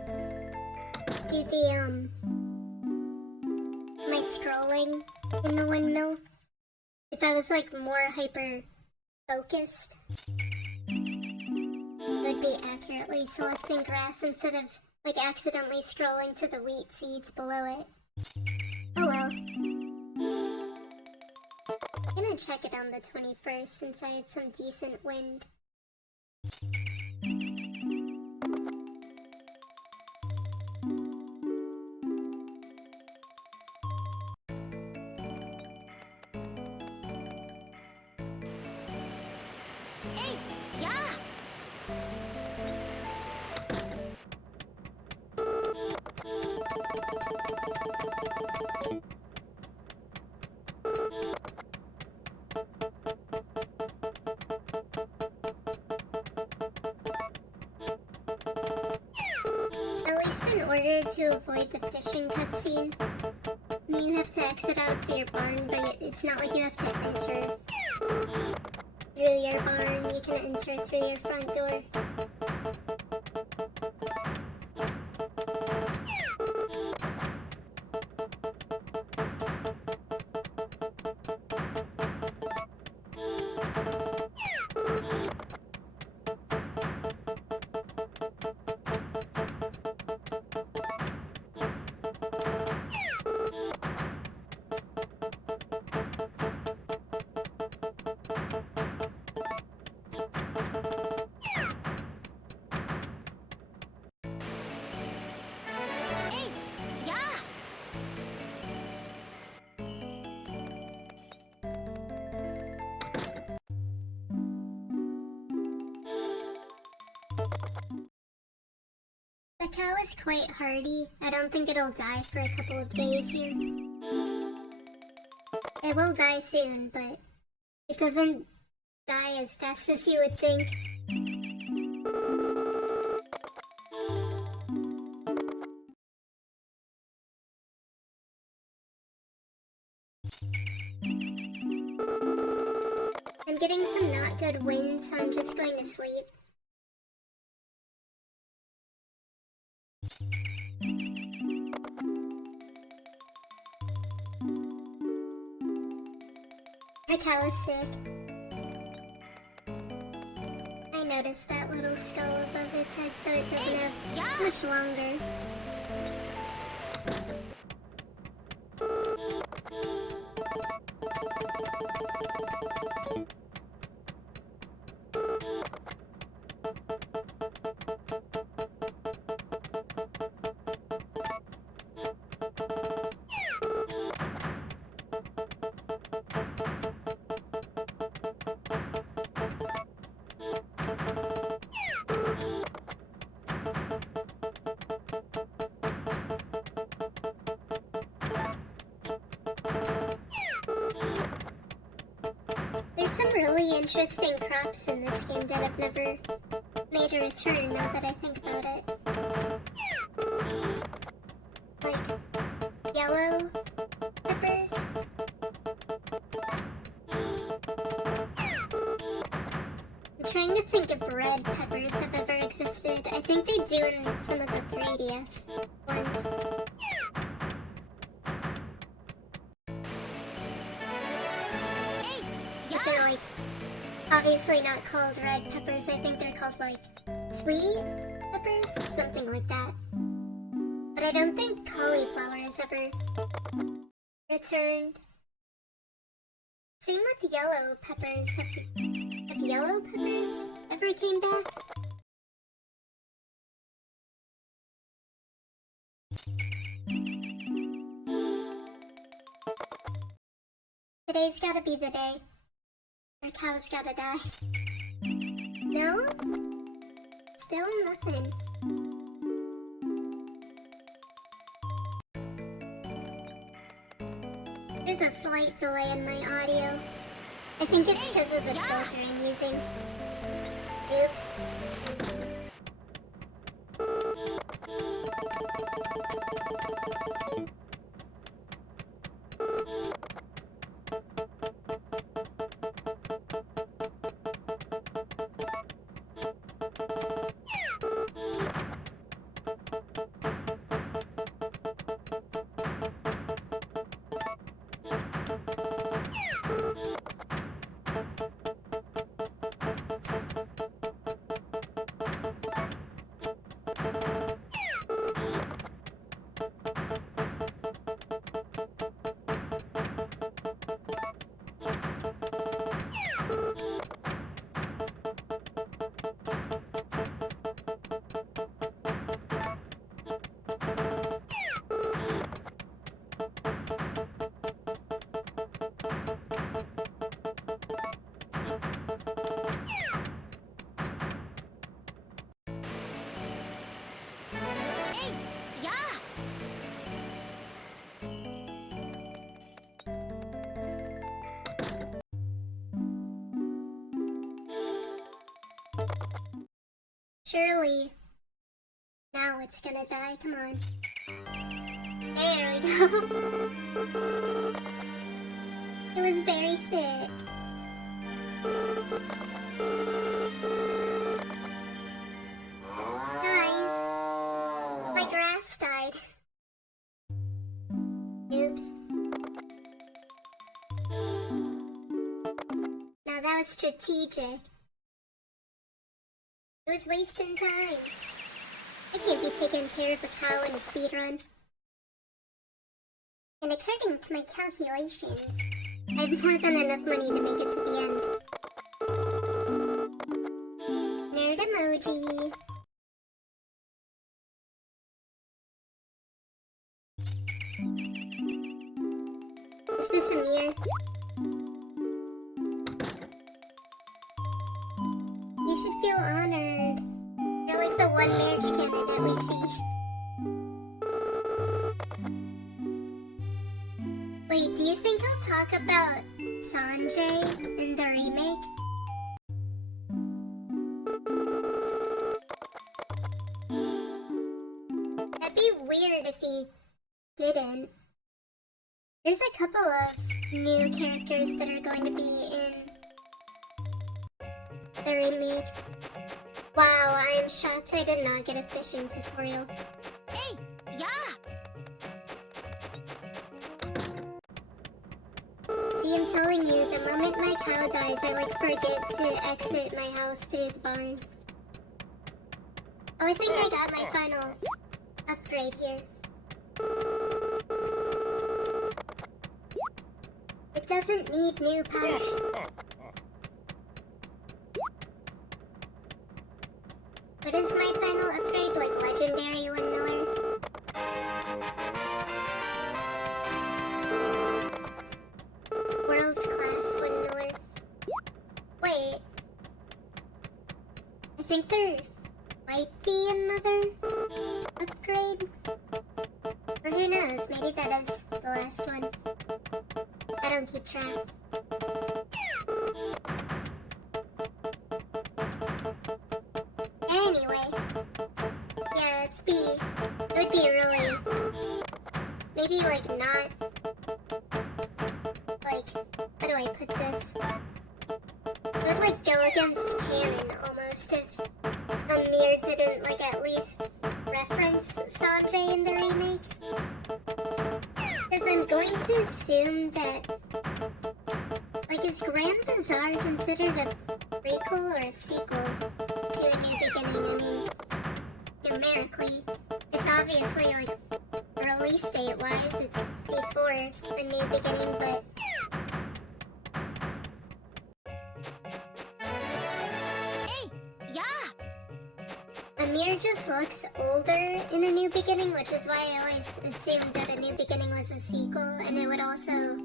the, my scrolling in the windmill. If I was, like, more hyper-focused, I would be accurately selecting grass instead of, like, accidentally scrolling to the wheat seeds below it. Oh well. I'm gonna check it on the 21st since I had some decent wind. Hey, yeah. At least in order to avoid the fishing cutscene, you have to exit out of your barn, but it's not like you have to enter through your barn. You can enter through your front door. Hey, yeah. The cow is quite hardy. I don't think it'll die for a couple of days here. It will die soon, but it doesn't die as fast as you would think. I'm getting some not good wind, so I'm just going to sleep. My cow is sick. I noticed that little skull above its head, so it doesn't have much longer. some really interesting crops in this game that have never made a return now that I think about it. Like yellow peppers. I'm trying to think if red peppers have ever existed. I think they do in some of the 3DS ones. But they're like, obviously not called red peppers. I think they're called like sweet peppers, something like that. But I don't think cauliflower has ever returned. Same with yellow peppers. Have yellow peppers ever came back? Today's gotta be the day. Our cow's gotta die. No? Still nothing. There's a slight delay in my audio. I think it's because of the filter I'm using. Oops. Surely, now it's gonna die, come on. There we go. It was very sick. Guys, my grass died. Oops. Now that was strategic. It was wasting time. I can't be taking care of a cow in a speedrun. And according to my calculations, I have more than enough money to make it to the end. Nerd emoji. Is this a mirror? You should feel honored. You're like the one marriage candidate we see. Wait, do you think I'll talk about Sanjay in the remake? That'd be weird if he didn't. There's a couple of new characters that are going to be in the remake. Wow, I am shocked I did not get a fishing tutorial. Hey, yeah. See, I'm telling you, the moment my cow dies, I forget to exit my house through the barn. Oh, I think I got my final upgrade here. It doesn't need new power. What is my final upgrade? Like legendary windmiller? World class windmiller. Wait. I think there might be another upgrade. Or who knows, maybe that is the last one. I don't keep track. maybe like not, like, how do I put this? It would like go against canon almost if Amir didn't like at least reference Sanjay in the remake. Because I'm going to assume that, like, is Grand Bazaar considered a prequel or a sequel to A New Beginning? I mean, numerically, it's obviously, like, release date-wise, it's before A New Beginning, but... Hey, yeah. Amir just looks older in A New Beginning, which is why I always assumed that A New Beginning was a sequel, and it would also...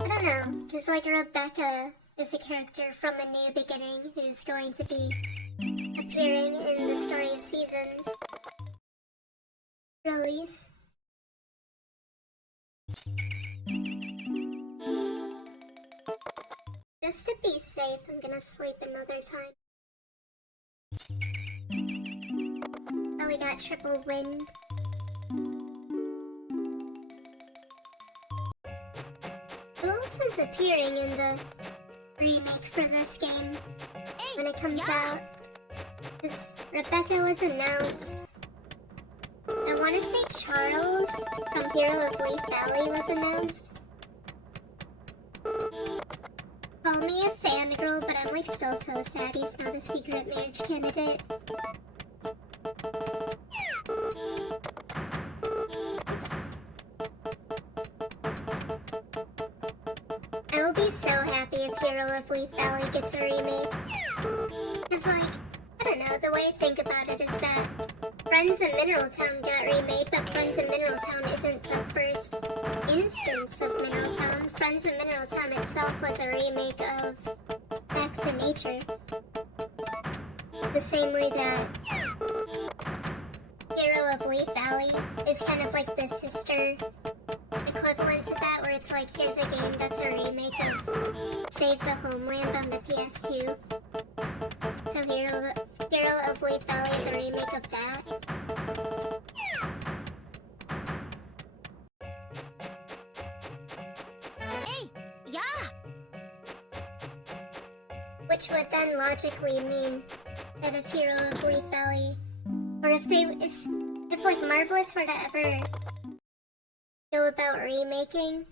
I don't know, because, like, Rebecca is a character from A New Beginning who's going to be appearing in the Story of Seasons release. Just to be safe, I'm gonna sleep another time. Oh, we got triple wind. Who else is appearing in the remake for this game when it comes out? Because Rebecca was announced. I want to say Charles from Hero of Leaf Valley was announced. Call me a fangirl, but I'm like still so sad he's not a secret marriage candidate. I will be so happy if Hero of Leaf Valley gets a remake. Cause like, I don't know, the way I think about it is that Friends of Mineral Town got remade, but Friends of Mineral Town isn't the first instance of Mineral Town. Friends of Mineral Town itself was a remake of Back to Nature. The same way that Hero of Leaf Valley is kind of like the sister equivalent to that, where it's like, here's a game that's a remake of Save the Homeland on the PS2. So Hero of Leaf Valley is a remake of that. Hey, yeah. Which would then logically mean that if Hero of Leaf Valley, or if like Marvelous were to ever go about remaking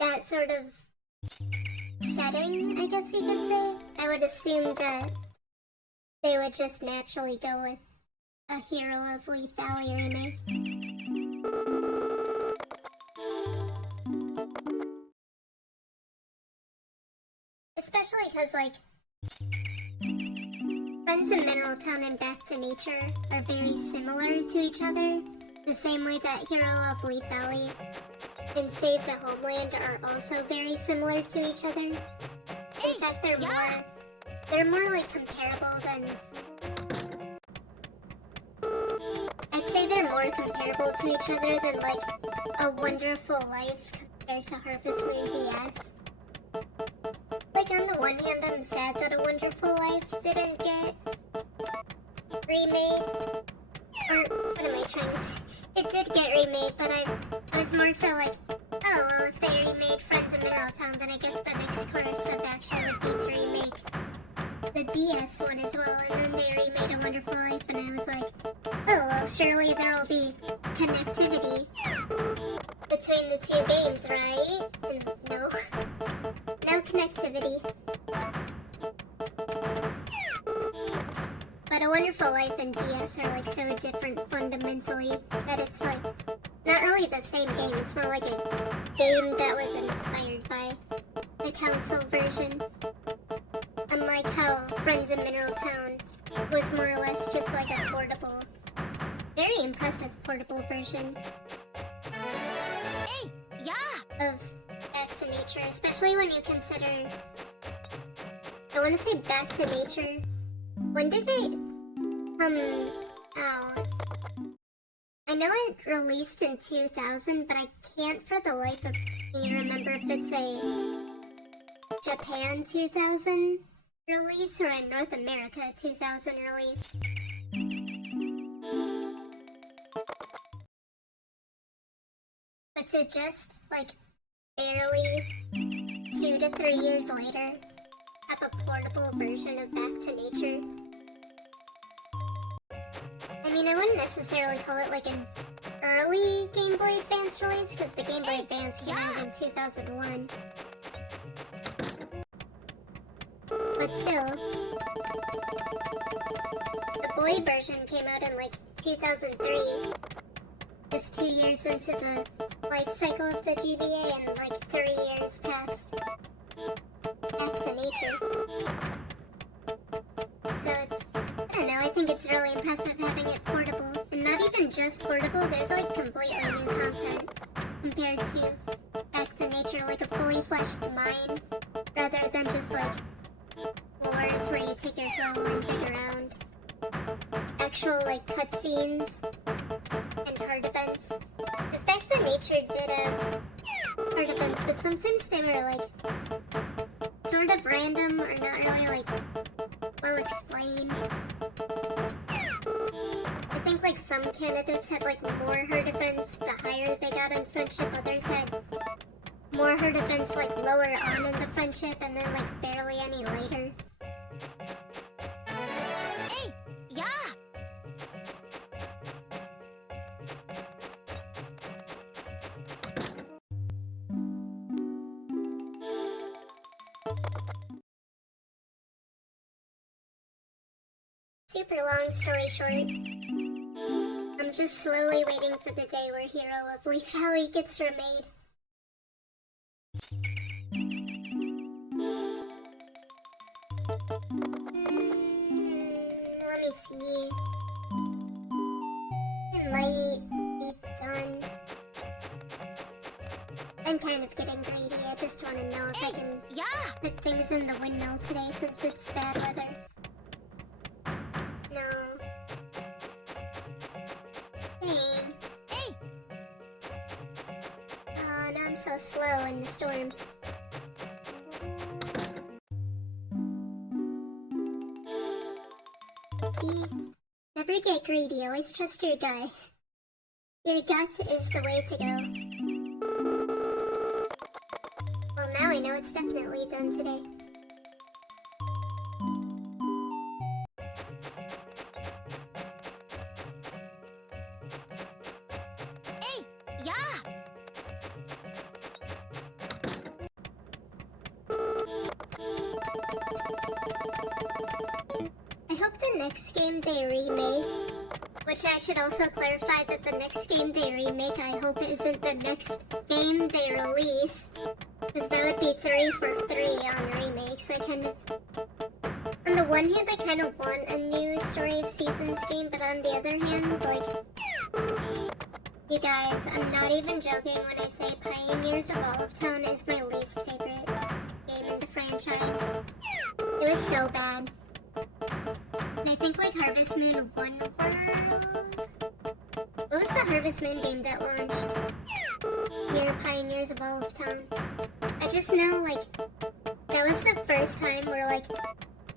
that sort of setting, I guess you could say, I would assume that they would just naturally go with a Hero of Leaf Valley remake. Especially because, like, Friends of Mineral Town and Back to Nature are very similar to each other, the same way that Hero of Leaf Valley and Save the Homeland are also very similar to each other. In fact, they're more like comparable than... I'd say they're more comparable to each other than like A Wonderful Life compared to Harvest Moon DS. Like, on the one hand, I'm sad that A Wonderful Life didn't get remade. Or, what am I trying to say? It did get remade, but I was more so like, oh, well, if they remade Friends of Mineral Town, then I guess the next course of action would be to remake the DS one as well, and then they remade A Wonderful Life, and I was like, oh, well, surely there will be connectivity between the two games, right? And no. No connectivity. But A Wonderful Life and DS are like so different fundamentally that it's like not really the same game. It's more like a game that was inspired by the console version. Unlike how Friends of Mineral Town was more or less just like a portable, very impressive portable version Hey, yeah. of Back to Nature, especially when you consider, I want to say Back to Nature, when did it come out? I know it released in 2000, but I can't for the life of me remember if it's a Japan 2000 release or a North America 2000 release. But to just, like, barely 2 to 3 years later, have a portable version of Back to Nature. I mean, I wouldn't necessarily call it like an early Game Boy Advance release, because the Game Boy Advance came out in 2001. But still, the Boy version came out in like 2003, just 2 years into the life cycle of the GBA, and like 3 years past Back to Nature. So it's, I don't know, I think it's really impressive having it portable. And not even just portable, there's like completely new content compared to Back to Nature, like a fully fleshed mine, rather than just like floors where you take your hoe and dig around. Actual like cutscenes and hard events. Because Back to Nature did have hard events, but sometimes they were like sort of random or not really like well explained. I think like some candidates had like more hard events the higher they got in friendship, others had more hard events like lower on in the friendship and then like barely any later. Hey, yeah. Super long story short, I'm just slowly waiting for the day where Hero of Leaf Valley gets remade. Let me see. It might be done. I'm kind of getting greedy. I just want to know if I can Yeah. put things in the windmill today since it's bad weather. No. Dang. Hey. Oh, now I'm so slow in the storm. See? Never get greedy, always trust your gut. Your gut is the way to go. Well, now I know it's definitely done today. Hey, yeah. I hope the next game they remake, which I should also clarify that the next game they remake, I hope isn't the next game they release, because that would be 3 for 3 on remakes. I kind of, on the one hand, I kind of want a new Story of Seasons game, but on the other hand, like, you guys, I'm not even joking when I say Pioneers of Olive Town is my least favorite game in the franchise. It was so bad. And I think like Harvest Moon One World. What was the Harvest Moon game that launched near Pioneers of Olive Town? I just know like that was the first time where like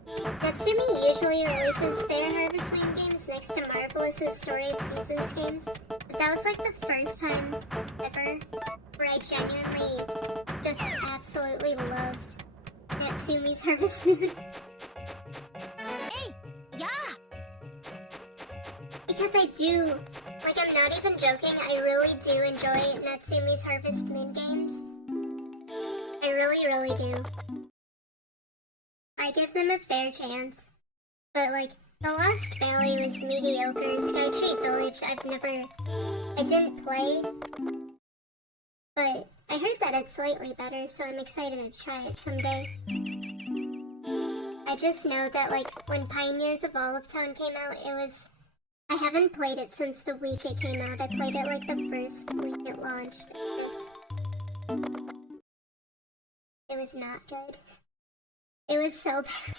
Natsumi usually releases their Harvest Moon games next to Marvelous's Story of Seasons games, but that was like the first time ever where I genuinely just absolutely loved Natsumi's Harvest Moon. Hey, yeah. Because I do, like I'm not even joking, I really do enjoy Natsumi's Harvest Moon games. I really do. I give them a fair chance. But like, The Lost Valley was mediocre. Skytree Village I didn't play. But I heard that it's slightly better, so I'm excited to try it someday. I just know that like, when Pioneers of Olive Town came out, I haven't played it since the week it came out. I played it like the first week it launched. It was not good. It was so bad.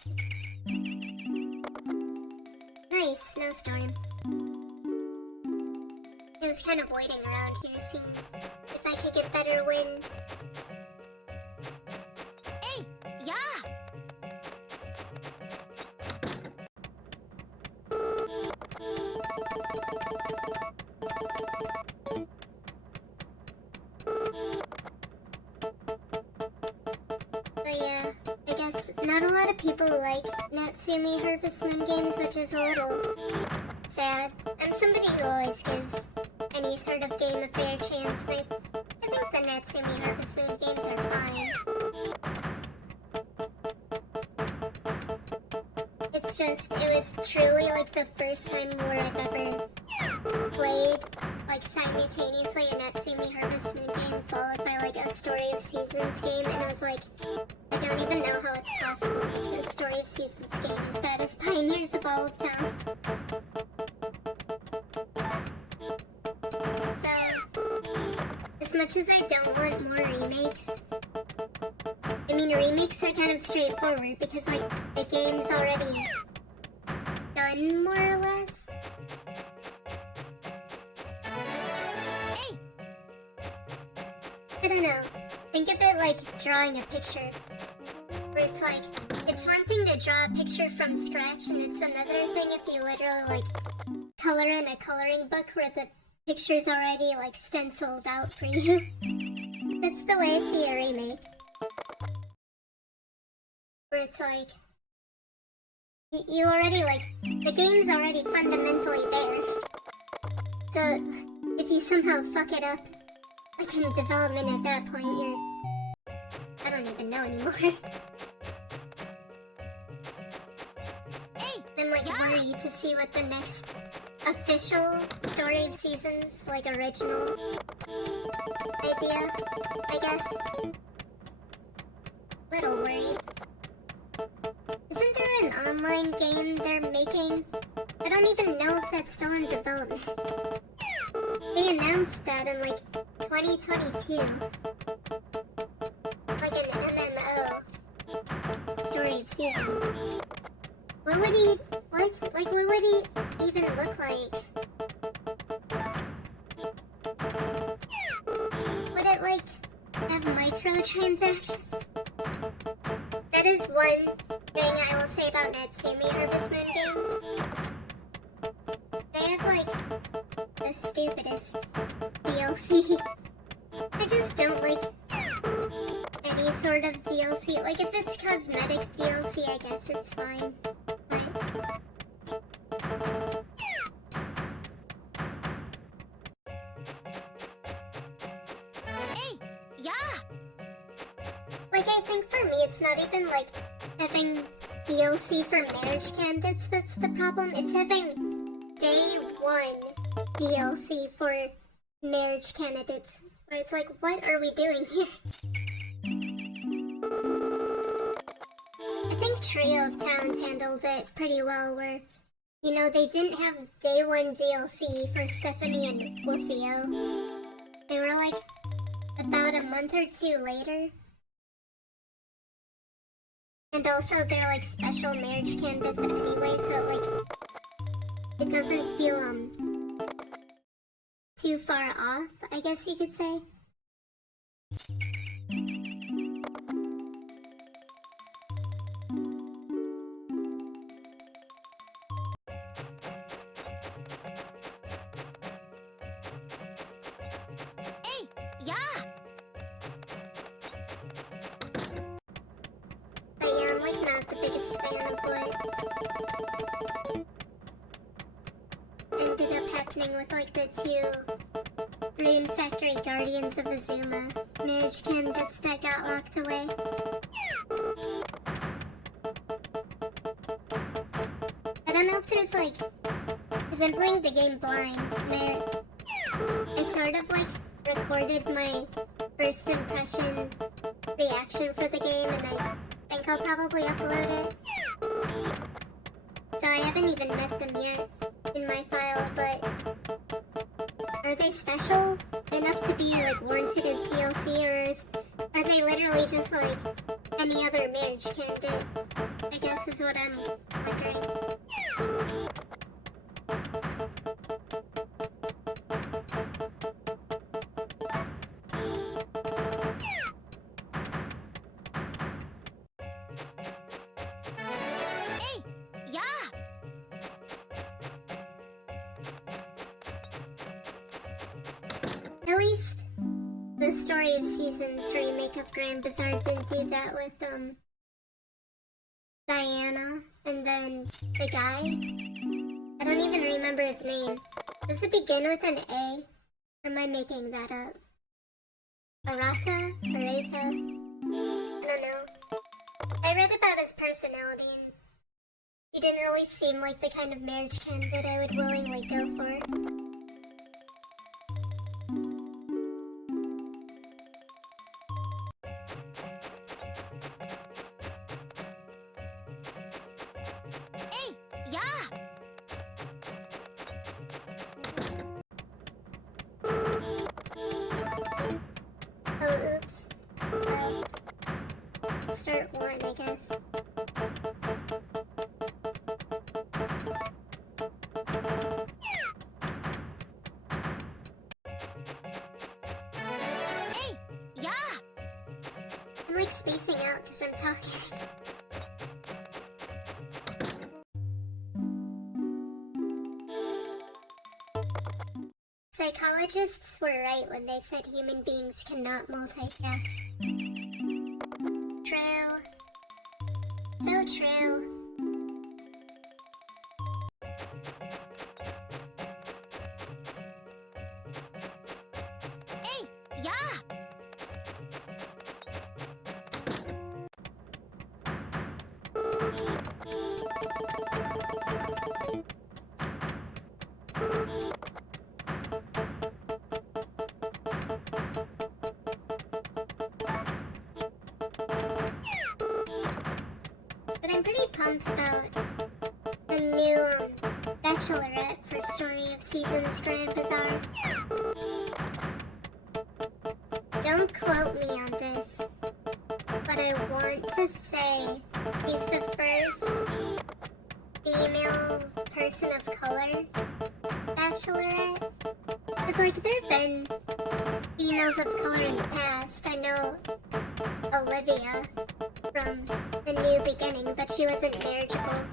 Nice snowstorm. I was kind of waiting around here, seeing if I could get better wind. Hey, yeah. lot of people like Natsumi Harvest Moon games, which is a little sad. I'm somebody who always gives any sort of game a fair chance, and I think the Natsumi Harvest Moon games are fine. It's just, it was truly like the first time where I've ever played like simultaneously a Natsumi Harvest Moon game followed by like a Story of Seasons game, and I was like, I don't even know how it's possible that the Story of Seasons game is bad as Pioneers of Olive Town. So, as much as I don't want more remakes, I mean, remakes are kind of straightforward because, like, the game's already done, more or less. Hey! I don't know. Think of it like drawing a picture. Where it's like, it's one thing to draw a picture from scratch, and it's another thing if you literally, like, color in a coloring book where the picture's already, like, stenciled out for you. That's the way I see a remake. Where it's like, you already, like, the game's already fundamentally there. So, if you somehow fuck it up, like in development at that point, I don't even know anymore. I'm like worried to see what the next official Story of Seasons, like original idea, I guess. Little worried. Isn't there an online game they're making? I don't even know if that's still in development. They announced that in like 2022. Like an MMO. Story of Seasons. What would he... What? Like, what would he even look like? Would it, like, have microtransactions? That is one thing I will say about Natsumi Harvest Moon games. They have, like, the stupidest DLC. I just don't like any sort of DLC. Like, if it's cosmetic DLC, I guess it's fine. But... Hey! Yeah! Like, I think for me, it's not even, like, having DLC for marriage candidates that's the problem. It's having day one DLC for marriage candidates. Where it's like, what are we doing here? I think Trio of Towns handled it pretty well, where, you know, they didn't have day one DLC for Stephanie and Woofio. They were like about a month or two later. And also they're like special marriage candidates anyway, so like it doesn't feel too far off, I guess you could say. Hey! Yeah! But yeah, I'm like not the biggest fan of what ended up happening with like the two Rune Factory Guardians of Azuma marriage candidates that got locked away. I don't know if there's like, because I'm playing the game blind, and I sort of like recorded my first impression reaction for the game, and I think I'll probably upload it. So I haven't even met them yet in my file, but are they special enough to be like warranted as DLC, or are they literally just like any other marriage candidate? I guess is what I'm wondering. Hey! Yeah! At least the Story of Seasons remake of Grand Bazaar didn't do that with Diana, and then the guy. I don't even remember his name. Does it begin with an A? Or am I making that up? Arata? Arata? I don't know. I read about his personality and he didn't really seem like the kind of marriage candidate I would willingly go for. Hey, yeah. Oh, oops. Start one, I guess. Hey, yeah. I'm like spacing out because I'm talking. Psychologists were right when they said human beings cannot multitask. True. So true. Hey, yeah. But I'm pretty pumped about the new Bachelorette for Story of Seasons Grand Bazaar. Don't quote me on this, but I want to say he's the first female person of color Bachelorette. Because, like, there have been females of color in the past. I know Olivia from The New Beginning, but she wasn't marriageable.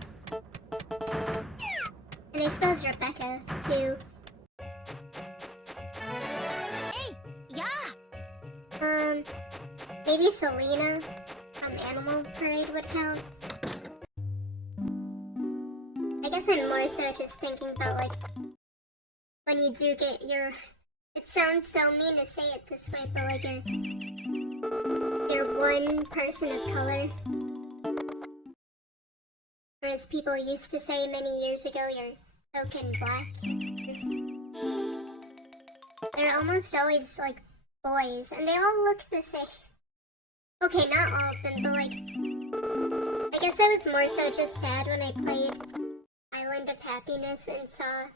And I suppose Rebecca, too. Hey, yeah. Maybe Selena from Animal Parade would count. I guess I'm more so just thinking about, like, when you do get your... It sounds so mean to say it this way, but, like, you're one person of color. Or as people used to say many years ago, you're token black. They're almost always, like, boys, and they all look the same. Okay, not all of them, but, like, I guess I was more so just sad when I played Island of Happiness and saw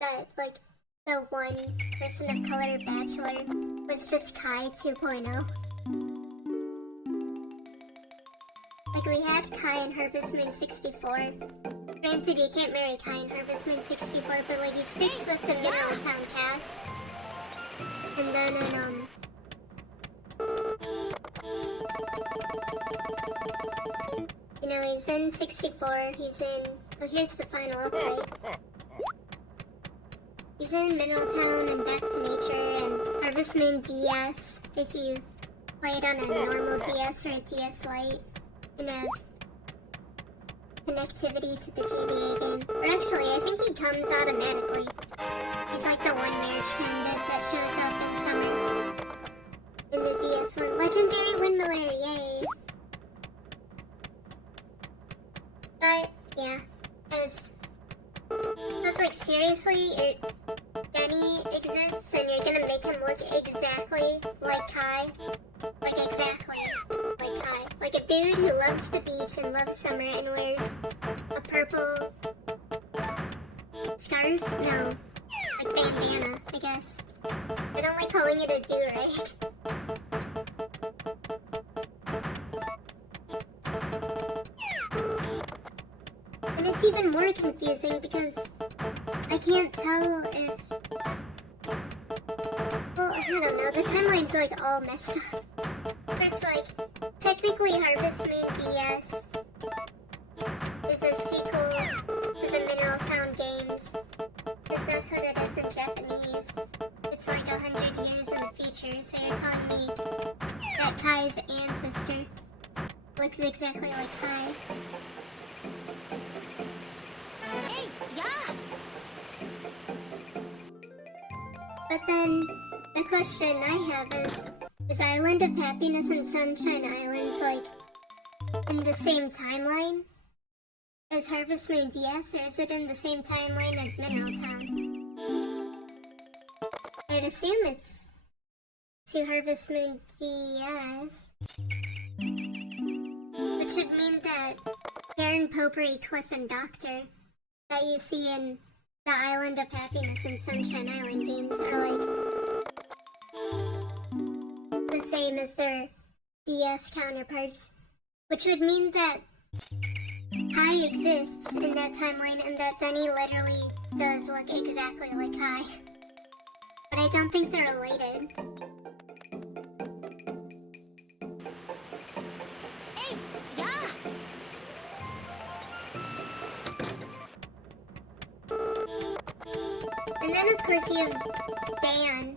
that, like, the one person of color bachelor was just Kai 2.0. Like, we had Kai in Harvest Moon 64. Granted, you can't marry Kai in Harvest Moon 64, but, like, he sticks with the Middletown cast. And then in, you know, he's in 64, he's in... Oh, here's the final upgrade. He's in Middletown and Back to Nature and Harvest Moon DS, if you play it on a normal DS or a DS Lite, in a connectivity to the GBA game. Or actually, I think he comes automatically. He's like the one marriage candidate that shows up in summer in the DS one. Legendary Windmiller, yay! But, yeah, I was like, seriously, Denny exists and you're gonna make him look exactly like Kai? Like, exactly like Kai. Like a dude who loves the beach and loves summer and wears a purple scarf? No. Like bandana, I guess. I don't like calling it a do-rag. And it's even more confusing because I can't tell if... Well, I don't know, the timeline's like all messed up. But it's like, technically Harvest Moon DS is a sequel to the Mineral Town games. Because that's what it is in Japanese. It's like 100 years in the future, so you're telling me that Kai's ancestor looks exactly like Kai. But then, the question I have is Island of Happiness and Sunshine Islands, like, in the same timeline as Harvest Moon DS, or is it in the same timeline as Mineral Town? I'd assume it's to Harvest Moon DS, which would mean that Karen, Potpourri, Cliff, and Doctor that you see in the Island of Happiness and Sunshine Island games are like the same as their DS counterparts, which would mean that Kai exists in that timeline and that Denny literally does look exactly like Kai. But I don't think they're related. Hey, yeah. And then of course you have Dan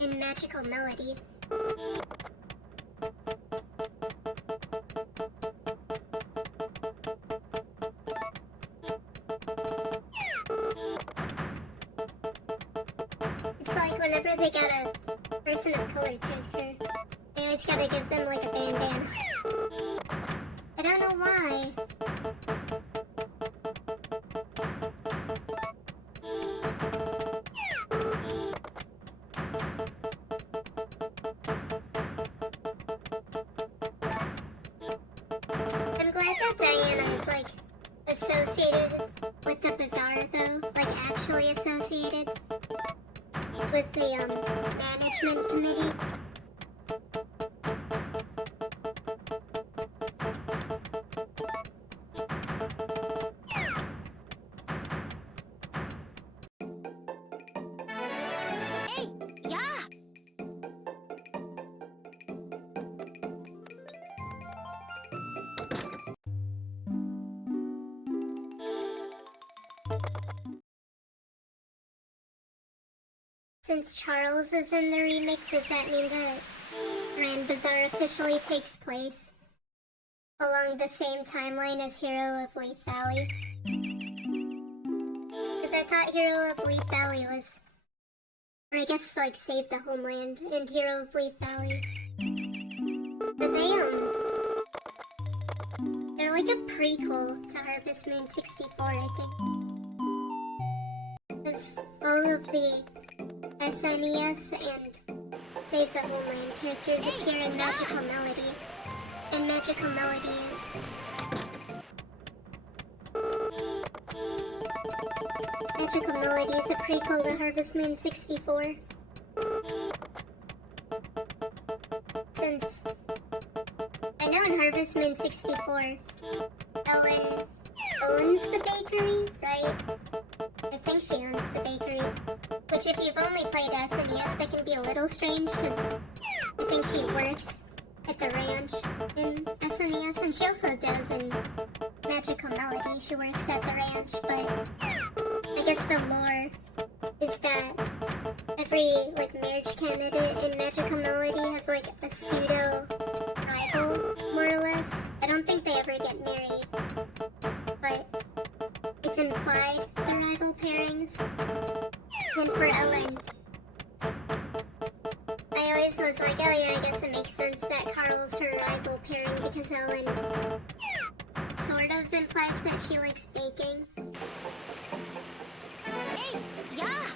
in Magical Melody. It's like whenever they got a person of color character, they always gotta give them like a bandana. I don't know why. I'm glad that Diana is like associated with the bazaar though, like actually associated with the management committee. Hey, yeah. Since Charles is in the remake, does that mean that Grand Bazaar officially takes place along the same timeline as Hero of Leaf Valley? Because I thought Hero of Leaf Valley was, or I guess like Save the Homeland in Hero of Leaf Valley. But they're like a prequel to Harvest Moon 64, I think. Because all of the SNES and Save the Homeland characters appear in Magical Melody. And Magical Melody is a prequel to Harvest Moon 64. Since I know in Harvest Moon 64, Ellen owns the bakery, right? I think she owns the bakery. Which if you've only played SNES, that can be a little strange, because I think she works at the ranch in SNES, and she also does in Magical Melody. She works at the ranch, but I guess the lore is that every like marriage candidate in Magical Melody has like a pseudo rival, more or less. I don't think they ever get married, but it's implied, the rival pairings. And for Ellen, I always was like, oh yeah, I guess it makes sense that Carl's her rival pairing because Ellen sort of implies that she likes baking. Hey, yeah.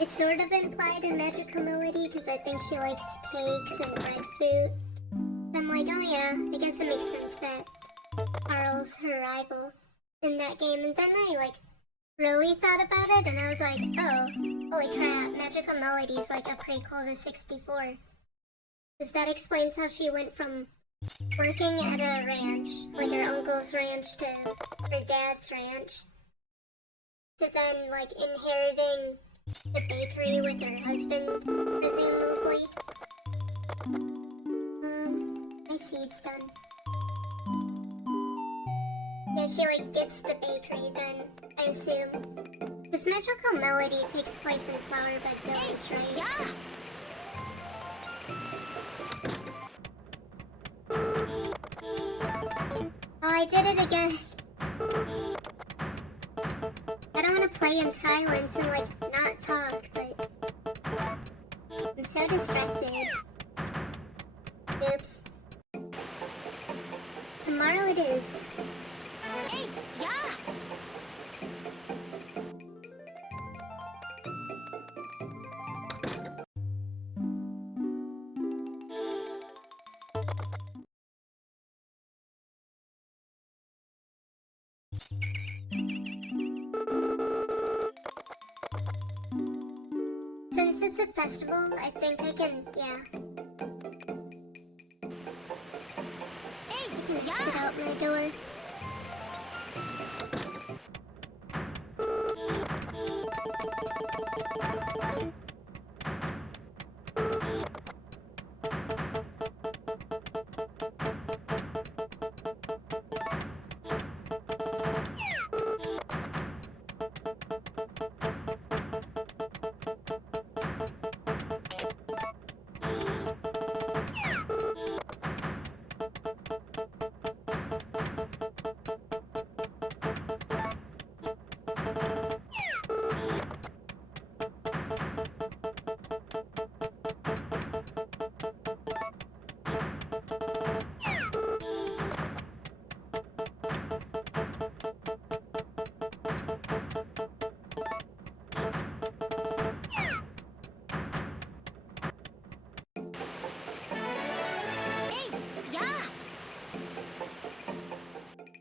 It's sort of implied in Magical Melody because I think she likes cakes and breadfruit. I'm like, oh yeah, I guess it makes sense that Carl's her rival in that game. And then I like really thought about it and I was like, oh, holy crap, Magical Melody is like a prequel to 64. Because that explains how she went from working at a ranch, like her uncle's ranch to her dad's ranch, to then like inheriting the bakery with her husband, presumably. My seed's done. Yeah, she like gets the bakery then, I assume. This Magical Melody takes place in Flowerbed Village, right? Yeah. Oh, I did it again. I don't want to play in silence and like not so distracted. Oops. Tomorrow it is. Hey, yeah. Since it's a festival, I think I can, yeah. Hey, I can yeah. exit out my door. Hey, yeah.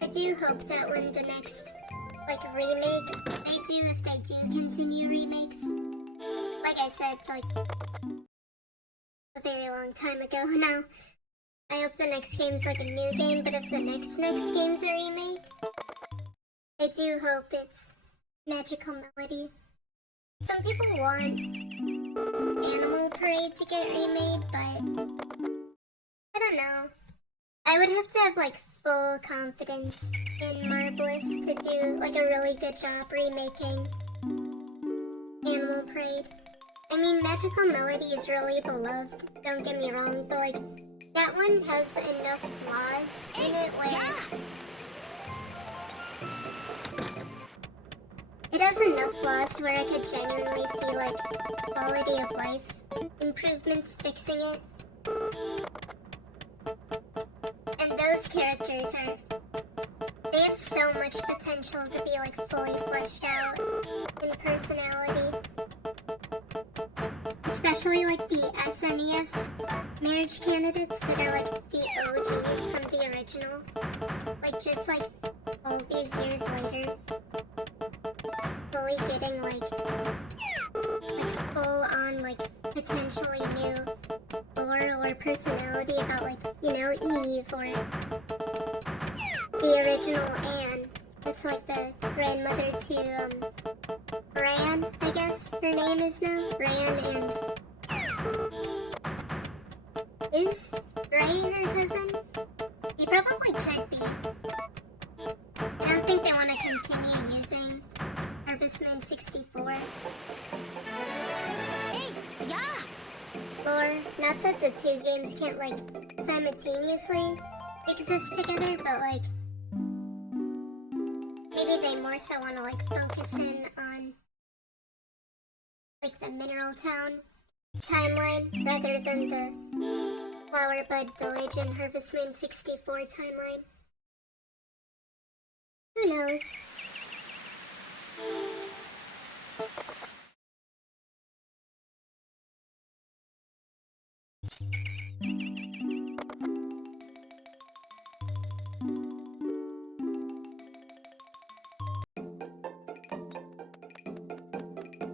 I do hope that when the next, like, remake, they do, if they do continue remakes. Like I said, like, a very long time ago now. I hope the next game's like a new game, but if the next game's a remake, I do hope it's Magical Melody. Some people want Animal Parade to get remade, but I don't know. I would have to have like full confidence in Marvelous to do like a really good job remaking Animal Parade. I mean, Magical Melody is really beloved, don't get me wrong, but like, that one has enough flaws in it where it has enough flaws where I could genuinely see like quality of life improvements fixing it. And those characters they have so much potential to be like fully fleshed out in personality. Especially like the SNES marriage candidates that are like the OGs from the original. Like just like all these years later, fully getting like full on like potentially new lore or personality about like, you know, Eve or the original Anne. That's like the grandmother to Ran, I guess her name is now. Ran, and is Ray her cousin? He probably could be. I don't think they want to continue using Harvest Moon 64. Hey, yeah. Lore, not that the two games can't like simultaneously exist together, but like maybe they more so want to like focus in on like the Mineral Town timeline rather than the Flower Bud Village and Harvest Moon 64 timeline. Who knows?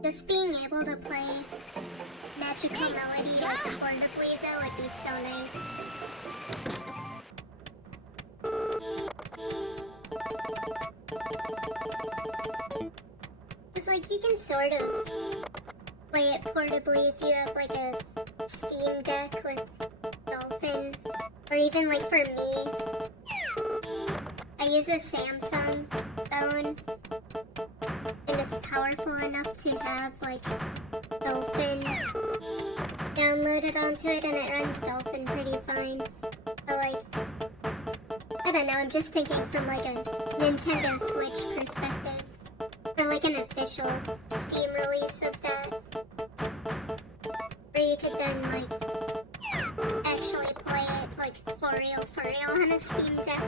Just being able to play Magical Melody like portably though would be so nice. It's like you can sort of play it portably if you have like a Steam Deck with Dolphin, or even like for me, I use a Samsung phone. And it's powerful enough to have like Dolphin downloaded onto it, and it runs Dolphin pretty fine. But like, I don't know, I'm just thinking from like a Nintendo Switch perspective, or like an official Steam release of that, where you could then on a Steam Deck.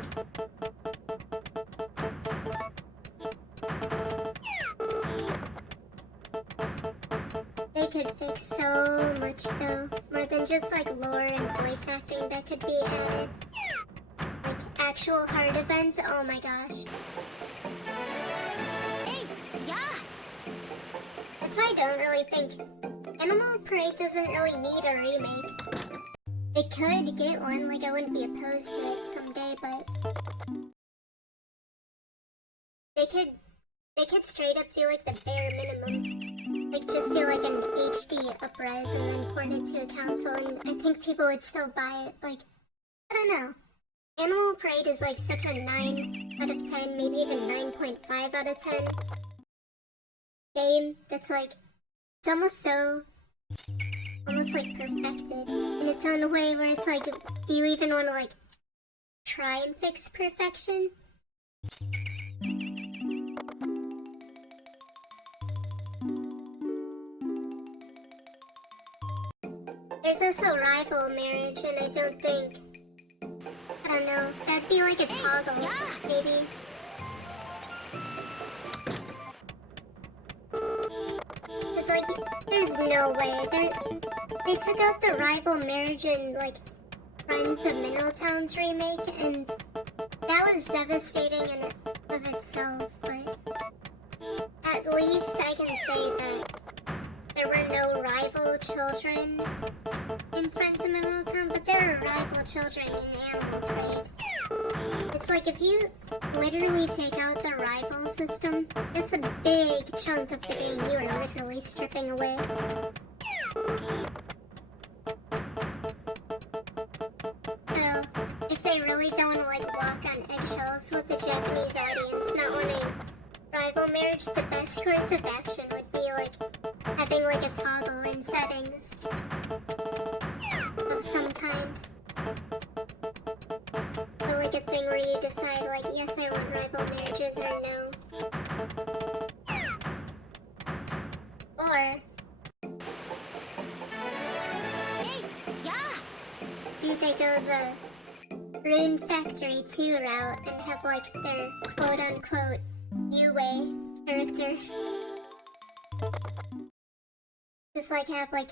They could fix so much though, more than just like lore and voice acting that could be added. Like actual hard events, oh my gosh. Hey, yeah. That's why I don't really think Animal Parade doesn't really need a remake. It could get one, like I wouldn't be opposed to it someday, but they could straight up do like the bare minimum. Like just do like an HD upres and then port it to a console, and I think people would still buy it. Like, I don't know. Animal Parade is like such a 9 out of 10, maybe even 9.5 out of 10 game that's like, it's almost like perfected in its own way, where it's like, do you even want to like try and fix perfection? There's also rival marriage, and I don't know, that'd be like a toggle, maybe. It's like, there's no way. They took out the rival marriage in like Friends of Mineral Town's remake, and that was devastating in of itself, but at least I can say that there were no rival children in Friends of Mineral Town, but there are rival children in Animal Parade. It's like if you literally take out the rival system, that's a big chunk of the game you are literally stripping away. So, if they really don't want to like walk on eggshells with the Japanese audience not wanting rival marriage, the best course of action would be like having like a toggle in settings of some kind. Or like a thing where you decide like, yes, I want rival marriages, or no. Or Hey, yeah. do they go the Rune Factory 2 route and have like their quote-unquote Yue character? Just like have like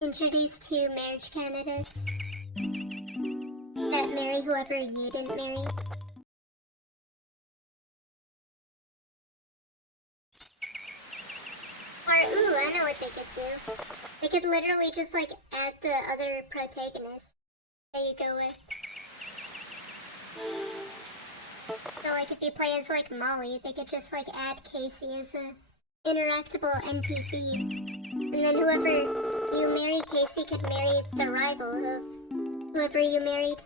introduce 2 marriage candidates that marry whoever you didn't marry. Or, ooh, I know what they could do. They could literally just like add the other protagonist that you go with. So like if you play as like Molly, they could just like add Casey as a interactable NPC. And then whoever you marry, Casey could marry the rival of whoever you married.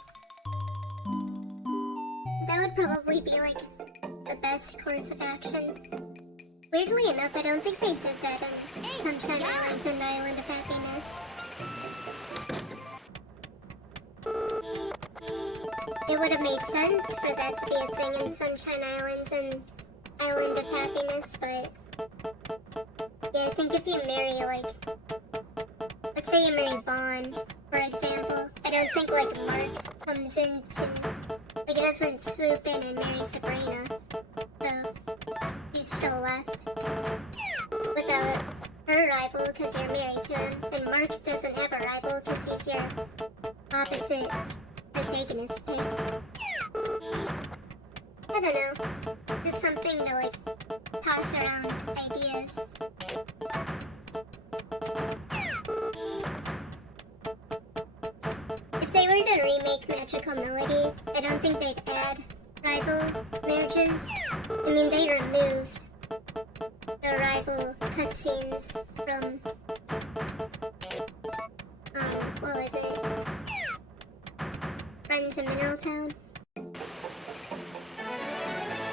That would probably be like the best course of action. Weirdly enough, I don't think they did that in Sunshine Islands and Island of Happiness. It would have made sense for that to be a thing in Sunshine Islands and Island of Happiness, but yeah, I think if you marry, like, let's say you marry Vaughn, for example, I don't think, like, Mark comes into, like, it doesn't swoop in and marry Sabrina, so he's still left without her rival because you're married to him, and Mark doesn't have a rival because he's your opposite protagonist pick. I don't know, just something to, like, toss around ideas. If they were to remake Magical Melody, I don't think they'd add rival marriages. I mean, they removed the rival cutscenes from, what was it? Friends of Mineral Town?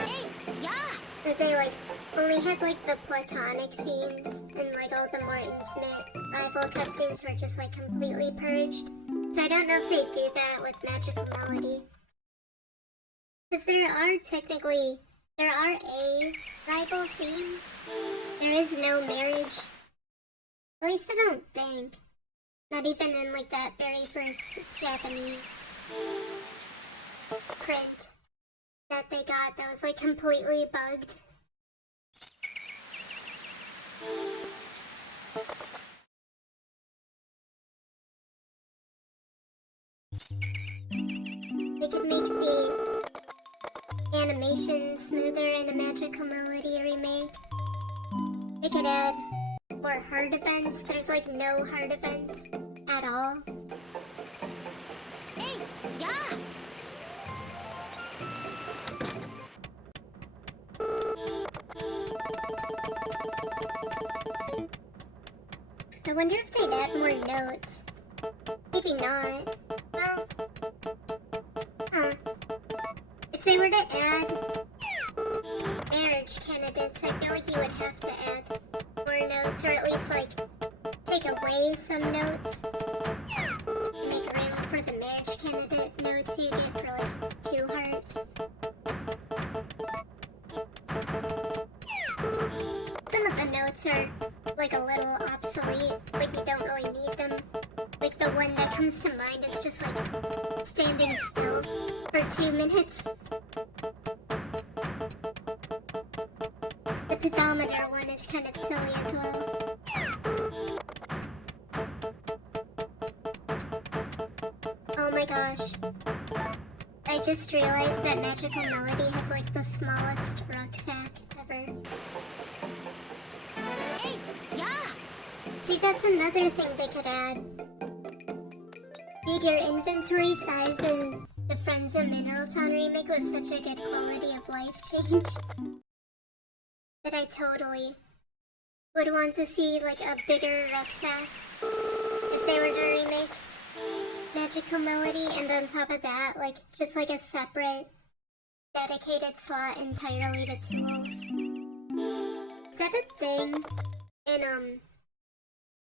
Hey, yeah. Where they, like, only had, like, the platonic scenes, and, like, all the more intimate rival cutscenes were just, like, completely purged. So I don't know if they do that with Magical Melody. Because there are a rival scene. There is no marriage. At least I don't think. Not even in, like, that very first Japanese print that they got that was like completely bugged. They could make the animation smoother in a Magical Melody remake. They could add more hard events. There's like no hard events at all. Hey, yeah. I wonder if they'd add more notes. Maybe not. Well, if they were to add marriage candidates, I feel like you would have to add more notes, or at least like take away some notes to make room for the marriage candidate notes you get for like 2 hearts. Some of the notes are like a little obsolete, like you don't really need them. Like the one that comes to mind is just like standing still for 2 minutes. The pedometer one is kind of silly as well. Oh my gosh. I just realized that Magical Melody has like the smallest rucksack ever. Hey, yeah. See, that's another thing they could add. Dude, your inventory size in the Friends of Mineral Town remake was such a good quality of life change that I totally would want to see like a bigger rucksack if they were to remake Magical Melody, and on top of that, like just like a separate dedicated slot entirely to tools. Is that a thing in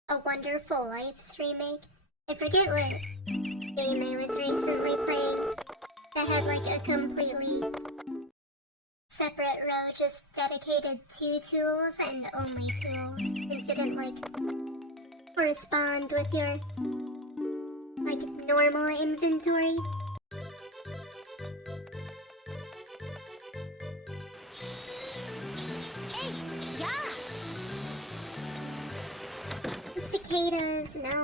A Wonderful Life's remake? I forget what game I was recently playing that had like a completely separate row just dedicated to tools and only tools. It didn't like correspond with your like normal inventory. Hey, yeah. The cicadas, no.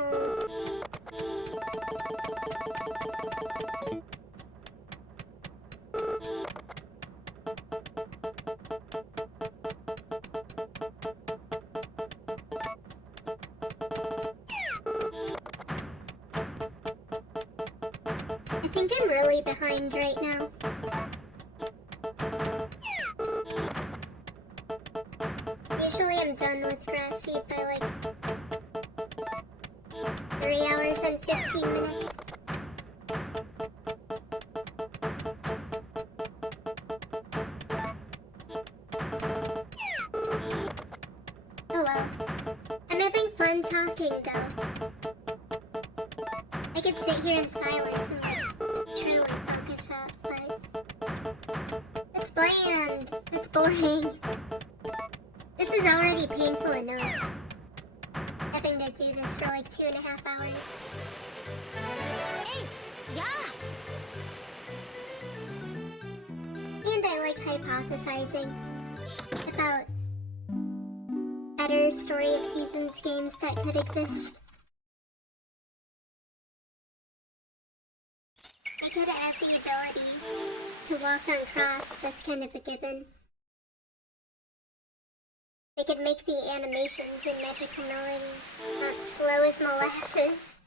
I think I'm really behind right now. Usually I'm done with Grass Seed by like 3 hours and 15 minutes. Oh well. I'm having fun talking though. I could sit here in silence and like truly focus up, but it's bland. It's boring. This is already painful enough. Having to do this for like 2.5 hours. Hey, yeah. And I like hypothesizing about better Story of Seasons games that could exist. They could add the ability to walk on crops, that's kind of a given. They could make the animations in Magical Melody not slow as molasses.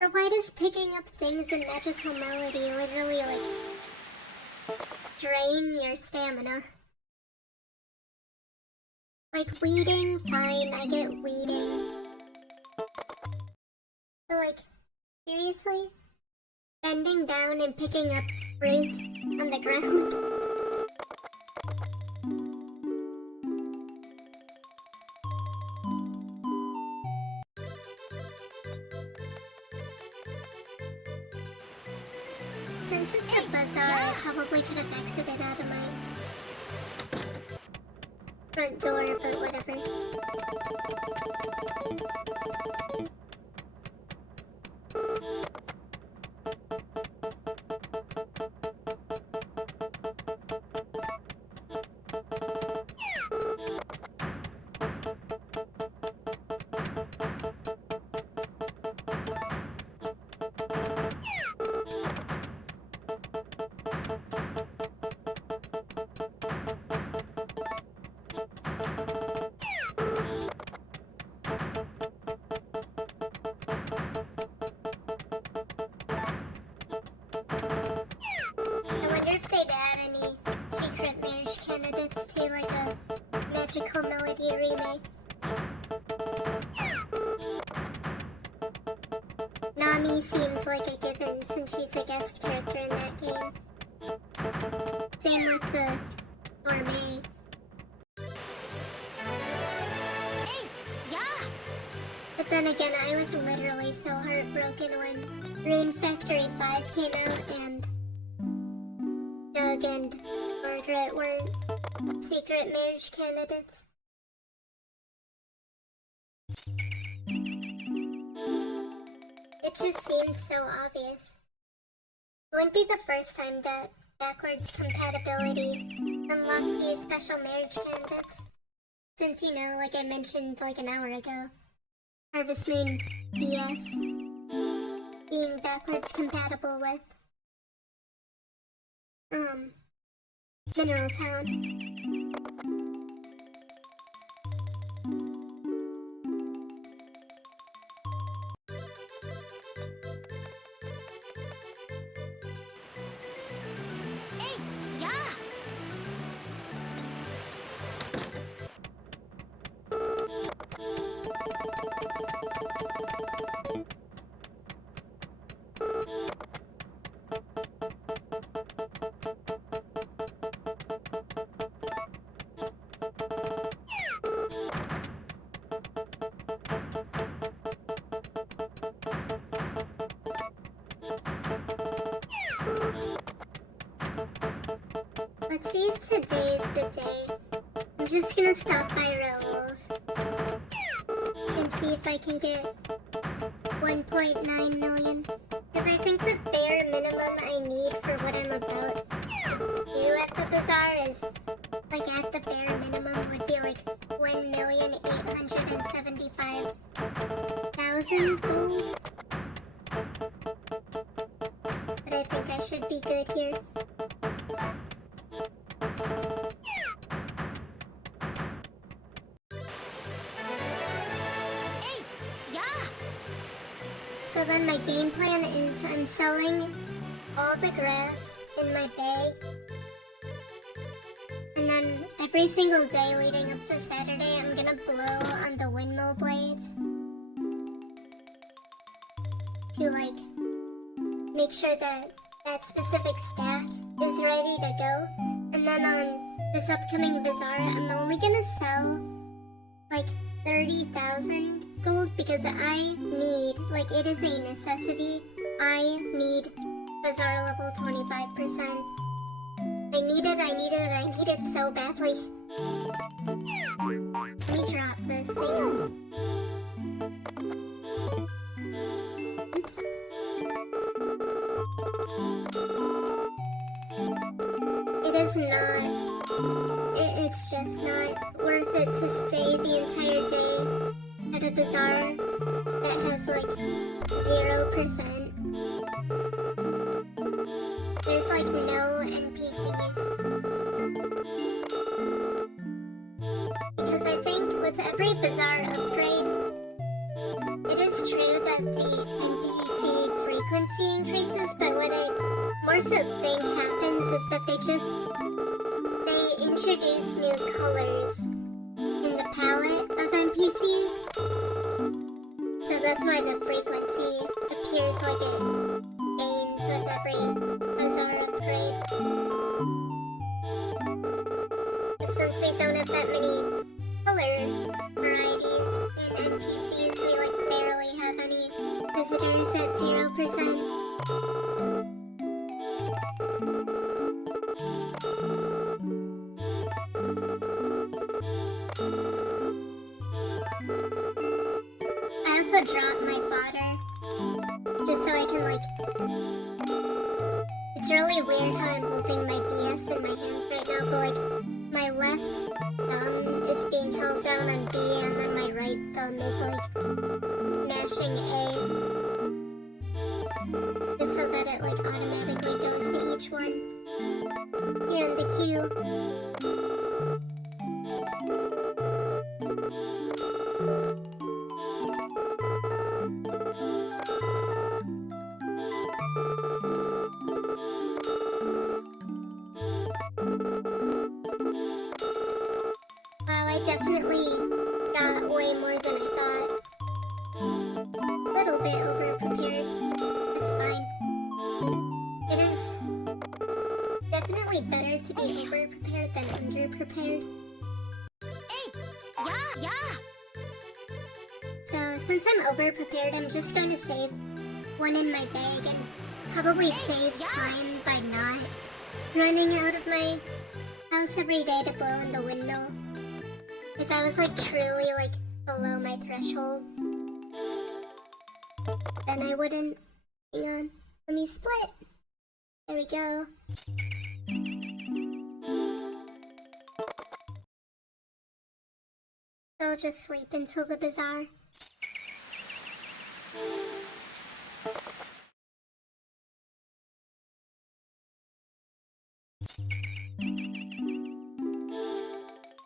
Or why does picking up things in Magical Melody literally like drain your stamina? Like weeding, fine, I get weeding. But like, seriously? Bending down and picking up fruit on the ground? Since it's a bazaar, I probably could have exited out of my front door, but whatever. guest character in that game. Same with the gourmet. Hey, yeah. But then again, I was literally so heartbroken when Rune Factory 5 came out and Doug and Margaret were secret marriage candidates. It just seemed so obvious. It wouldn't be the first time that backwards compatibility unlocked you special marriage candidates. Since, you know, like I mentioned like an hour ago, Harvest Moon DS being backwards compatible with Mineral Town. Hey, yeah. Let's see if today's the day. I'm just gonna stop by Raoul's and see if I can get 1.9 million. Because I think the bare minimum I need for what I'm about to do at the bazaar is, like at the bare minimum, would be like 1,875,000 gold. But I think I should be good here. Hey, yeah. So then my game plan is I'm selling all the grass in my bag. And then every single day leading up to Saturday, I'm gonna blow on the windmill blades to like make sure that that specific stack is ready to go. And then on this upcoming bazaar, I'm only gonna sell like 30,000 gold because I need, like, it is a necessity. I need bazaar level 25%. I need it so badly. Let me drop this thing. Oops. It is not, it's just not worth it to stay the entire day at a bazaar that has like 0%. There's like no NPCs. Because I think with every bazaar upgrade, it is true that the NPC frequency increases, but what I more so think happens is that they introduce new colors in the palette of NPCs. So that's why the frequency appears like it gains with every bazaar upgrade. But since we don't have that many color varieties in NPCs, we like barely have any visitors at 0%. I also dropped my fodder just so I can like. It's really weird how I'm holding my DS in my hands right now, but like my left thumb is being held down on B and then my right thumb is like mashing A. Just so that it like automatically goes to each one here in the queue. Wow, I definitely got way more than I thought. A little bit. yeah. So since I'm over-prepared, I'm just going to save one in my bag and probably save time by not running out of my house every day to blow in the windmill. If I was like truly like below my threshold, then I wouldn't. Hang on, let me split. There we go. So I'll just sleep until the bazaar.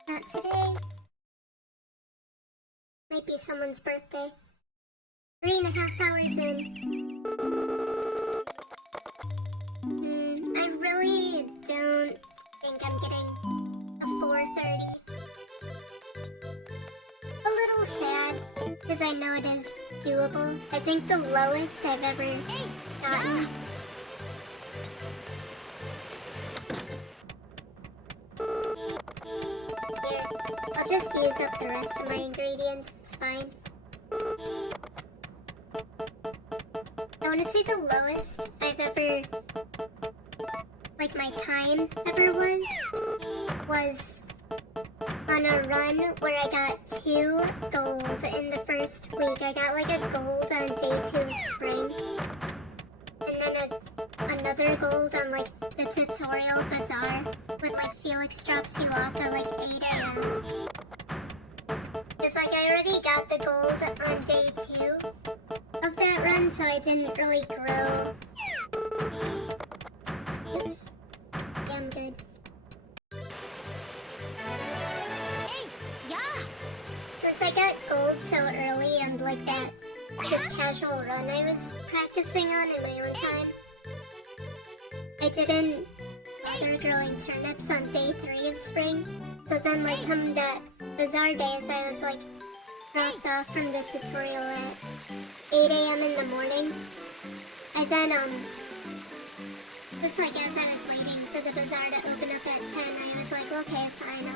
Not today. Might be someone's birthday. 3.5 hours in. I really don't think I'm getting a 4:30. A little sad, because I know it is doable. I think the lowest I've ever gotten. Here, I'll just use up the rest of my ingredients, it's fine. I want to say the lowest I've ever, like my time ever was on a run where I got 2 gold in the first week. I got like a gold on day 2 of spring, and then another gold on like the tutorial bazaar when like Felix drops you off at like 8 a.m. It's like I already got the gold on day 2 of that run, so I didn't really grow. Oops. Yeah, I'm good. Hey, yeah. Since I got gold so early and like that just casual run I was practicing on in my own time, I didn't bother growing turnips on day 3 of spring. So then like come that bazaar days I was like dropped off from the tutorial at 8 a.m. in the morning. And then just like as I was waiting for the bazaar to open up at 10, I was like, okay, fine,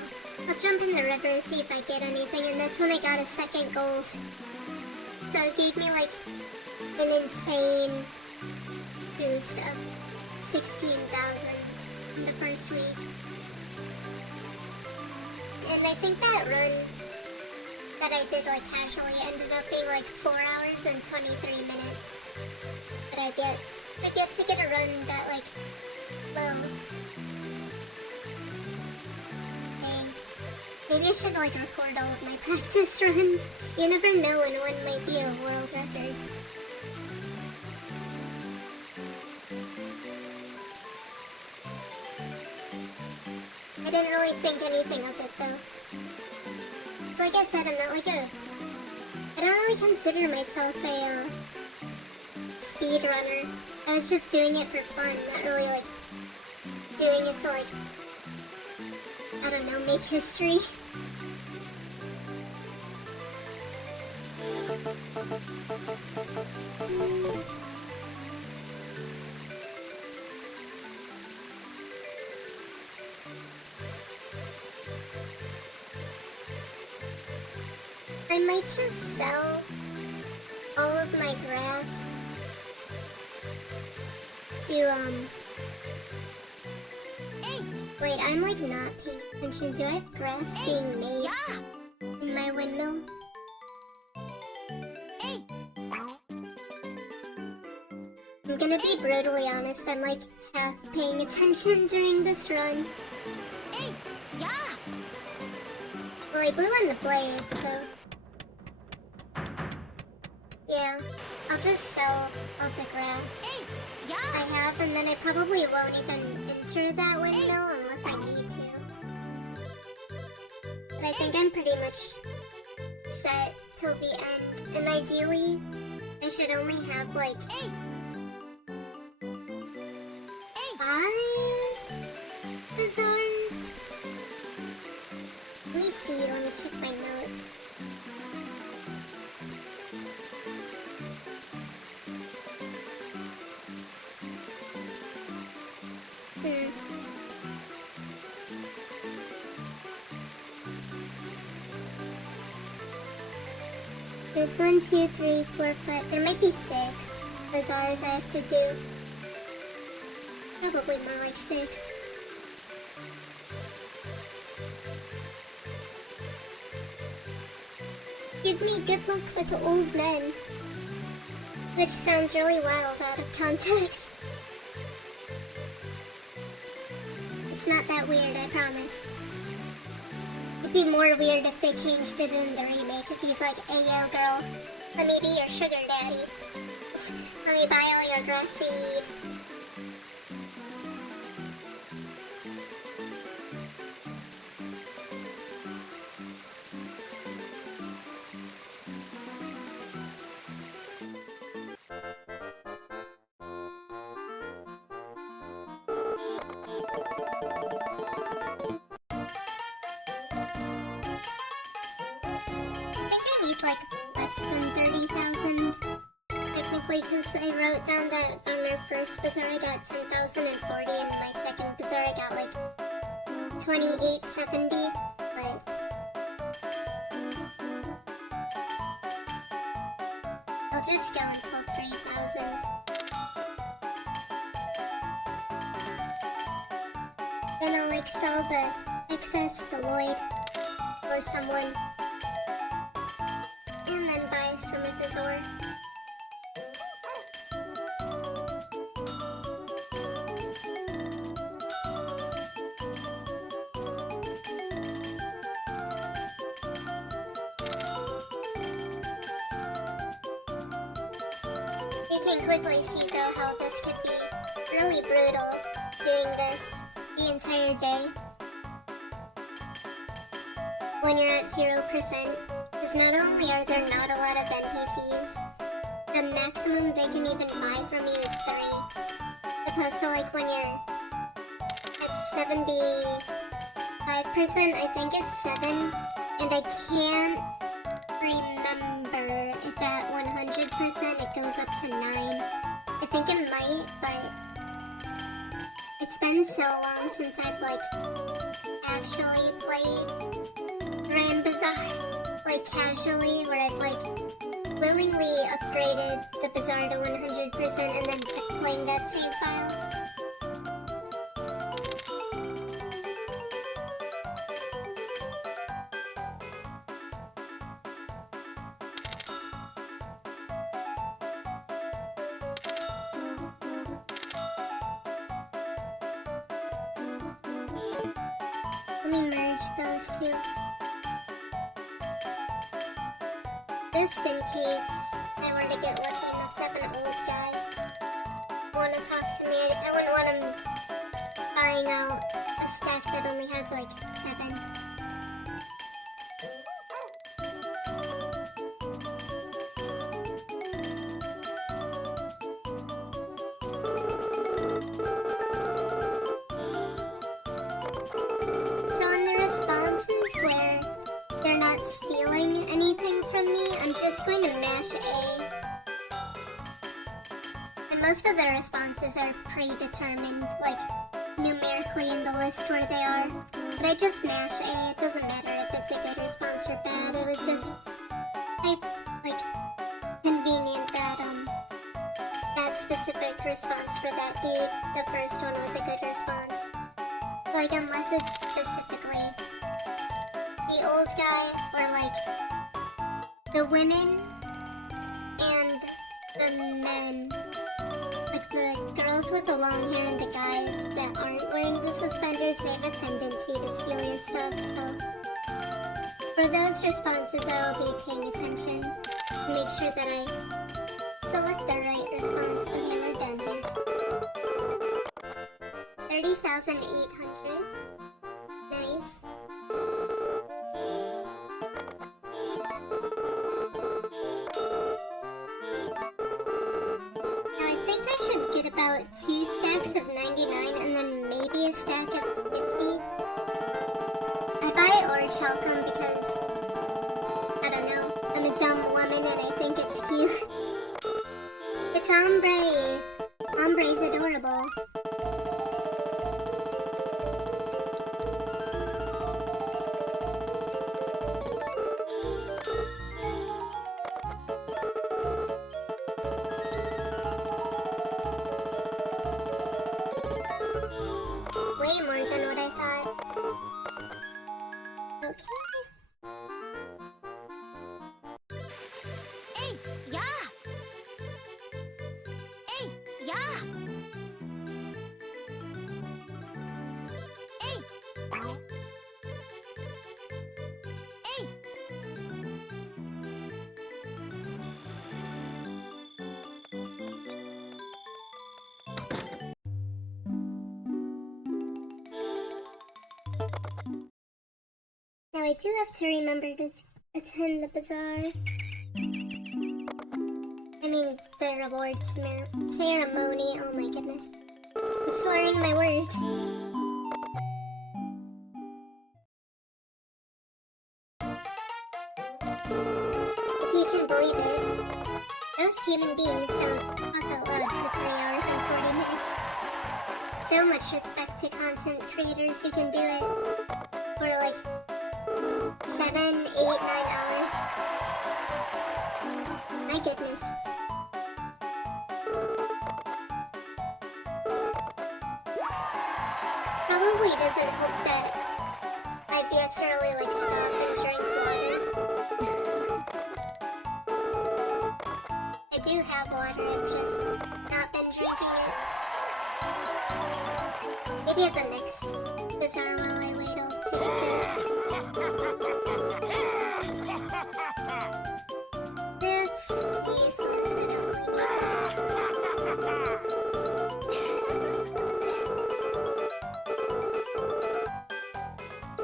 I'll jump in the river, see if I get anything, and that's when I got a second gold. So it gave me like an insane boost of 16,000 in the first week. And I think that run that I did like casually ended up being like 4 hours and 23 minutes. But I've yet to get a run that like low. Dang. Maybe I should like record all of my practice runs. You never know when one might be a world record. I didn't really think anything of it though. So like I said, I'm not like I don't really consider myself a speedrunner. I was just doing it for fun, not really like doing it to like, I don't know, make history. I might just sell all of my grass to, Hey, wait, I'm like not paying attention. Do I have grass being made yeah. in my windmill? Hey, I'm gonna be brutally honest, I'm like half paying attention during this run. hey, yeah. Well, I blew on the blade, so... yeah, I'll just sell all the grass Hey, I yeah. have, and then I probably won't even enter that windmill unless I need to. But I think I'm pretty much set till the end, and ideally, I should only have like Hey, hey. 5 bazaars. Let me see, let me check my notes. There's 1, 2, 3, 4, 5. There might be 6 bazaars I have to do. Probably more like 6. Give me good luck with old men. Which sounds really wild out of context. It's not that weird, I promise. It'd be more weird if they changed it in the remake. If he's like, hey yo girl, let me be your sugar daddy. Let me buy all your grass seed. Like less than 30,000 technically, because I wrote down that on my first bazaar I got 10,040 and my second bazaar I got like 2870, but I'll just go until 3,000. Then I'll like sell the excess to Lloyd or someone. And then buy some of his ore. You can quickly see though how this could be really brutal doing this the entire day when you're at 0%. Because not only are there not a lot of NPCs, the maximum they can even buy from you is 3. Opposed to like when you're at 75%, I think it's 7. And I can't remember if at 100% it goes up to 9. I think it might, but it's been so long since I've like actually played Grand Bazaar. Like casually, where I've like willingly upgraded the bazaar to 100% and then kept playing that same file. Let me merge those two. Just in case I were to get lucky enough to have an old guy want to talk to me, I wouldn't want him buying out a stack that only has like 7. So in the responses where they're not stealing anything from me, I'm just going to mash A. And most of the responses are predetermined, like numerically in the list where they are. But I just mash A, it doesn't matter if it's a good response or bad, it was just like convenient that that specific response for that dude, the first one was a good response. Like unless it's specifically the old guy, or like the women and the men, like the girls with the long hair and the guys that aren't wearing the suspenders, they have a tendency to steal your stuff, so for those responses I will be paying attention to make sure that I select the right response. Okay, we're done here. 30,800. Nice. About 2 stacks of 99 and then maybe a stack of 50. I buy orange Chalcom because, I don't know, I'm a dumb woman and I think it's cute. It's ombre. Ombre's adorable. I do have to remember to attend the bazaar. I mean, the rewards ceremony. Oh my goodness. I'm slurring my words. If you can believe it, most human beings don't talk out loud for 3 hours and 40 minutes. So much respect to content creators who can do it for like 7, 8, 9 hours. My goodness. Probably doesn't hope that I've yet to really like stop and drink water. I do have water, I've just not been drinking it. Maybe at the next bazaar while I wait, I'll taste it. That's useless, I don't like it.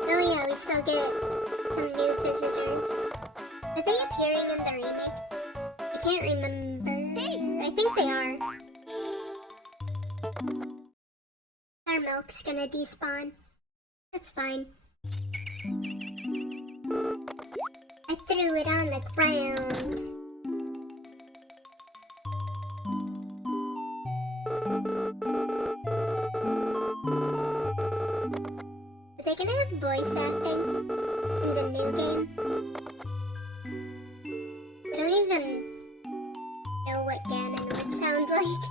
Oh yeah, we still get some new visitors. Are they appearing in the remake? I can't remember. I think they are. Our milk's gonna despawn. That's fine. I threw it on the ground. Are they gonna have voice acting in the new game? I don't even know what Ganon would sound like.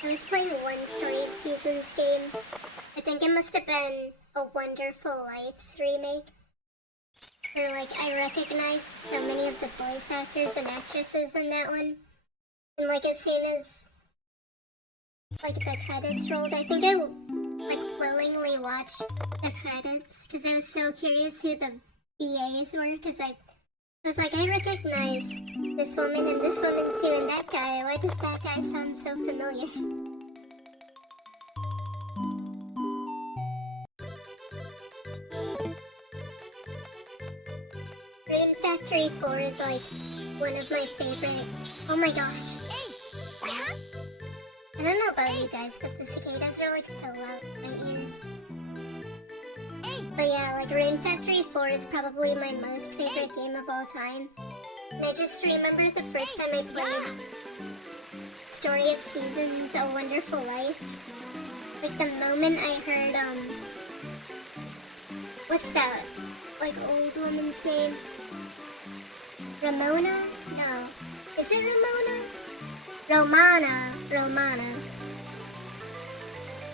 I was playing one Story of Seasons game. I think it must have been A Wonderful Life's remake. Where like I recognized so many of the voice actors and actresses in that one. And like as soon as like the credits rolled, I think I like willingly watched the credits because I was so curious who the BAs were, because I was like, I recognize this woman and this woman too, and that guy. Why does that guy sound so familiar? Rune Factory 4 is like one of my favorite. Oh my gosh. I don't know about you guys, but the cicadas are like so loud in my ears. But yeah, like Rune Factory 4 is probably my most favorite game of all time. And I just remember the first time I played Story of Seasons, A Wonderful Life. Like the moment I heard, what's that, like old woman's name? Ramona? No. Is it Ramona? Romana.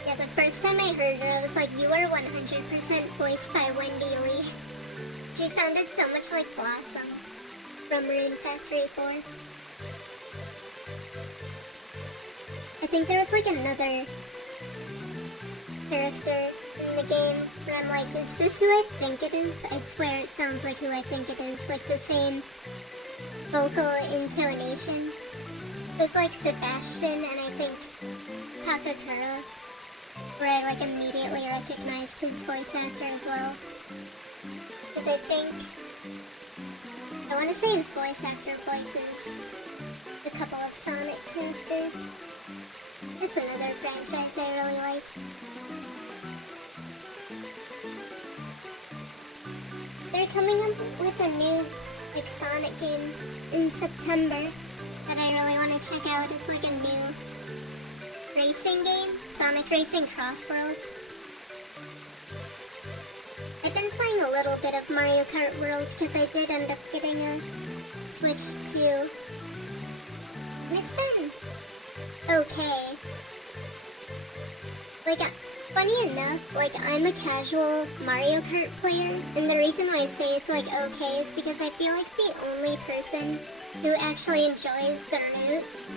Yeah, the first time I heard her, I was like, you are 100% voiced by Wendy Lee. She sounded so much like Blossom from Rune Factory 4. I think there was like another character in the game where I'm like, is this who I think it is? I swear it sounds like who I think it is, like the same vocal intonation. It was like Sebastian and I think Takakura, where I like immediately recognized his voice actor as well. Because I think, I want to say his voice actor voices a couple of Sonic characters. It's another franchise I really like. They're coming up with a new like Sonic game in September that I really want to check out. It's like a new racing game, Sonic Racing Crossworlds. I've been playing a little bit of Mario Kart World because I did end up getting a Switch 2. And it's been okay. Like, funny enough, like, I'm a casual Mario Kart player, and the reason why I say it's, like, okay is because I feel like the only person who actually enjoys the routes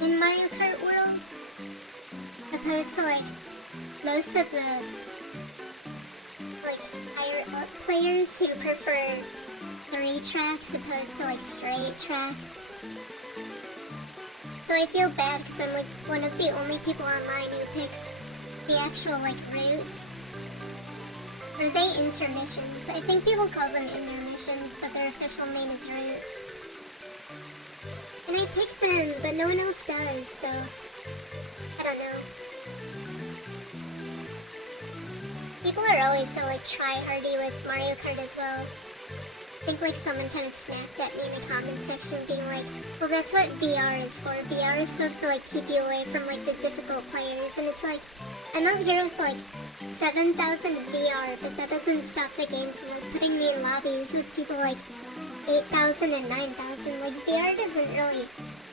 in Mario Kart World, opposed to, like, most of the, like, higher-up players who prefer 3 tracks opposed to, like, straight tracks. So I feel bad because I'm like one of the only people online who picks the actual like routes. Or they intermissions. I think people call them intermissions, but their official name is routes. And I pick them, but no one else does, so I don't know. People are always so like try-hardy with Mario Kart as well. I think like someone kind of snapped at me in the comment section being like, well that's what VR is for. VR is supposed to like keep you away from like the difficult players, and it's like, I'm not here with like 7,000 VR, but that doesn't stop the game from like putting me in lobbies with people like 8,000 and 9,000. Like VR doesn't really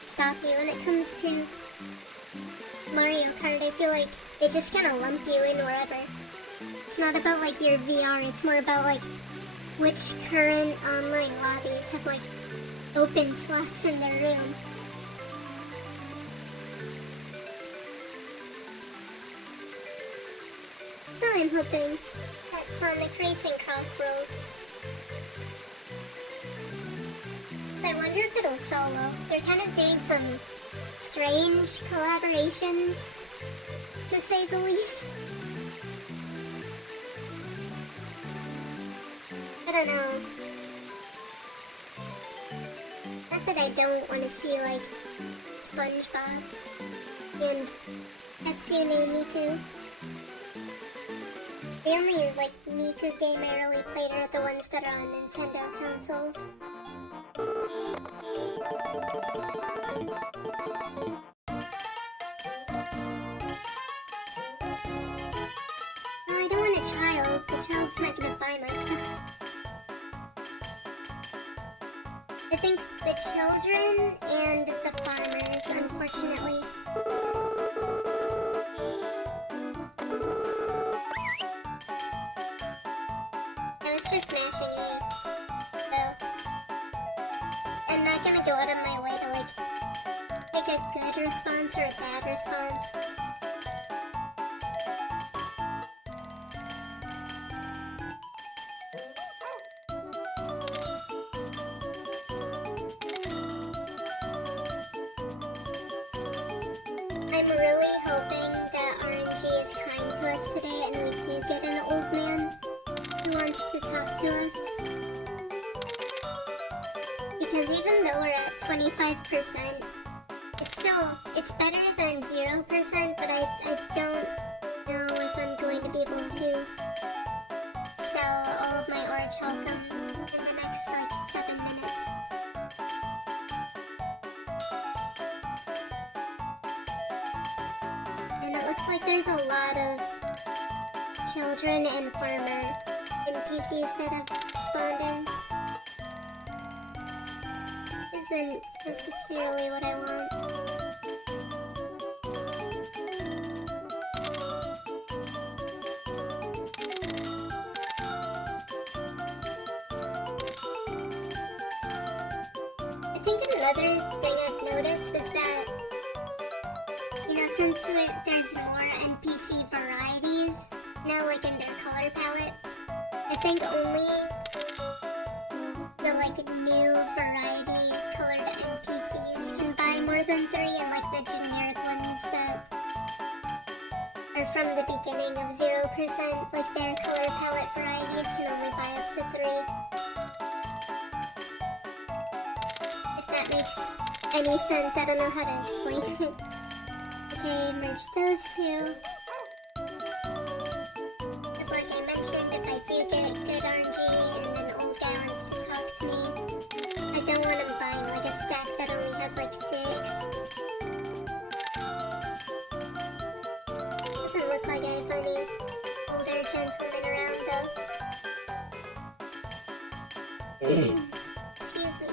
stop you when it comes to Mario Kart. I feel like they just kind of lump you in wherever. It's not about like your VR, it's more about like which current online lobbies have like open slots in their room. So I'm hoping that Sonic Racing Cross Worlds. I wonder if it'll solo. They're kind of doing some strange collaborations, to say the least. I don't know. Not that I don't want to see like SpongeBob and Hatsune Miku. The only like Miku game I really played are the ones that are on Nintendo consoles. No, I don't want a child. The child's not gonna buy my stuff. I think the children and the farmers, unfortunately. I was just mashing E, so I'm not gonna go out of my way to like pick a good response or a bad response. I'm really hoping that RNG is kind to us today and we do get an old man who wants to talk to us. Because even though we're at 25%, it's better than 0%, but I don't know if I'm going to be able to sell all of my orange Holcomb in the next like 7 minutes. And it looks like there's a lot of children and farmer NPCs that have spawned in. Isn't necessarily what I want. I think another thing I've noticed is that, you know, since there's more NPC varieties now, like in their color palette, I think only the like new variety colored NPCs can buy more than 3, and like the generic ones that are from the beginning of 0%, like their color palette varieties can only buy up to 3. If that makes any sense, I don't know how to explain it. Okay, merge those two. Just like I mentioned, if I do get good RNG and an old guy wants to talk to me, I don't want him buying like a stack that only has like 6. Doesn't look like I have any older gentlemen around though. Excuse me.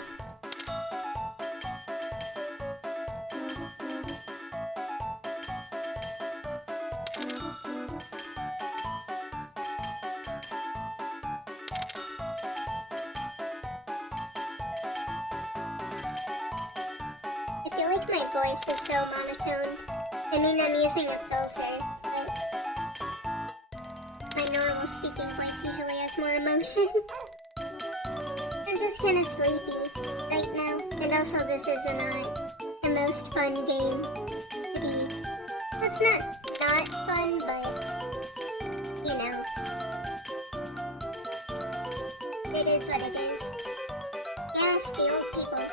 I feel like my voice is so monotone. I mean, I'm using a filter, but my normal speaking voice usually has more emotion. I'm just kind of sleepy right now, and also this is not a the most fun game to be. It's not fun, but you know, it is what it is. Yeah, it's the old people.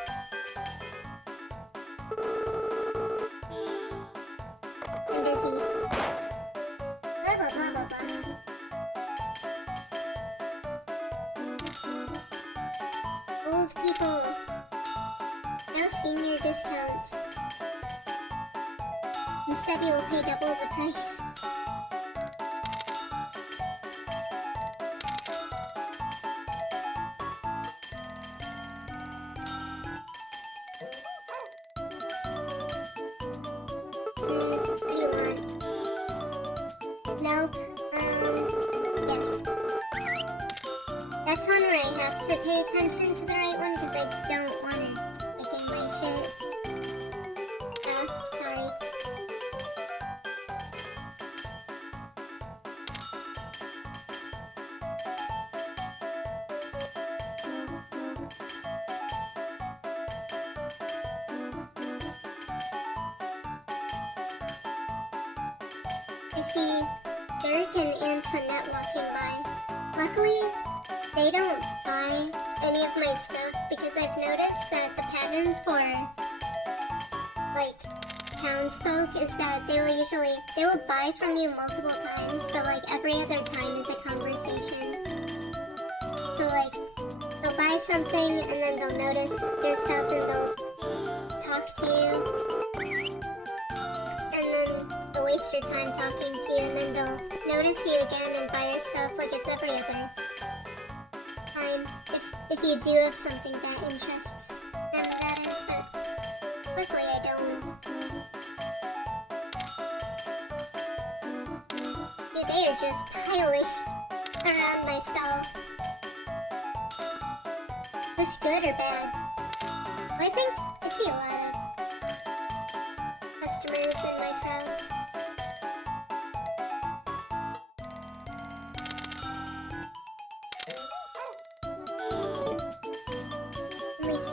I'm busy. Blah blah blah blah blah. Old people. No senior discounts. Instead, you will pay double the price. What do you want? Nope. Yes. That's one where I have to pay attention to the right one because I don't want to get my shit. Sorry. I see Derek and Antoinette walking by. Luckily, they don't buy any of my stuff because I've noticed that the pattern for, like, townsfolk is that they will buy from you multiple times, but, like, every other time is a conversation. So, like, they'll buy something and then they'll notice your stuff and they'll talk to you. And then they'll waste your time talking to you and then they'll notice you again and buy your stuff like it's every other time. If you do have something that interests them, that is, but luckily I don't. Dude, they are just piling around my stall. Is this good or bad? Well, I think I see a lot of customers in my crowd. Only 6.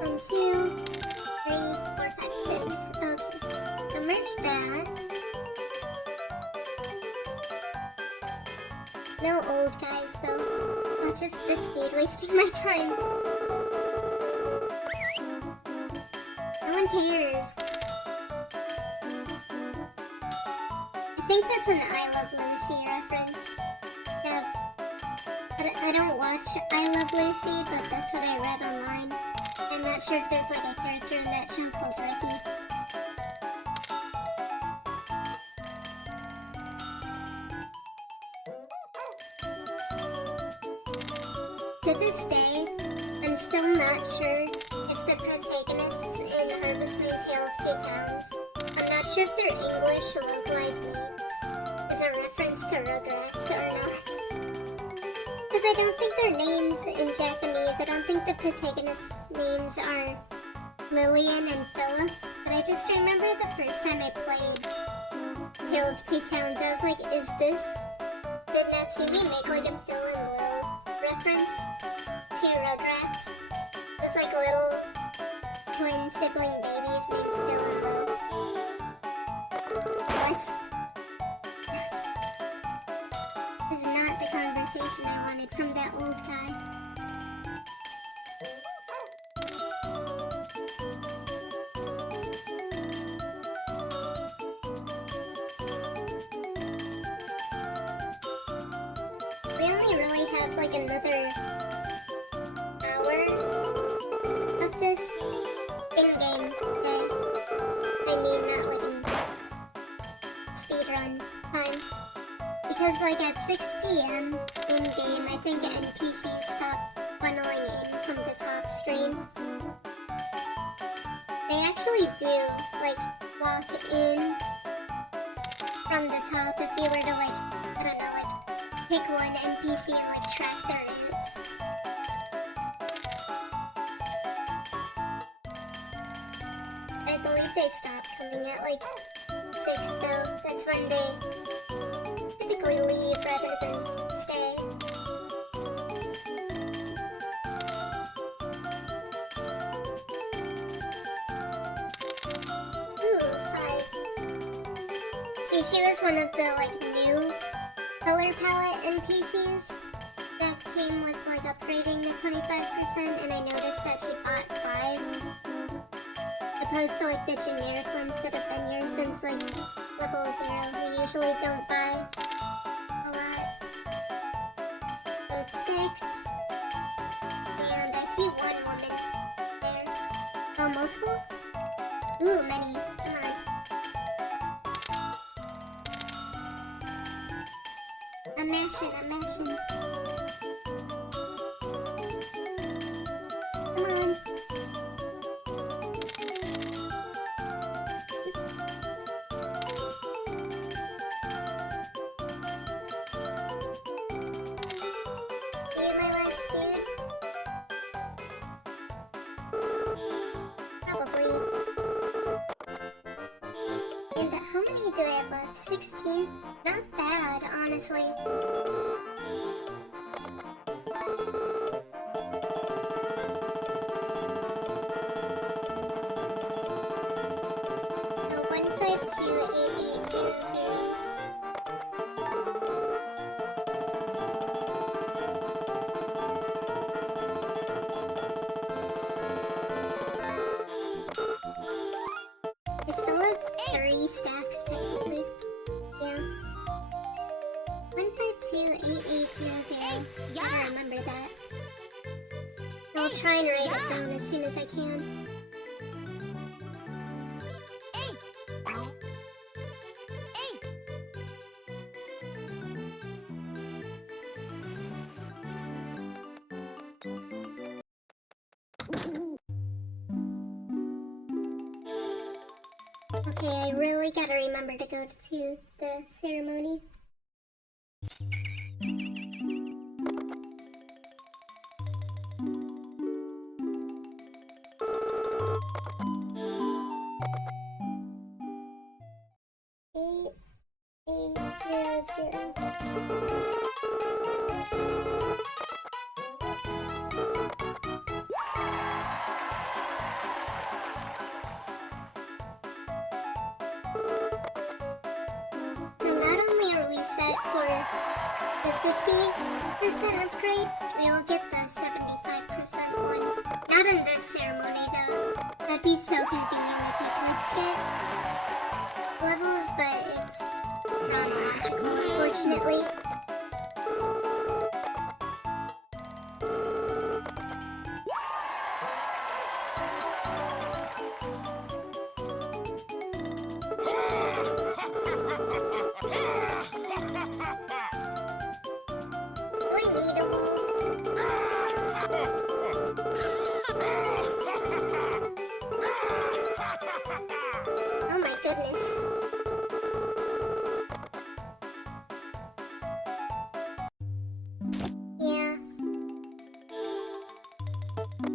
One, 2, 3, 4, 5, 6. Okay. So merge that. No old guys though. Not just this dude wasting my time. No one cares. I think that's an I Love Lucy reference. Yeah. I don't watch I Love Lucy, but that's what I read online. I'm not sure if there's like a character in that show called Ricky. To this day, I'm still not sure if the protagonists in Harvest Moon Tale of Two Towns, I'm not sure if their English localized names is a reference to Rugrats or not. Because I don't think their names in Japanese, I don't think the protagonists' names are Lillian and Philip, but I just remember the first time I played Tale of Two Towns, I was like, is this... Did Natsumi make like a Phil and Lil reference to Rugrats? It's like little twin sibling babies named Phil and Lil. What? This is not the conversation I wanted from that old guy. We only really have like another hour of this in-game day. I mean, not like in speedrun time. Because like at 6 p.m. in-game, I think NPCs stop funneling in from the top screen. They actually do like walk in from the top if you were to like, I don't know, like pick one NPC and like track their routes. I believe they stopped coming at like 6 though. That's when they typically leave rather than stay. See, she was one of the like new color palette NPCs that came with like upgrading to 25%, and I noticed that she bought 5 opposed to like the generic ones that have been here since like level 0 who usually don't buy a lot. So it's 6. And I see one woman there. Oh, multiple? Ooh, many. Come on. I'm mashing, I'm mashing. Come on. Oops. Are you my last dude? Probably. And how many do I have left? 16? Not bad, honestly. So 1528800. I still have 3 stacks technically. Yeah. 1528800. Gotta remember that. I'll try and write it down as soon as I can. Okay, I really gotta remember to go to the ceremony. Eight, 800. So not only are we set for the 50% upgrade, we will get the 75% one. Not in this ceremony though. That'd be so convenient if you could skip levels, but it's chronological, unfortunately. Oh my goodness. Yeah.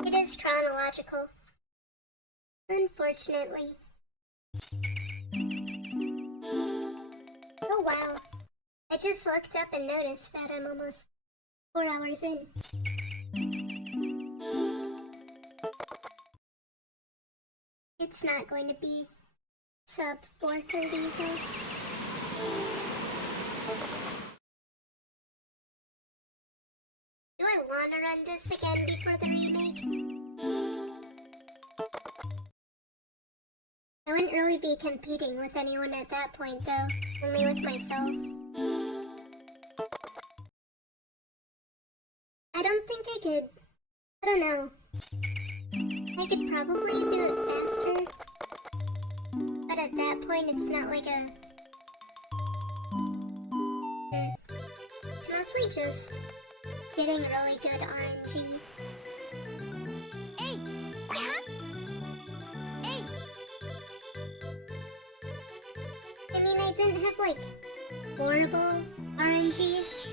It is chronological. Unfortunately. Oh wow. I just looked up and noticed that I'm almost 4 hours in. It's not going to be sub 4:30 though. Do I want to run this again before the remake? I wouldn't really be competing with anyone at that point though, only with myself. I don't think I could. I don't know. I could probably do it faster. But at that point, it's not like a... It's mostly just getting really good RNG. I mean, I didn't have, like, horrible RNG.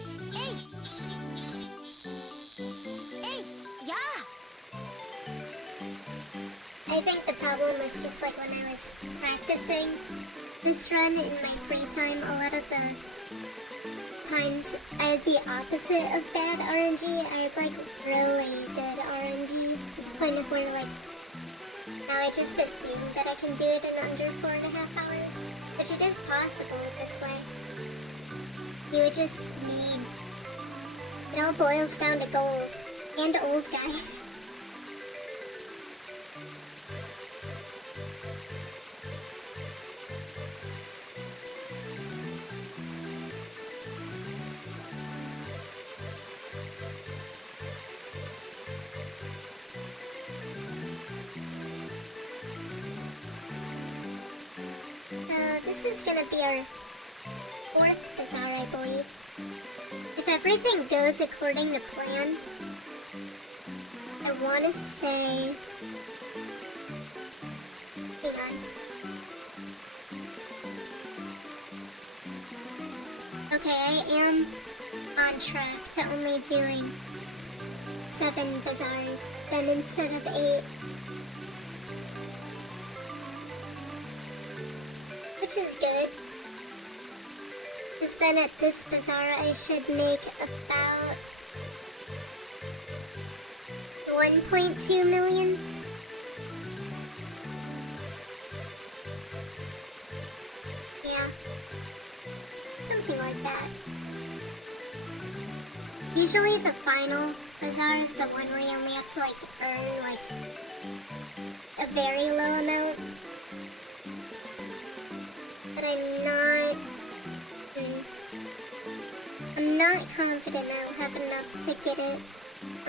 I think the problem was just like when I was practicing this run in my free time, a lot of the times I had the opposite of bad RNG. I had like really good RNG to the point of where like now I just assume that I can do it in under 4.5 hours. Which it is possible this way. You would just need... It all boils down to gold. And old guys. This is gonna be our 4th bazaar, I believe. If everything goes according to plan, I wanna say... Hang on. Okay, I am on track to only doing 7 bazaars, then instead of 8. Which is good. Because then at this bazaar I should make about 1.2 million. Yeah. Something like that. Usually the final bazaar is the one where you only have to like earn like a very low amount. But I'm not confident I'll have enough to get it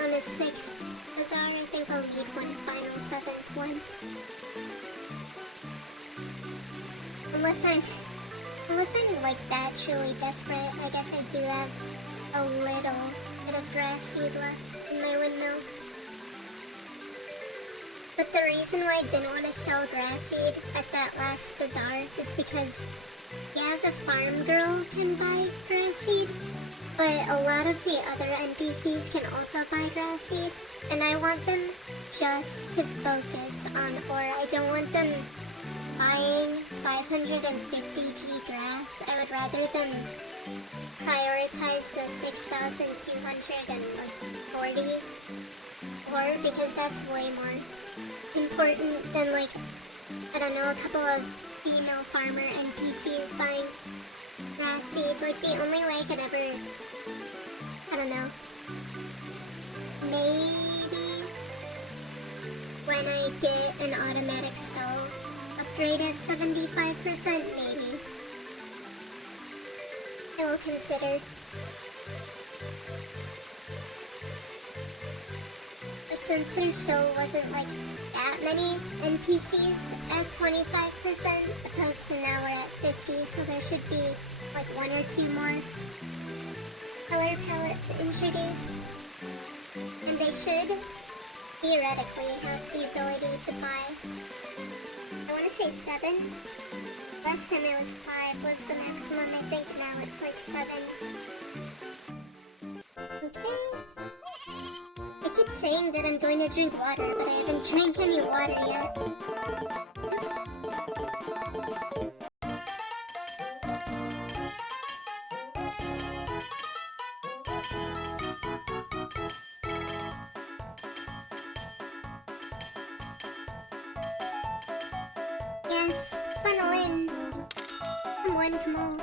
on a 6th bazaar. I think I'll need one final 7th one. Unless I'm like that truly desperate. I guess I do have a little bit of grass seed left in my windmill. But the reason why I didn't want to sell grass seed at that last bazaar is because, yeah, the farm girl can buy grass seed, but a lot of the other NPCs can also buy grass seed, and I want them just to focus on ore. I don't want them buying 550G grass. I would rather them prioritize the 6,240 ore, because that's way more important than, like, I don't know, a couple of female farmer NPCs buying grass seed. Like, the only way I could ever, I don't know, maybe when I get an automatic stove upgrade at 75%, maybe I will consider. But since there still wasn't like that many NPCs at 25%, opposed to now we're at 50, so there should be like 1 or 2 more color palettes introduced. And they should theoretically have the ability to buy, I want to say 7. Last time it was 5 was the maximum. I think now it's like 7. Okay. I keep saying that I'm going to drink water, but I haven't drank any water yet. Oops. Yes, funnel in. Come on, come on.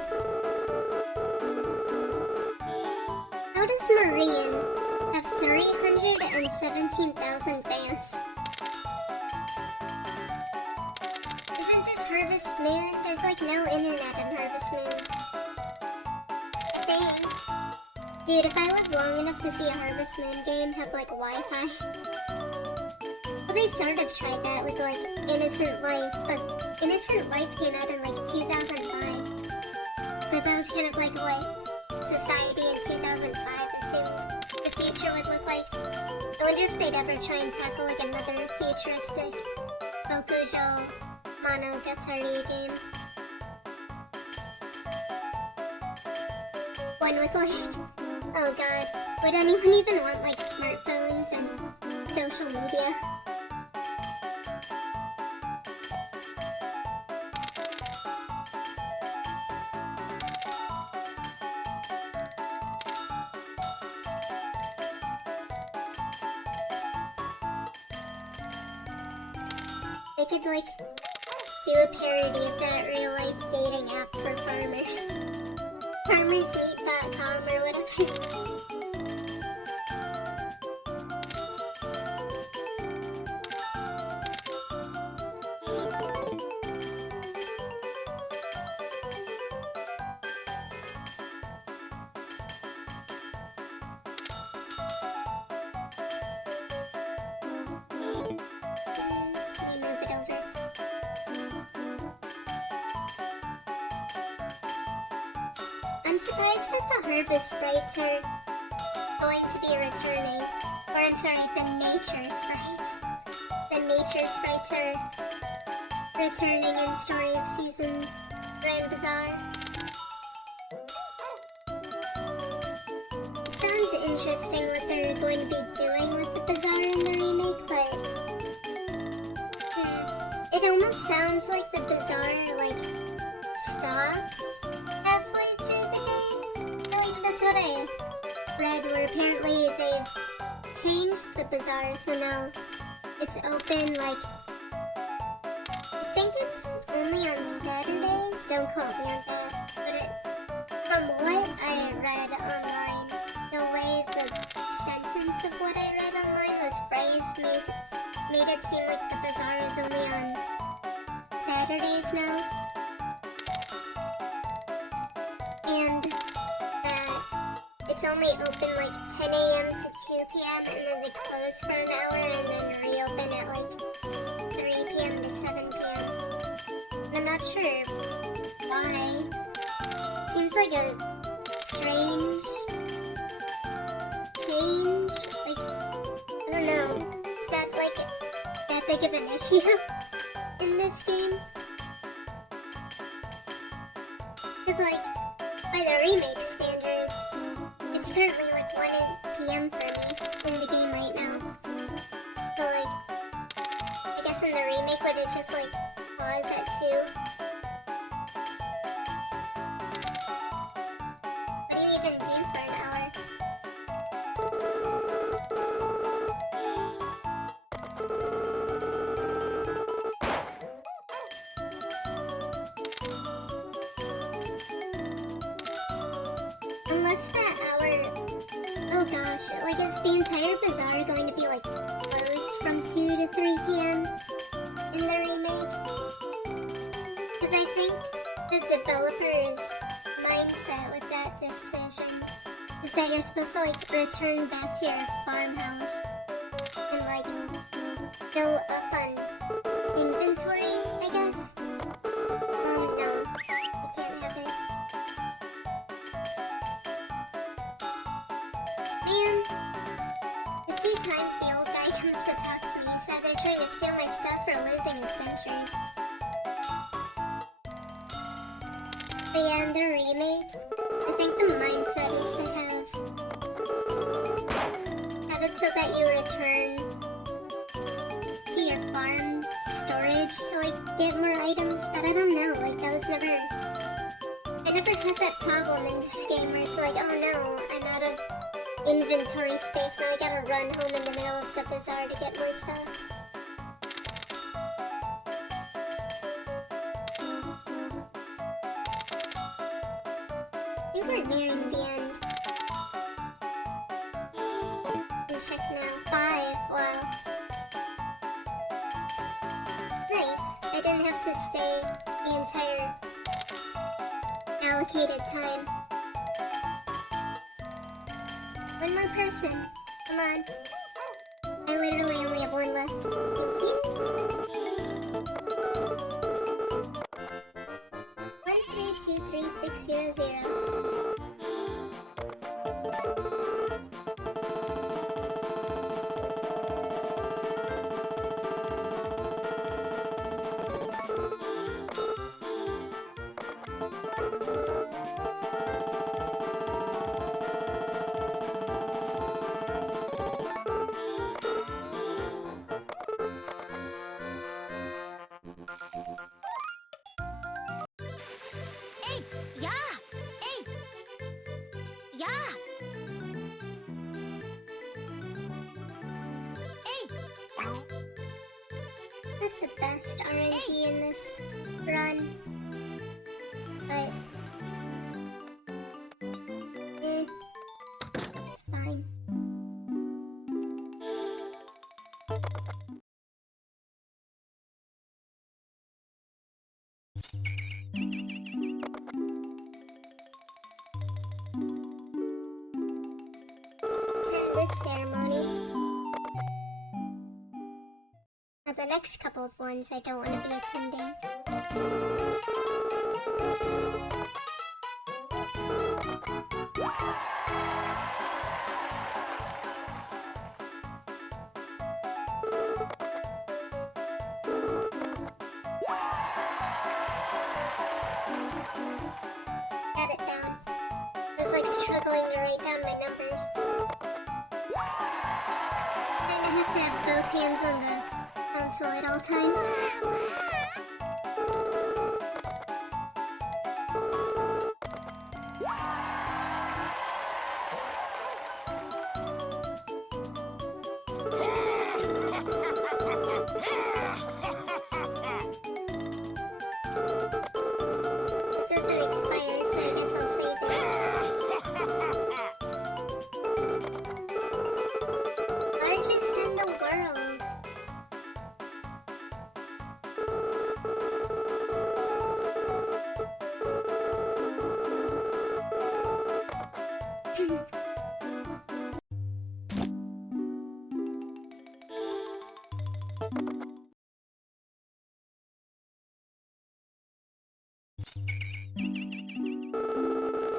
How does Marian have 317,000 fans? Isn't this Harvest Moon? There's like no internet in Harvest Moon. I think. Dude, if I live long enough to see a Harvest Moon game have like Wi-Fi. Well, they sort of tried that with like Innocent Life, but Innocent Life came out in like 2005. So that was kind of like what society in 2005 assumed the future would look like. I wonder if they'd ever try and tackle like another futuristic Bokujo Monogatari game. One with like, oh god, would anyone even want like smartphones and social media? They could like do a parody of that real-life dating app for farmers. Farmersmeet.com or whatever. Let me move it over. I'm surprised that the Harvest sprites are going to be returning. Or I'm sorry, the nature sprites. The nature sprites are returning in Story of Seasons Grand Bazaar. It sounds interesting what they're going to be doing with the bazaar in the remake, but it almost sounds like the bazaar like stops halfway through the game. At least that's what I read, where apparently they've changed the bazaar, so now it's open like, I think it's only on Saturdays, don't quote me on that, but from what I read online, the way the sentence of what I read online was phrased made it seem like the bazaar is only on Saturdays now, and that it's only open like 10 a.m. to 2 p.m. and then they close for an hour and then reopen at like 3 p.m. to 7 p.m. And I'm not sure why. Seems like a strange change. Like, I don't know. Is that like that big of an issue in this game? Because like, by the remake standards, it's currently like 1 p.m. for me in the game right now. So like, I guess in the remake would it just like pause at 2? What do you even do for an hour? Unless that hour, oh gosh, like is the entire bazaar going to be like closed from 2 to 3 p.m. in the remake? Because I think the developer's mindset with that decision is that you're supposed to like return back to your farmhouse and like fill up on inventory, I guess. No, I can't have it. Man, the 2 times the old guy comes to talk to me, he said they're trying to steal my stuff for losing his ventures. But yeah, in the remake, I think the mindset is to have it so that you return to your farm storage to like get more items, but I don't know, like that was I never had that problem in this game where it's like, oh no, I'm out of inventory space, now I gotta run home in the middle of the bazaar to get more stuff. I think we're nearing the end. Let's check now. 5, wow. Nice. I didn't have to stay the entire allocated time. One more person. Come on. I literally only have one left. Thank you. 1323600. Hey, yeah! not the best RNG in this run, but it's fine. Attend this ceremony. Now the next couple of ones I don't want to be attending. Got it down. I was like struggling to write down my numbers. Kinda have to have both hands on the console at all times. It doesn't expire, so I guess I'll save it. Largest in the world.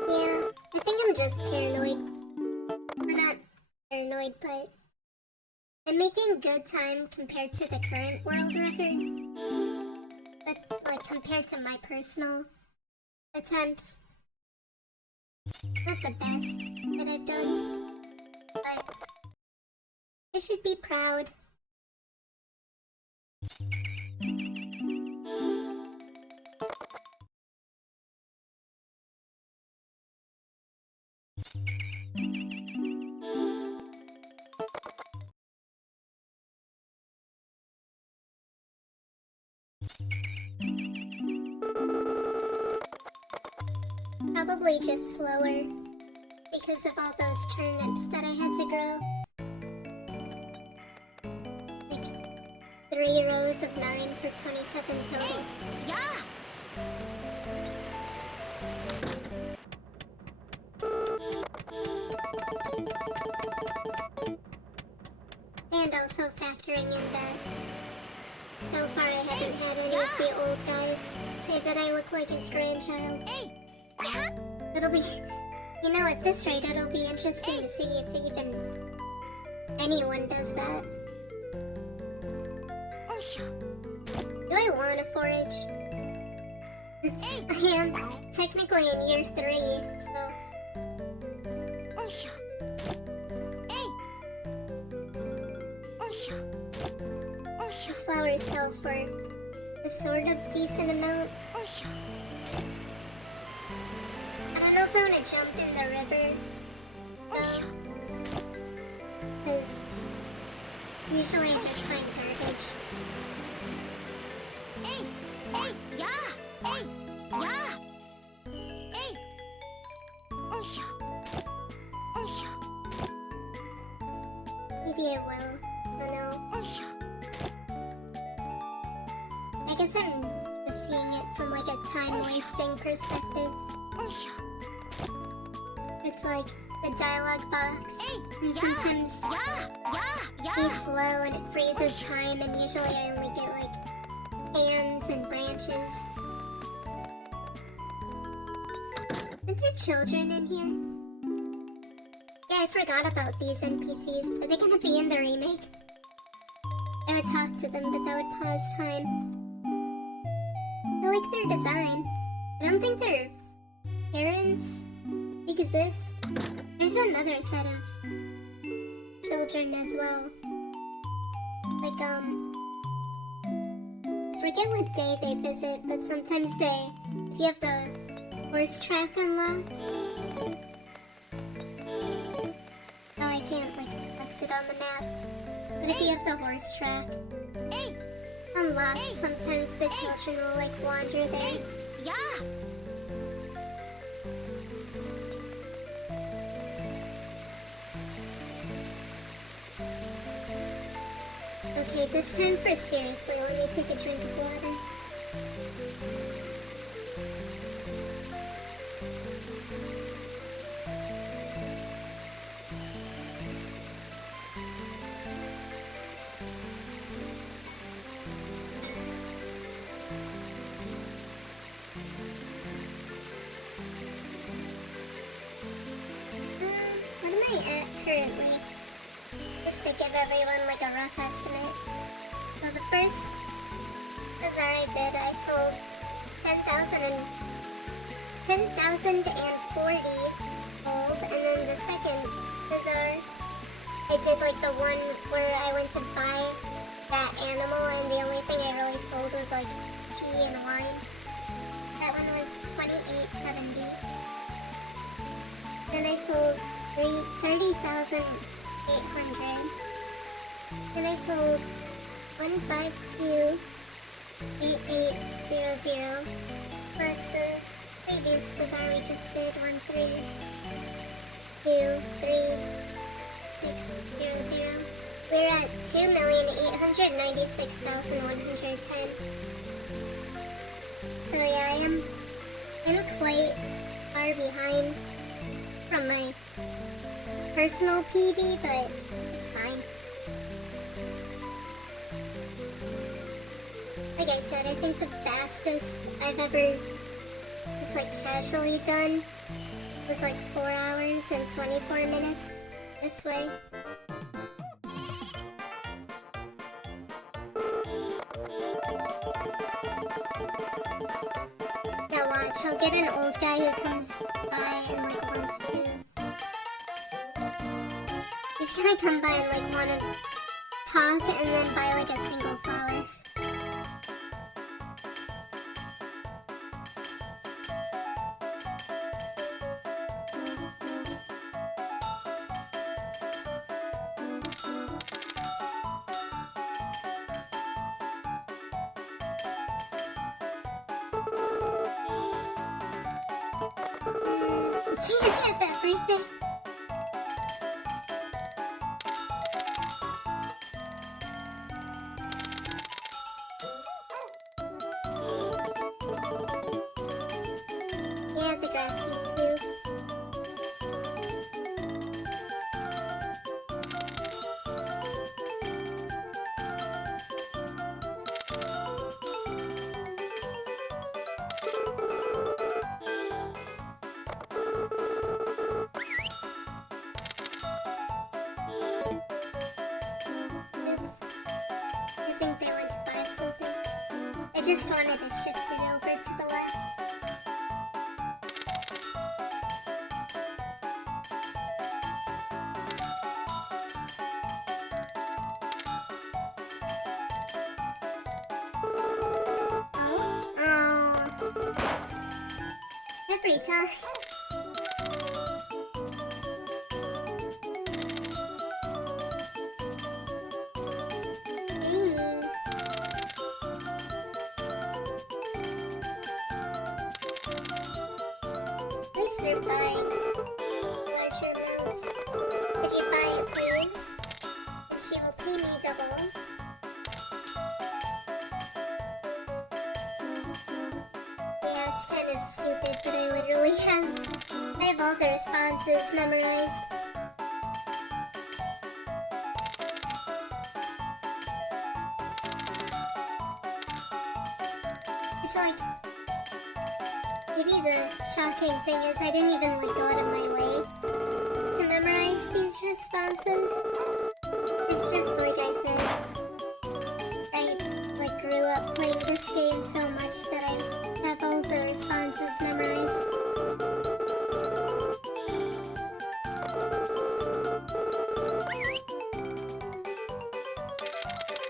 Yeah, I think I'm just paranoid. Or not paranoid, but I'm making good time compared to the current world record. But, like, compared to my personal attempts, not the best that I've done. But I should be proud. Probably just slower because of all those turnips that I had to grow. Like 3 rows of 9 for 27 total. Yeah! And also factoring in that so far I haven't had any of the old guys say that I look like his grandchild. Hey! Yeah! It'll be, you know, at this rate, it'll be interesting to see if even anyone does that. Oh, sure. Do I want to forage? I am technically in year 3, so Oh, sure. Hey! Oh, sure. Oh, sure. these flowers sell for a sort of decent amount. Oh, sure. I don't know if I want to jump in the river, Oh, sure. because usually I just find garbage. Hey! Hey! Yeah! Hey! Yeah! Hey! Oh, sure. Oh, sure. Maybe I will. I don't know. Oh, sure. I guess I'm just seeing it from like a time-wasting perspective. Oh, sure. It's like the dialogue box. Hey! And Yeah! sometimes Yeah! Yeah! be Yeah! slow and it freezes time, and usually I only get like hands and branches. Aren't there children in here? Yeah, I forgot about these NPCs. Are they gonna be in the remake? I would talk to them, but that would pause time. I like their design. I don't think their parents exist. There's another set of children as well. Like, I forget what day they visit, but sometimes if you have the horse track unlocked. Oh, I can't, like, select it on the map. But if you have the horse track, Hey! unlocked, sometimes the children will like wander there. Yeah. Okay, this time for seriously, let me take a drink of water. What am I at currently? Just to give everyone like a rough estimate. So the first bazaar I did, I sold 10,040 gold, and then the second bazaar, I did like the one where I went to buy that animal, and the only thing I really sold was like tea and wine. That one was 2870. Then I sold 30,800. Then I sold 1528800 plus the previous bazaar we just did 1323600. We're at 2,896,110. So yeah, I'm quite far behind from my personal PB, but it's fine. Like I said, I think the fastest I've ever just like casually done was like 4 hours and 24 minutes this way. Now watch, I'll get an old guy who comes by and like wants to. He's gonna come by and like wanna talk and then buy like a single flower. You can't have everything. Yeah, the grassy too. Oops. I think they went to buy something. I just wanted to shift it over to the left. Oh. Every time. Dang. At least they're buying larger amounts. Could you buy it, please? And she will pay me double. Yeah, it's kind of stupid, but I literally have all the responses memorized. Which, like, maybe the shocking thing is I didn't even, like, go out of my way to memorize these responses. It's just, like I said, I, like, grew up playing this game so much that I have all the responses memorized.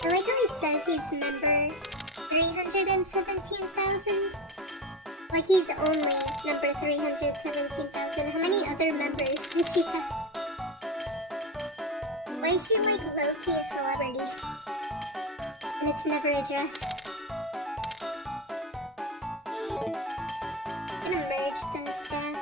I like how he says he's member 317,000. Like he's only number 317,000. How many other members does she have? Why is she like low-key a celebrity? and it's never addressed. I'm gonna merge those stats.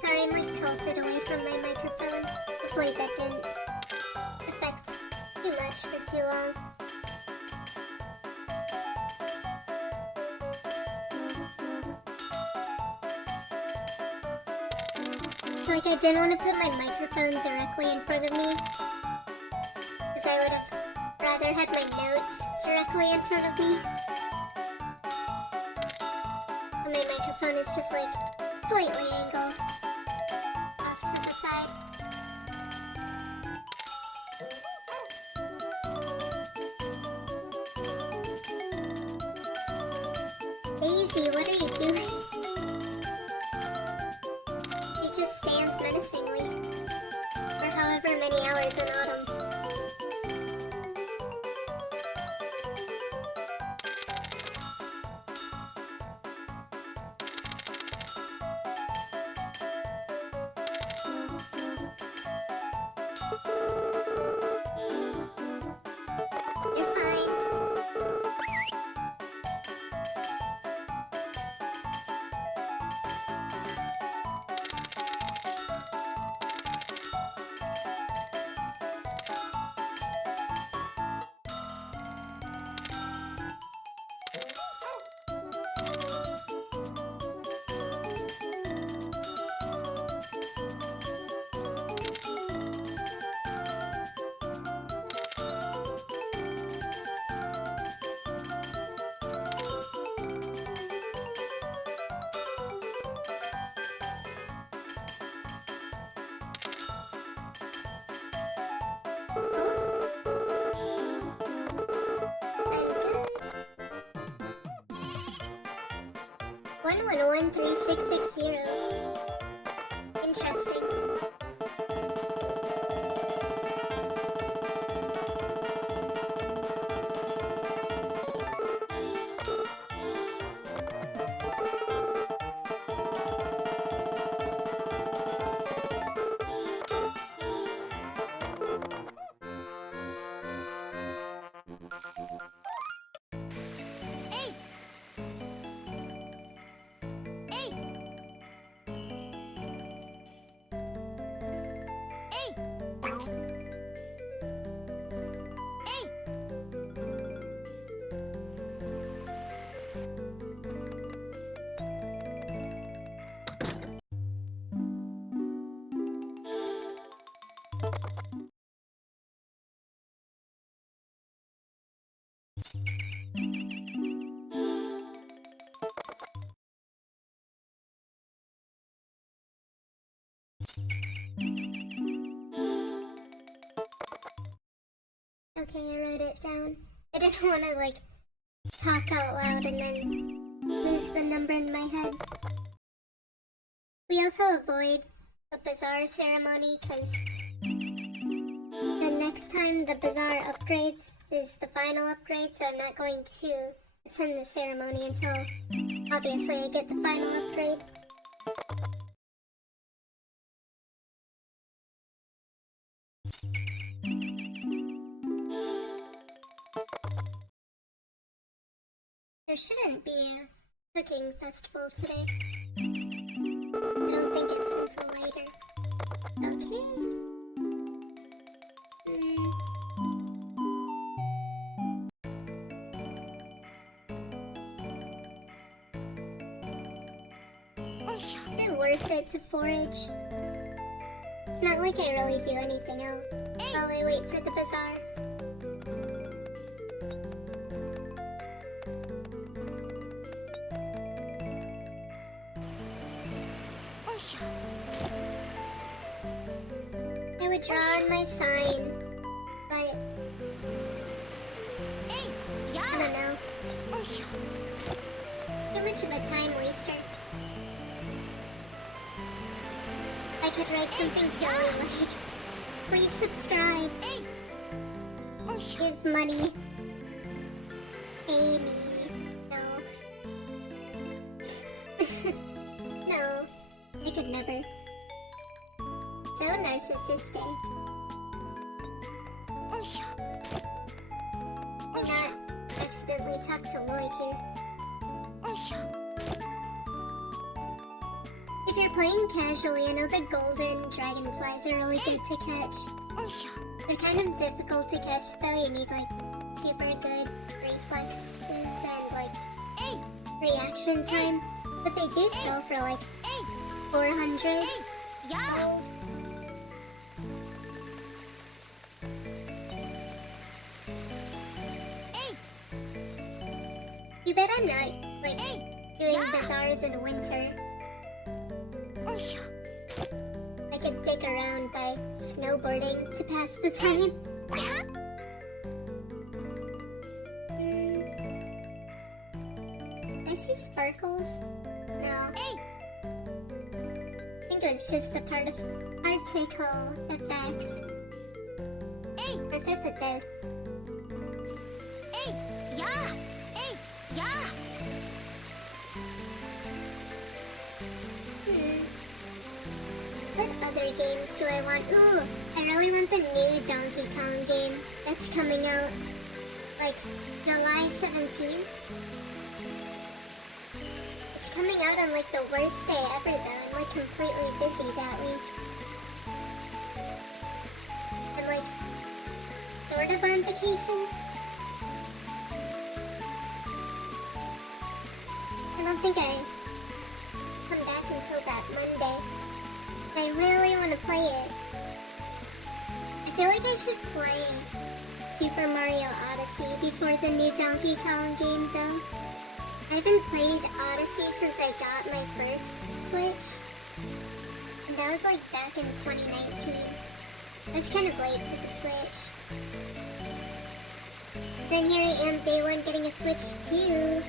Sorry, I'm like tilted away from my microphone. Hopefully that didn't affect too much for too long. So like I didn't want to put my microphone directly in front of me, because I would have rather had my notes directly in front of me. And my microphone is just like slightly angled off to the side. Daisy, what are you doing? He just stands menacingly for however many hours in autumn. You're fine. I'm good. 111360. Interesting. Hey! Hey! Hey! Hey! Okay, I wrote it down. I didn't want to like talk out loud and then lose the number in my head. We also avoid the bazaar ceremony because the next time the bazaar upgrades is the final upgrade, so I'm not going to attend the ceremony until obviously I get the final upgrade. There shouldn't be a cooking festival today. I don't think it's until later. Okay. Is it worth it to forage? It's not like I really do anything else while I wait for the bazaar. I would draw on my sign, but I don't know. Too much of a time waster. could write something silly like, please subscribe, Hey. give money, pay me. No. No, I could never. So narcissistic. Do not accidentally talk to Lloyd here. If you're playing casually, I know the golden dragonflies are really good to catch. They're kind of difficult to catch though. You need like super good reflexes and like reaction time. But they do sell for like 400 gold. You bet I'm not like doing bazaars in winter. I could dig around by snowboarding to pass the time. I see sparkles. No. I think it was just the part of particle effects. Particle. What other games do I want? Ooh, I really want the new Donkey Kong game that's coming out like July 17th. It's coming out on like the worst day ever though. I'm like completely busy that week. I'm like sort of on vacation. I don't think I come back until that Monday. I really want to play it. I feel like I should play Super Mario Odyssey before the new Donkey Kong game though. I haven't played Odyssey since I got my first Switch. And that was like back in 2019. I was kind of late to the Switch. Then here I am day one getting a Switch too.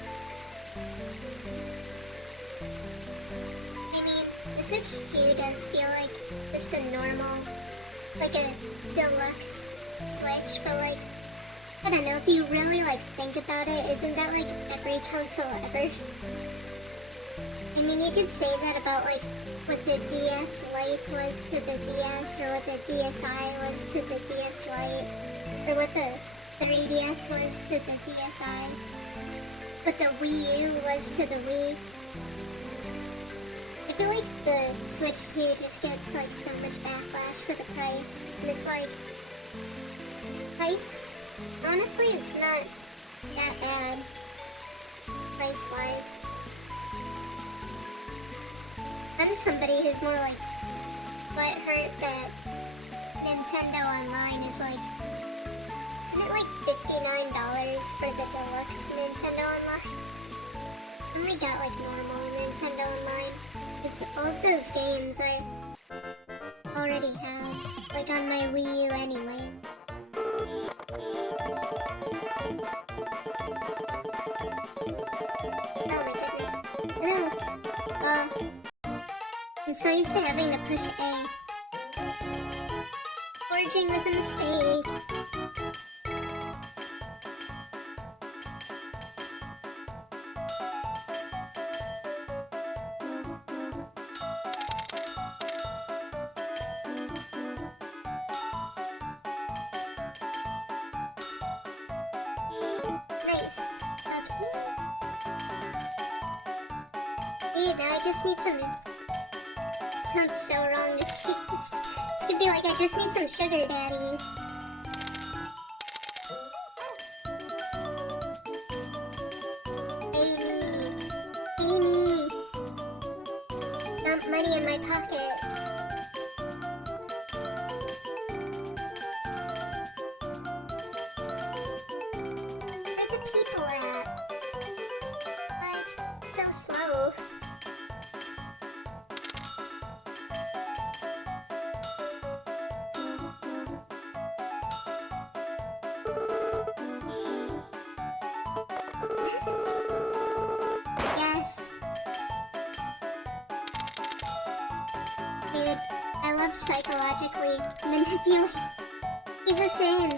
The Switch 2 does feel like just a normal, like a deluxe Switch, but like, I don't know, if you really like think about it, isn't that like every console ever? I mean, you could say that about like what the DS Lite was to the DS, or what the DSi was to the DS Lite, or what the 3DS was to the DSi, what the Wii U was to the Wii. I feel like the Switch 2 just gets like so much backlash for the price, and it's like, price, honestly it's not that bad, price-wise. I'm somebody who's more like butthurt that Nintendo Online is like, isn't it like $59 for the deluxe Nintendo Online? I only got like normal Nintendo Online. Because all of those games I already have, like on my Wii U anyway. Oh my goodness. No. I'm so used to having to push A. Forging was a mistake. Dude, I just need some... It sounds so wrong to say this. It's gonna be like, I just need some sugar daddies. Pay me. Pay me. Dump money in my pockets. Where the people at? What? So slow. I love psychologically manipulating. He's a sin.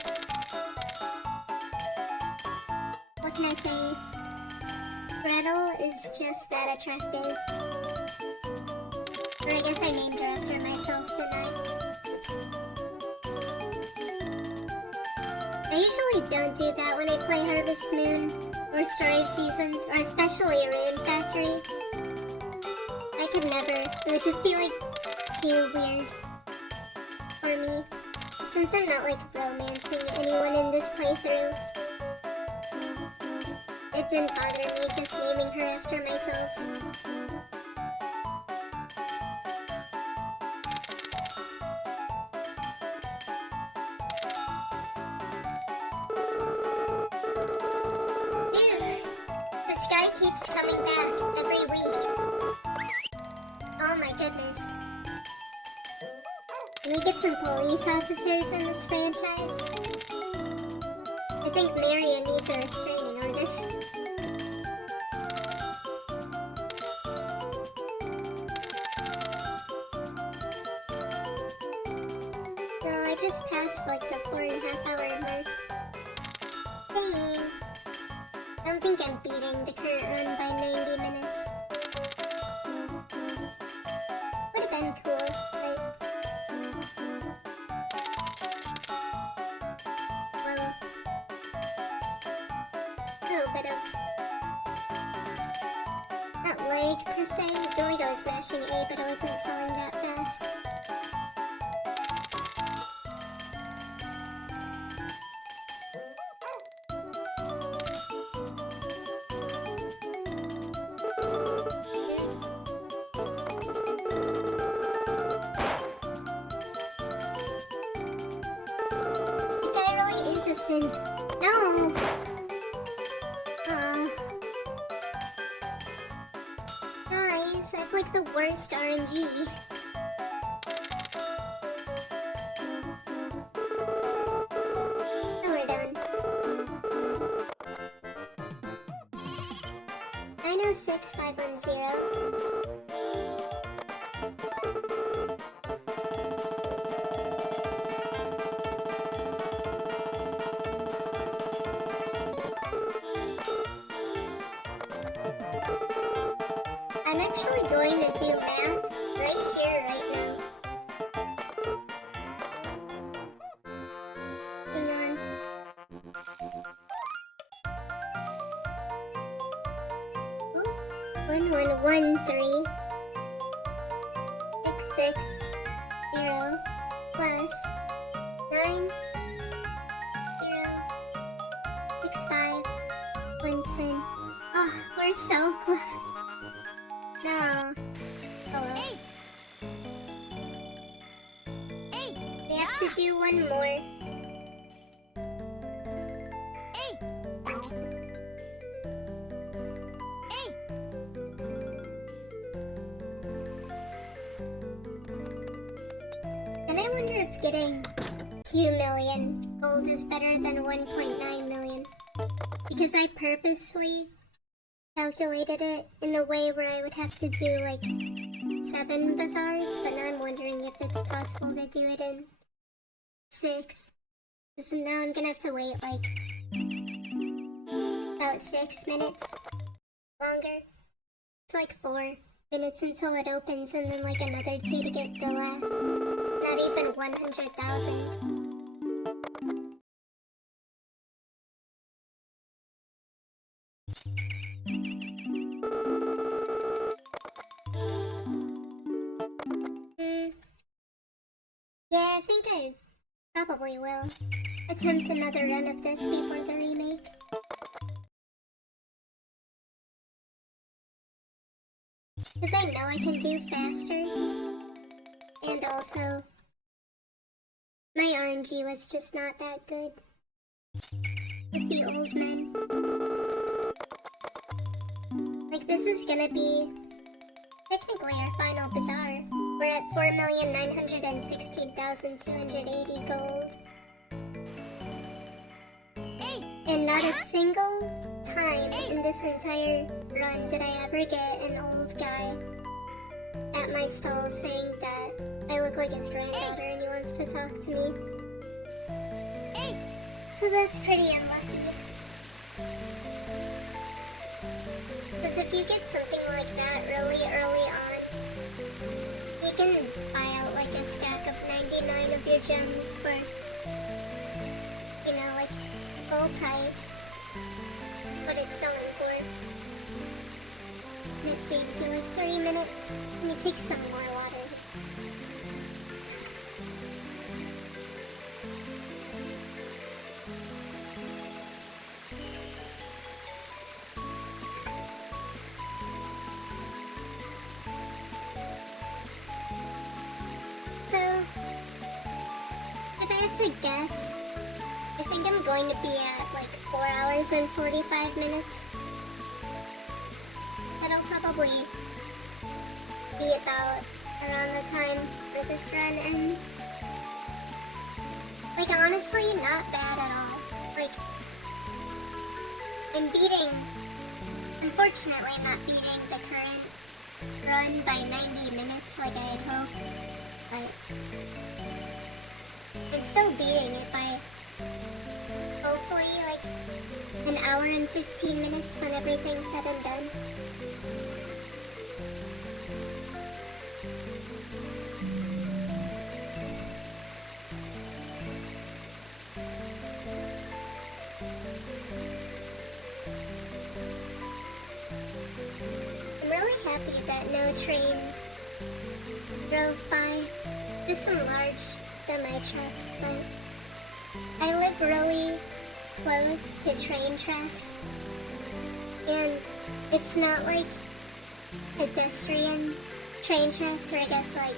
What can I say? Gretel is just that attractive. Or I guess I named her after myself, didn't I? I usually don't do that when I play Harvest Moon, or Story of Seasons, or especially Rune Factory. I could never. It would just be like too weird for me. Since I'm not like romancing anyone in this playthrough, it didn't bother me just naming her after myself. Keeps coming back every week. Oh my goodness. Can we get some police officers in this franchise? I think Marion needs a restraining order. So I just passed like the 4.5 hour mark. Hey! I don't think I'm beating the current run by 90 minutes. Would have been cool, but... well... a little bit of... not lag per se. I feel like I was mashing A, but I wasn't selling that fast. No! Guys, I have like the worst RNG. So we're done. 906510. I'm actually going to do math right here, right now. Hang on. Oh, 1113 660 plus 9 0 65 110. Oh, we're so close. No. Oh well. Hey! We have to do one more. Hey! Hey! Then I wonder if getting 2 million gold is better than 1.9 million. Because I purposely calculated it in a way where I would have to do like 7 bazaars, but now I'm wondering if it's possible to do it in 6. So now I'm gonna have to wait like about 6 minutes longer. It's like 4 minutes until it opens, and then like another 2 to get the last. Not even 100,000. Yeah, I think I probably will attempt another run of this before the remake. Because I know I can do faster. And also, my RNG was just not that good with the old men. Like, this is gonna be technically our final bazaar. We're at 4,916,280 gold. Hey! And not a single time in this entire run did I ever get an old guy at my stall saying that I look like his granddaughter and he wants to talk to me. Hey! So that's pretty unlucky. Because if you get something like that really early on, you can buy out like a stack of 99 of your gems for, you know, like full price. What it's selling for. And it saves you like 3 minutes. Let me take some more water. So, if I had to guess, I think I'm going to be at like 4 hours and 45 minutes. That'll probably be about around the time where this run ends. Like honestly, not bad at all. Like, I'm beating, unfortunately not beating the current run by 90 minutes like I had hoped, but I'm still beating it by hopefully like an hour and 15 minutes when everything's said and done. I'm really happy that no trains drove by. Just some large semi-trucks, but I live really close to train tracks, and it's not like pedestrian train tracks or I guess like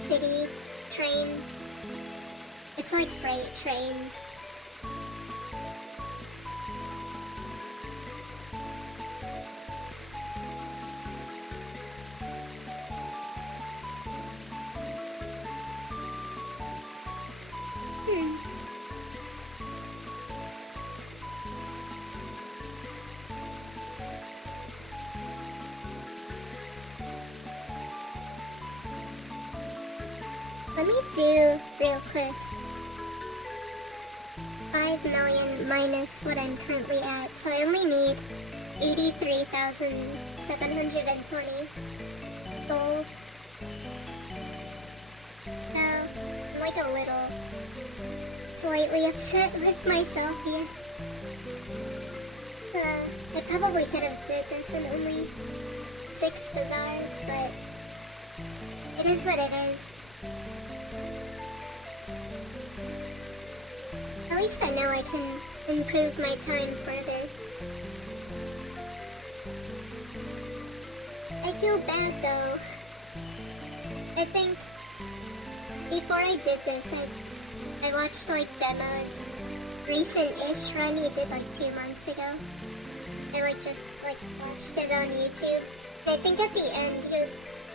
city trains. It's like freight trains. Let me do real quick 5 million minus what I'm currently at, so I only need 83,720 gold. So I'm like a little slightly upset with myself here. I probably could have did this in only 6 bazaars, but it is what it is. At least I know I can improve my time further. I feel bad though. I think before I did this, I watched like demos. Recent-ish run he did like 2 months ago. I just watched it on YouTube. And I think at the end he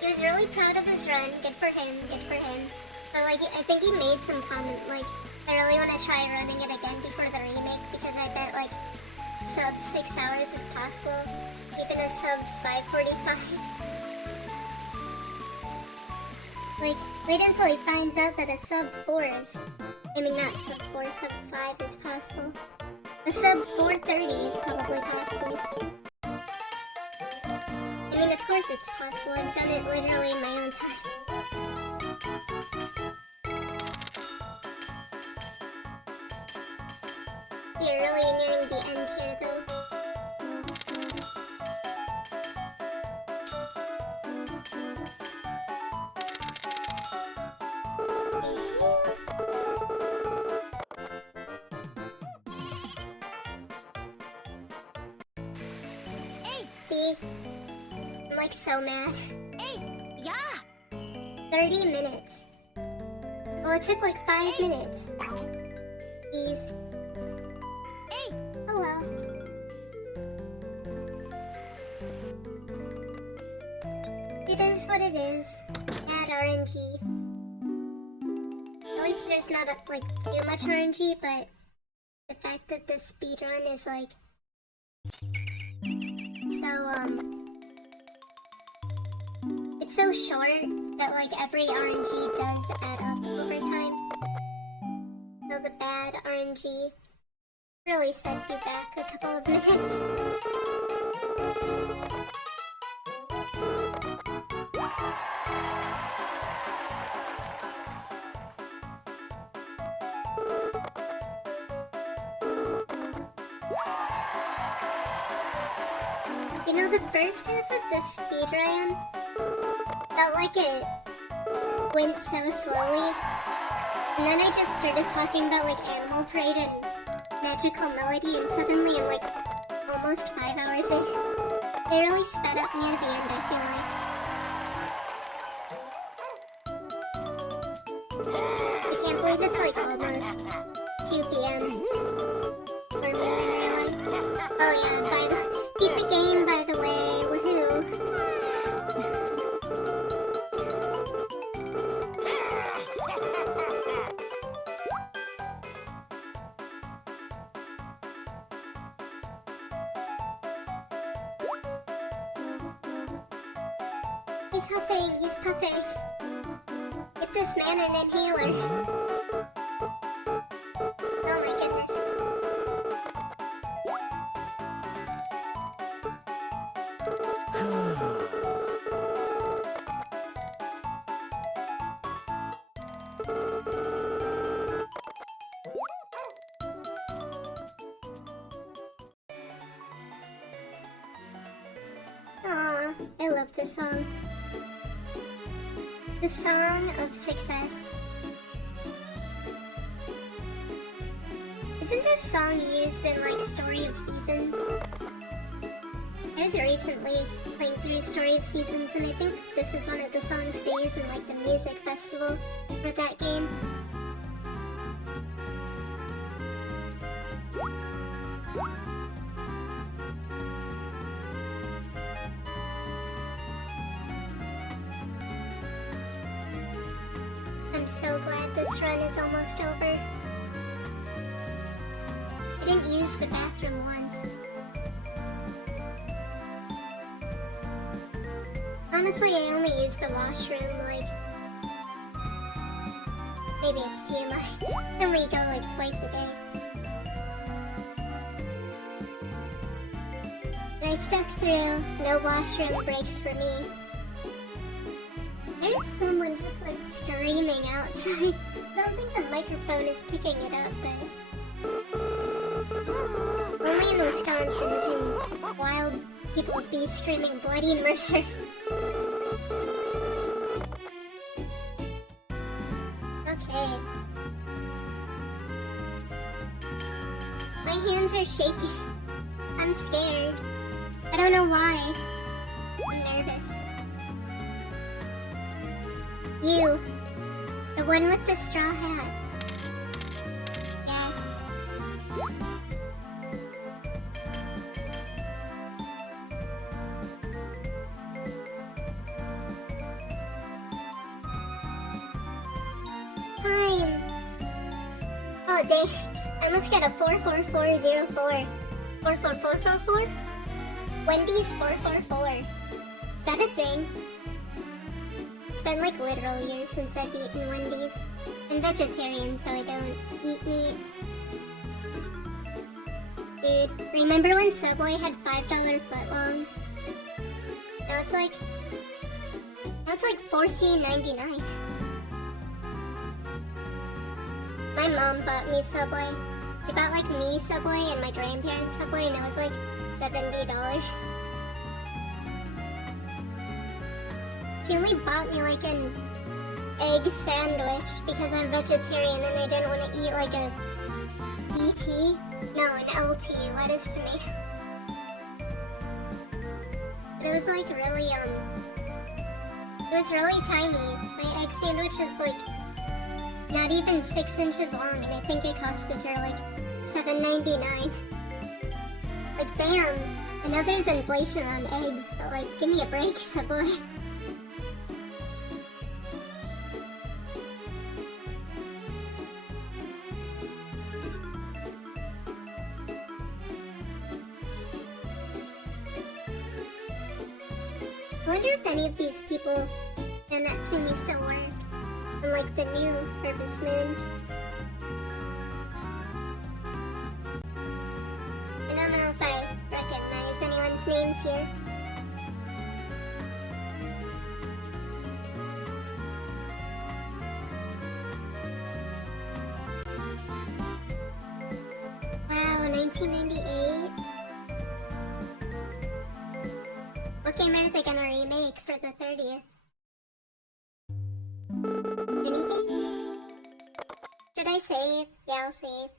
was really proud of his run. Good for him, good for him. But I think he made some comment like, I really want to try running it again before the remake because I bet like sub 6 hours is possible, even a sub 5:45. Like, wait until he finds out that a sub 4 is, I mean not sub 4, sub 5 is possible. A sub 4:30 is probably possible. I mean of course it's possible, I've done it literally in my own time. We're really nearing the end here though. Hey! See? I'm like so mad. Hey! Yeah! 30 minutes. Well, it took like 5 minutes. Jeez. Hey! Oh well. It is what it is. Bad RNG. At least there's not like too much RNG, but the fact that the speedrun is like it's so short that like every RNG does add up over time. So the bad RNG really sets you back a couple of minutes. You know, the first half of the speedrun felt like it went so slowly, and then I just started talking about like Animal Parade and Magical Melody, and suddenly I'm like almost 5 hours in. They really sped up near the end, I feel like. I can't believe it's like almost 2 p.m. for me, really. Oh yeah, beat the game, by the way, woohoo. He's huffing, he's puffing. Get this man an inhaler. Oh my goodness. Aw, I love this song. The Song of Success. Isn't this song used in like Story of Seasons? I was recently playing through Story of Seasons, and I think this is one of the songs they use in like the music festival for that game. I'm so glad this run is almost over. I didn't use the bathroom once. Honestly, I only use the washroom, like, maybe it's TMI. I only go like twice a day. And I stuck through, no washroom breaks for me. There's someone just like screaming outside. I don't think the microphone is picking it up, but only in Wisconsin can wild people be screaming bloody murder. Okay. My hands are shaking. I'm scared. I don't know why. I'm nervous. You. The one with the straw hat. Yes. Time. Oh, dang. I must get a 44404. 44444? Wendy's 444. Is that a thing? It's been like literal years since I've eaten Wendy's. I'm vegetarian, so I don't eat meat. Dude, remember when Subway had $5 footlongs? Now it's like $14.99. My mom bought me Subway. She bought like me Subway and my grandparents Subway, and it was like $70. She only bought me like an egg sandwich because I'm vegetarian and I didn't want to eat like a DT. No, an LT, lettuce tomato. But it was like really, it was really tiny. My egg sandwich is like not even 6 inches long, and I think it costed her like $7.99. Like, damn. I know there's inflation on eggs, but like, give me a break, Subway. I wonder if any of these people in Natsumi still work on like the new Harvest Moons. I don't know if I recognize anyone's names here. Wow, 1998. What game are they gonna remake for the 30th? Anything? Should I save? Yeah, I'll save.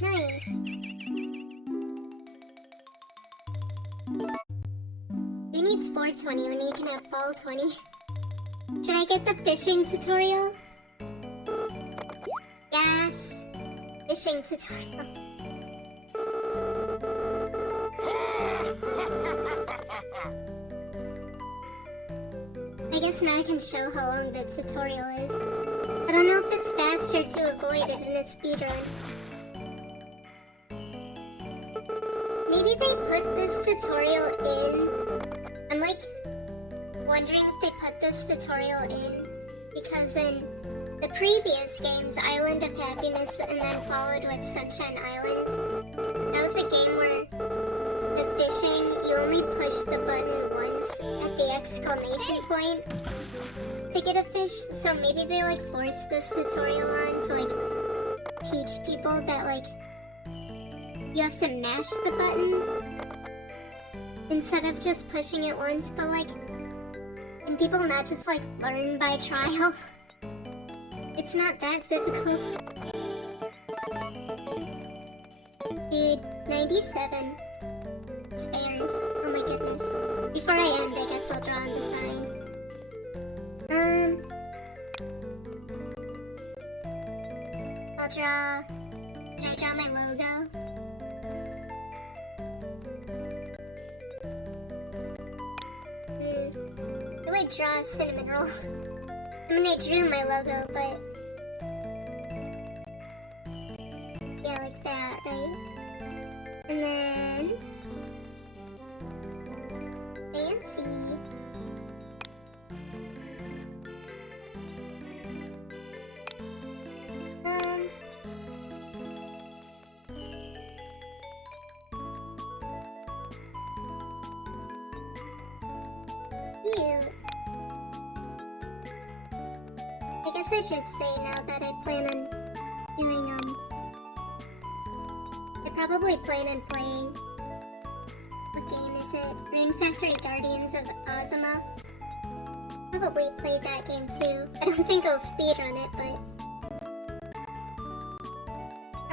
Nice. Who needs 420 when you can have fall 20? Should I get the fishing tutorial? Yes. Fishing tutorial. I guess now I can show how long the tutorial is. I don't know if it's faster to avoid it in a speedrun. Maybe they put this tutorial in. I'm like wondering if they put this tutorial in because in the previous games, Island of Happiness and then followed with Sunshine Islands, that was a game where the fishing, you only push the button once at the exclamation point to get a fish. So maybe they like forced this tutorial on to like teach people that like you have to mash the button instead of just pushing it once, but like, can people not just like learn by trial? It's not that difficult. Dude, 97 spares. Oh my goodness. Before I end, I guess I'll draw on the sign. I'll draw... Can I draw my logo? How do I draw a cinnamon roll? I mean, I drew my logo, but... yeah, like that, right? And then... fancy. Cute. I guess I should say now that I plan on doing, I probably plan on playing, what game is it? Rain Factory Guardians of Ozma. Probably played that game too. I don't think I'll speedrun it, but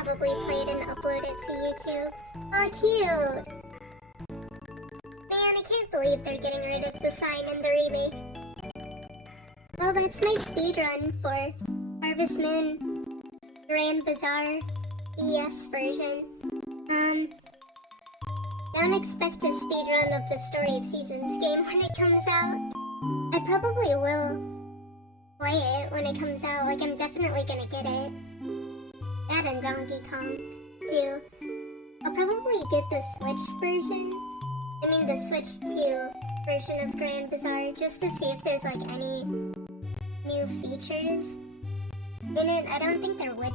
probably played and upload it to YouTube. Oh, cute! Man, I can't believe they're getting rid of the sign in the remake. Well, that's my speedrun for Harvest Moon Grand Bazaar DS version. Don't expect a speedrun of the Story of Seasons game when it comes out. I probably will play it when it comes out, like I'm definitely gonna get it. That and Donkey Kong, too. I'll probably get the Switch version. I mean the Switch 2 version of Grand Bazaar, just to see if there's like any new features in it. I don't think there would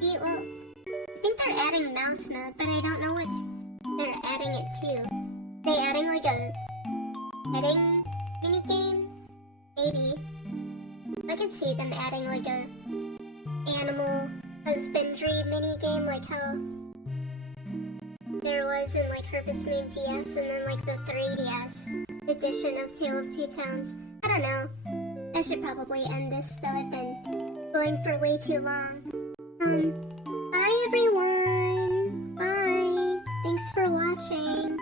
be. Well, I think they're adding mouse mode, but I don't know what they're adding it to. They adding like a petting minigame? Maybe. I could see them adding like a animal husbandry minigame, like how there was in like Harvest Moon DS and then like the 3DS edition of Tale of Two Towns. I don't know. I should probably end this though. I've been going for way too long. Bye everyone! Bye! Thanks for watching!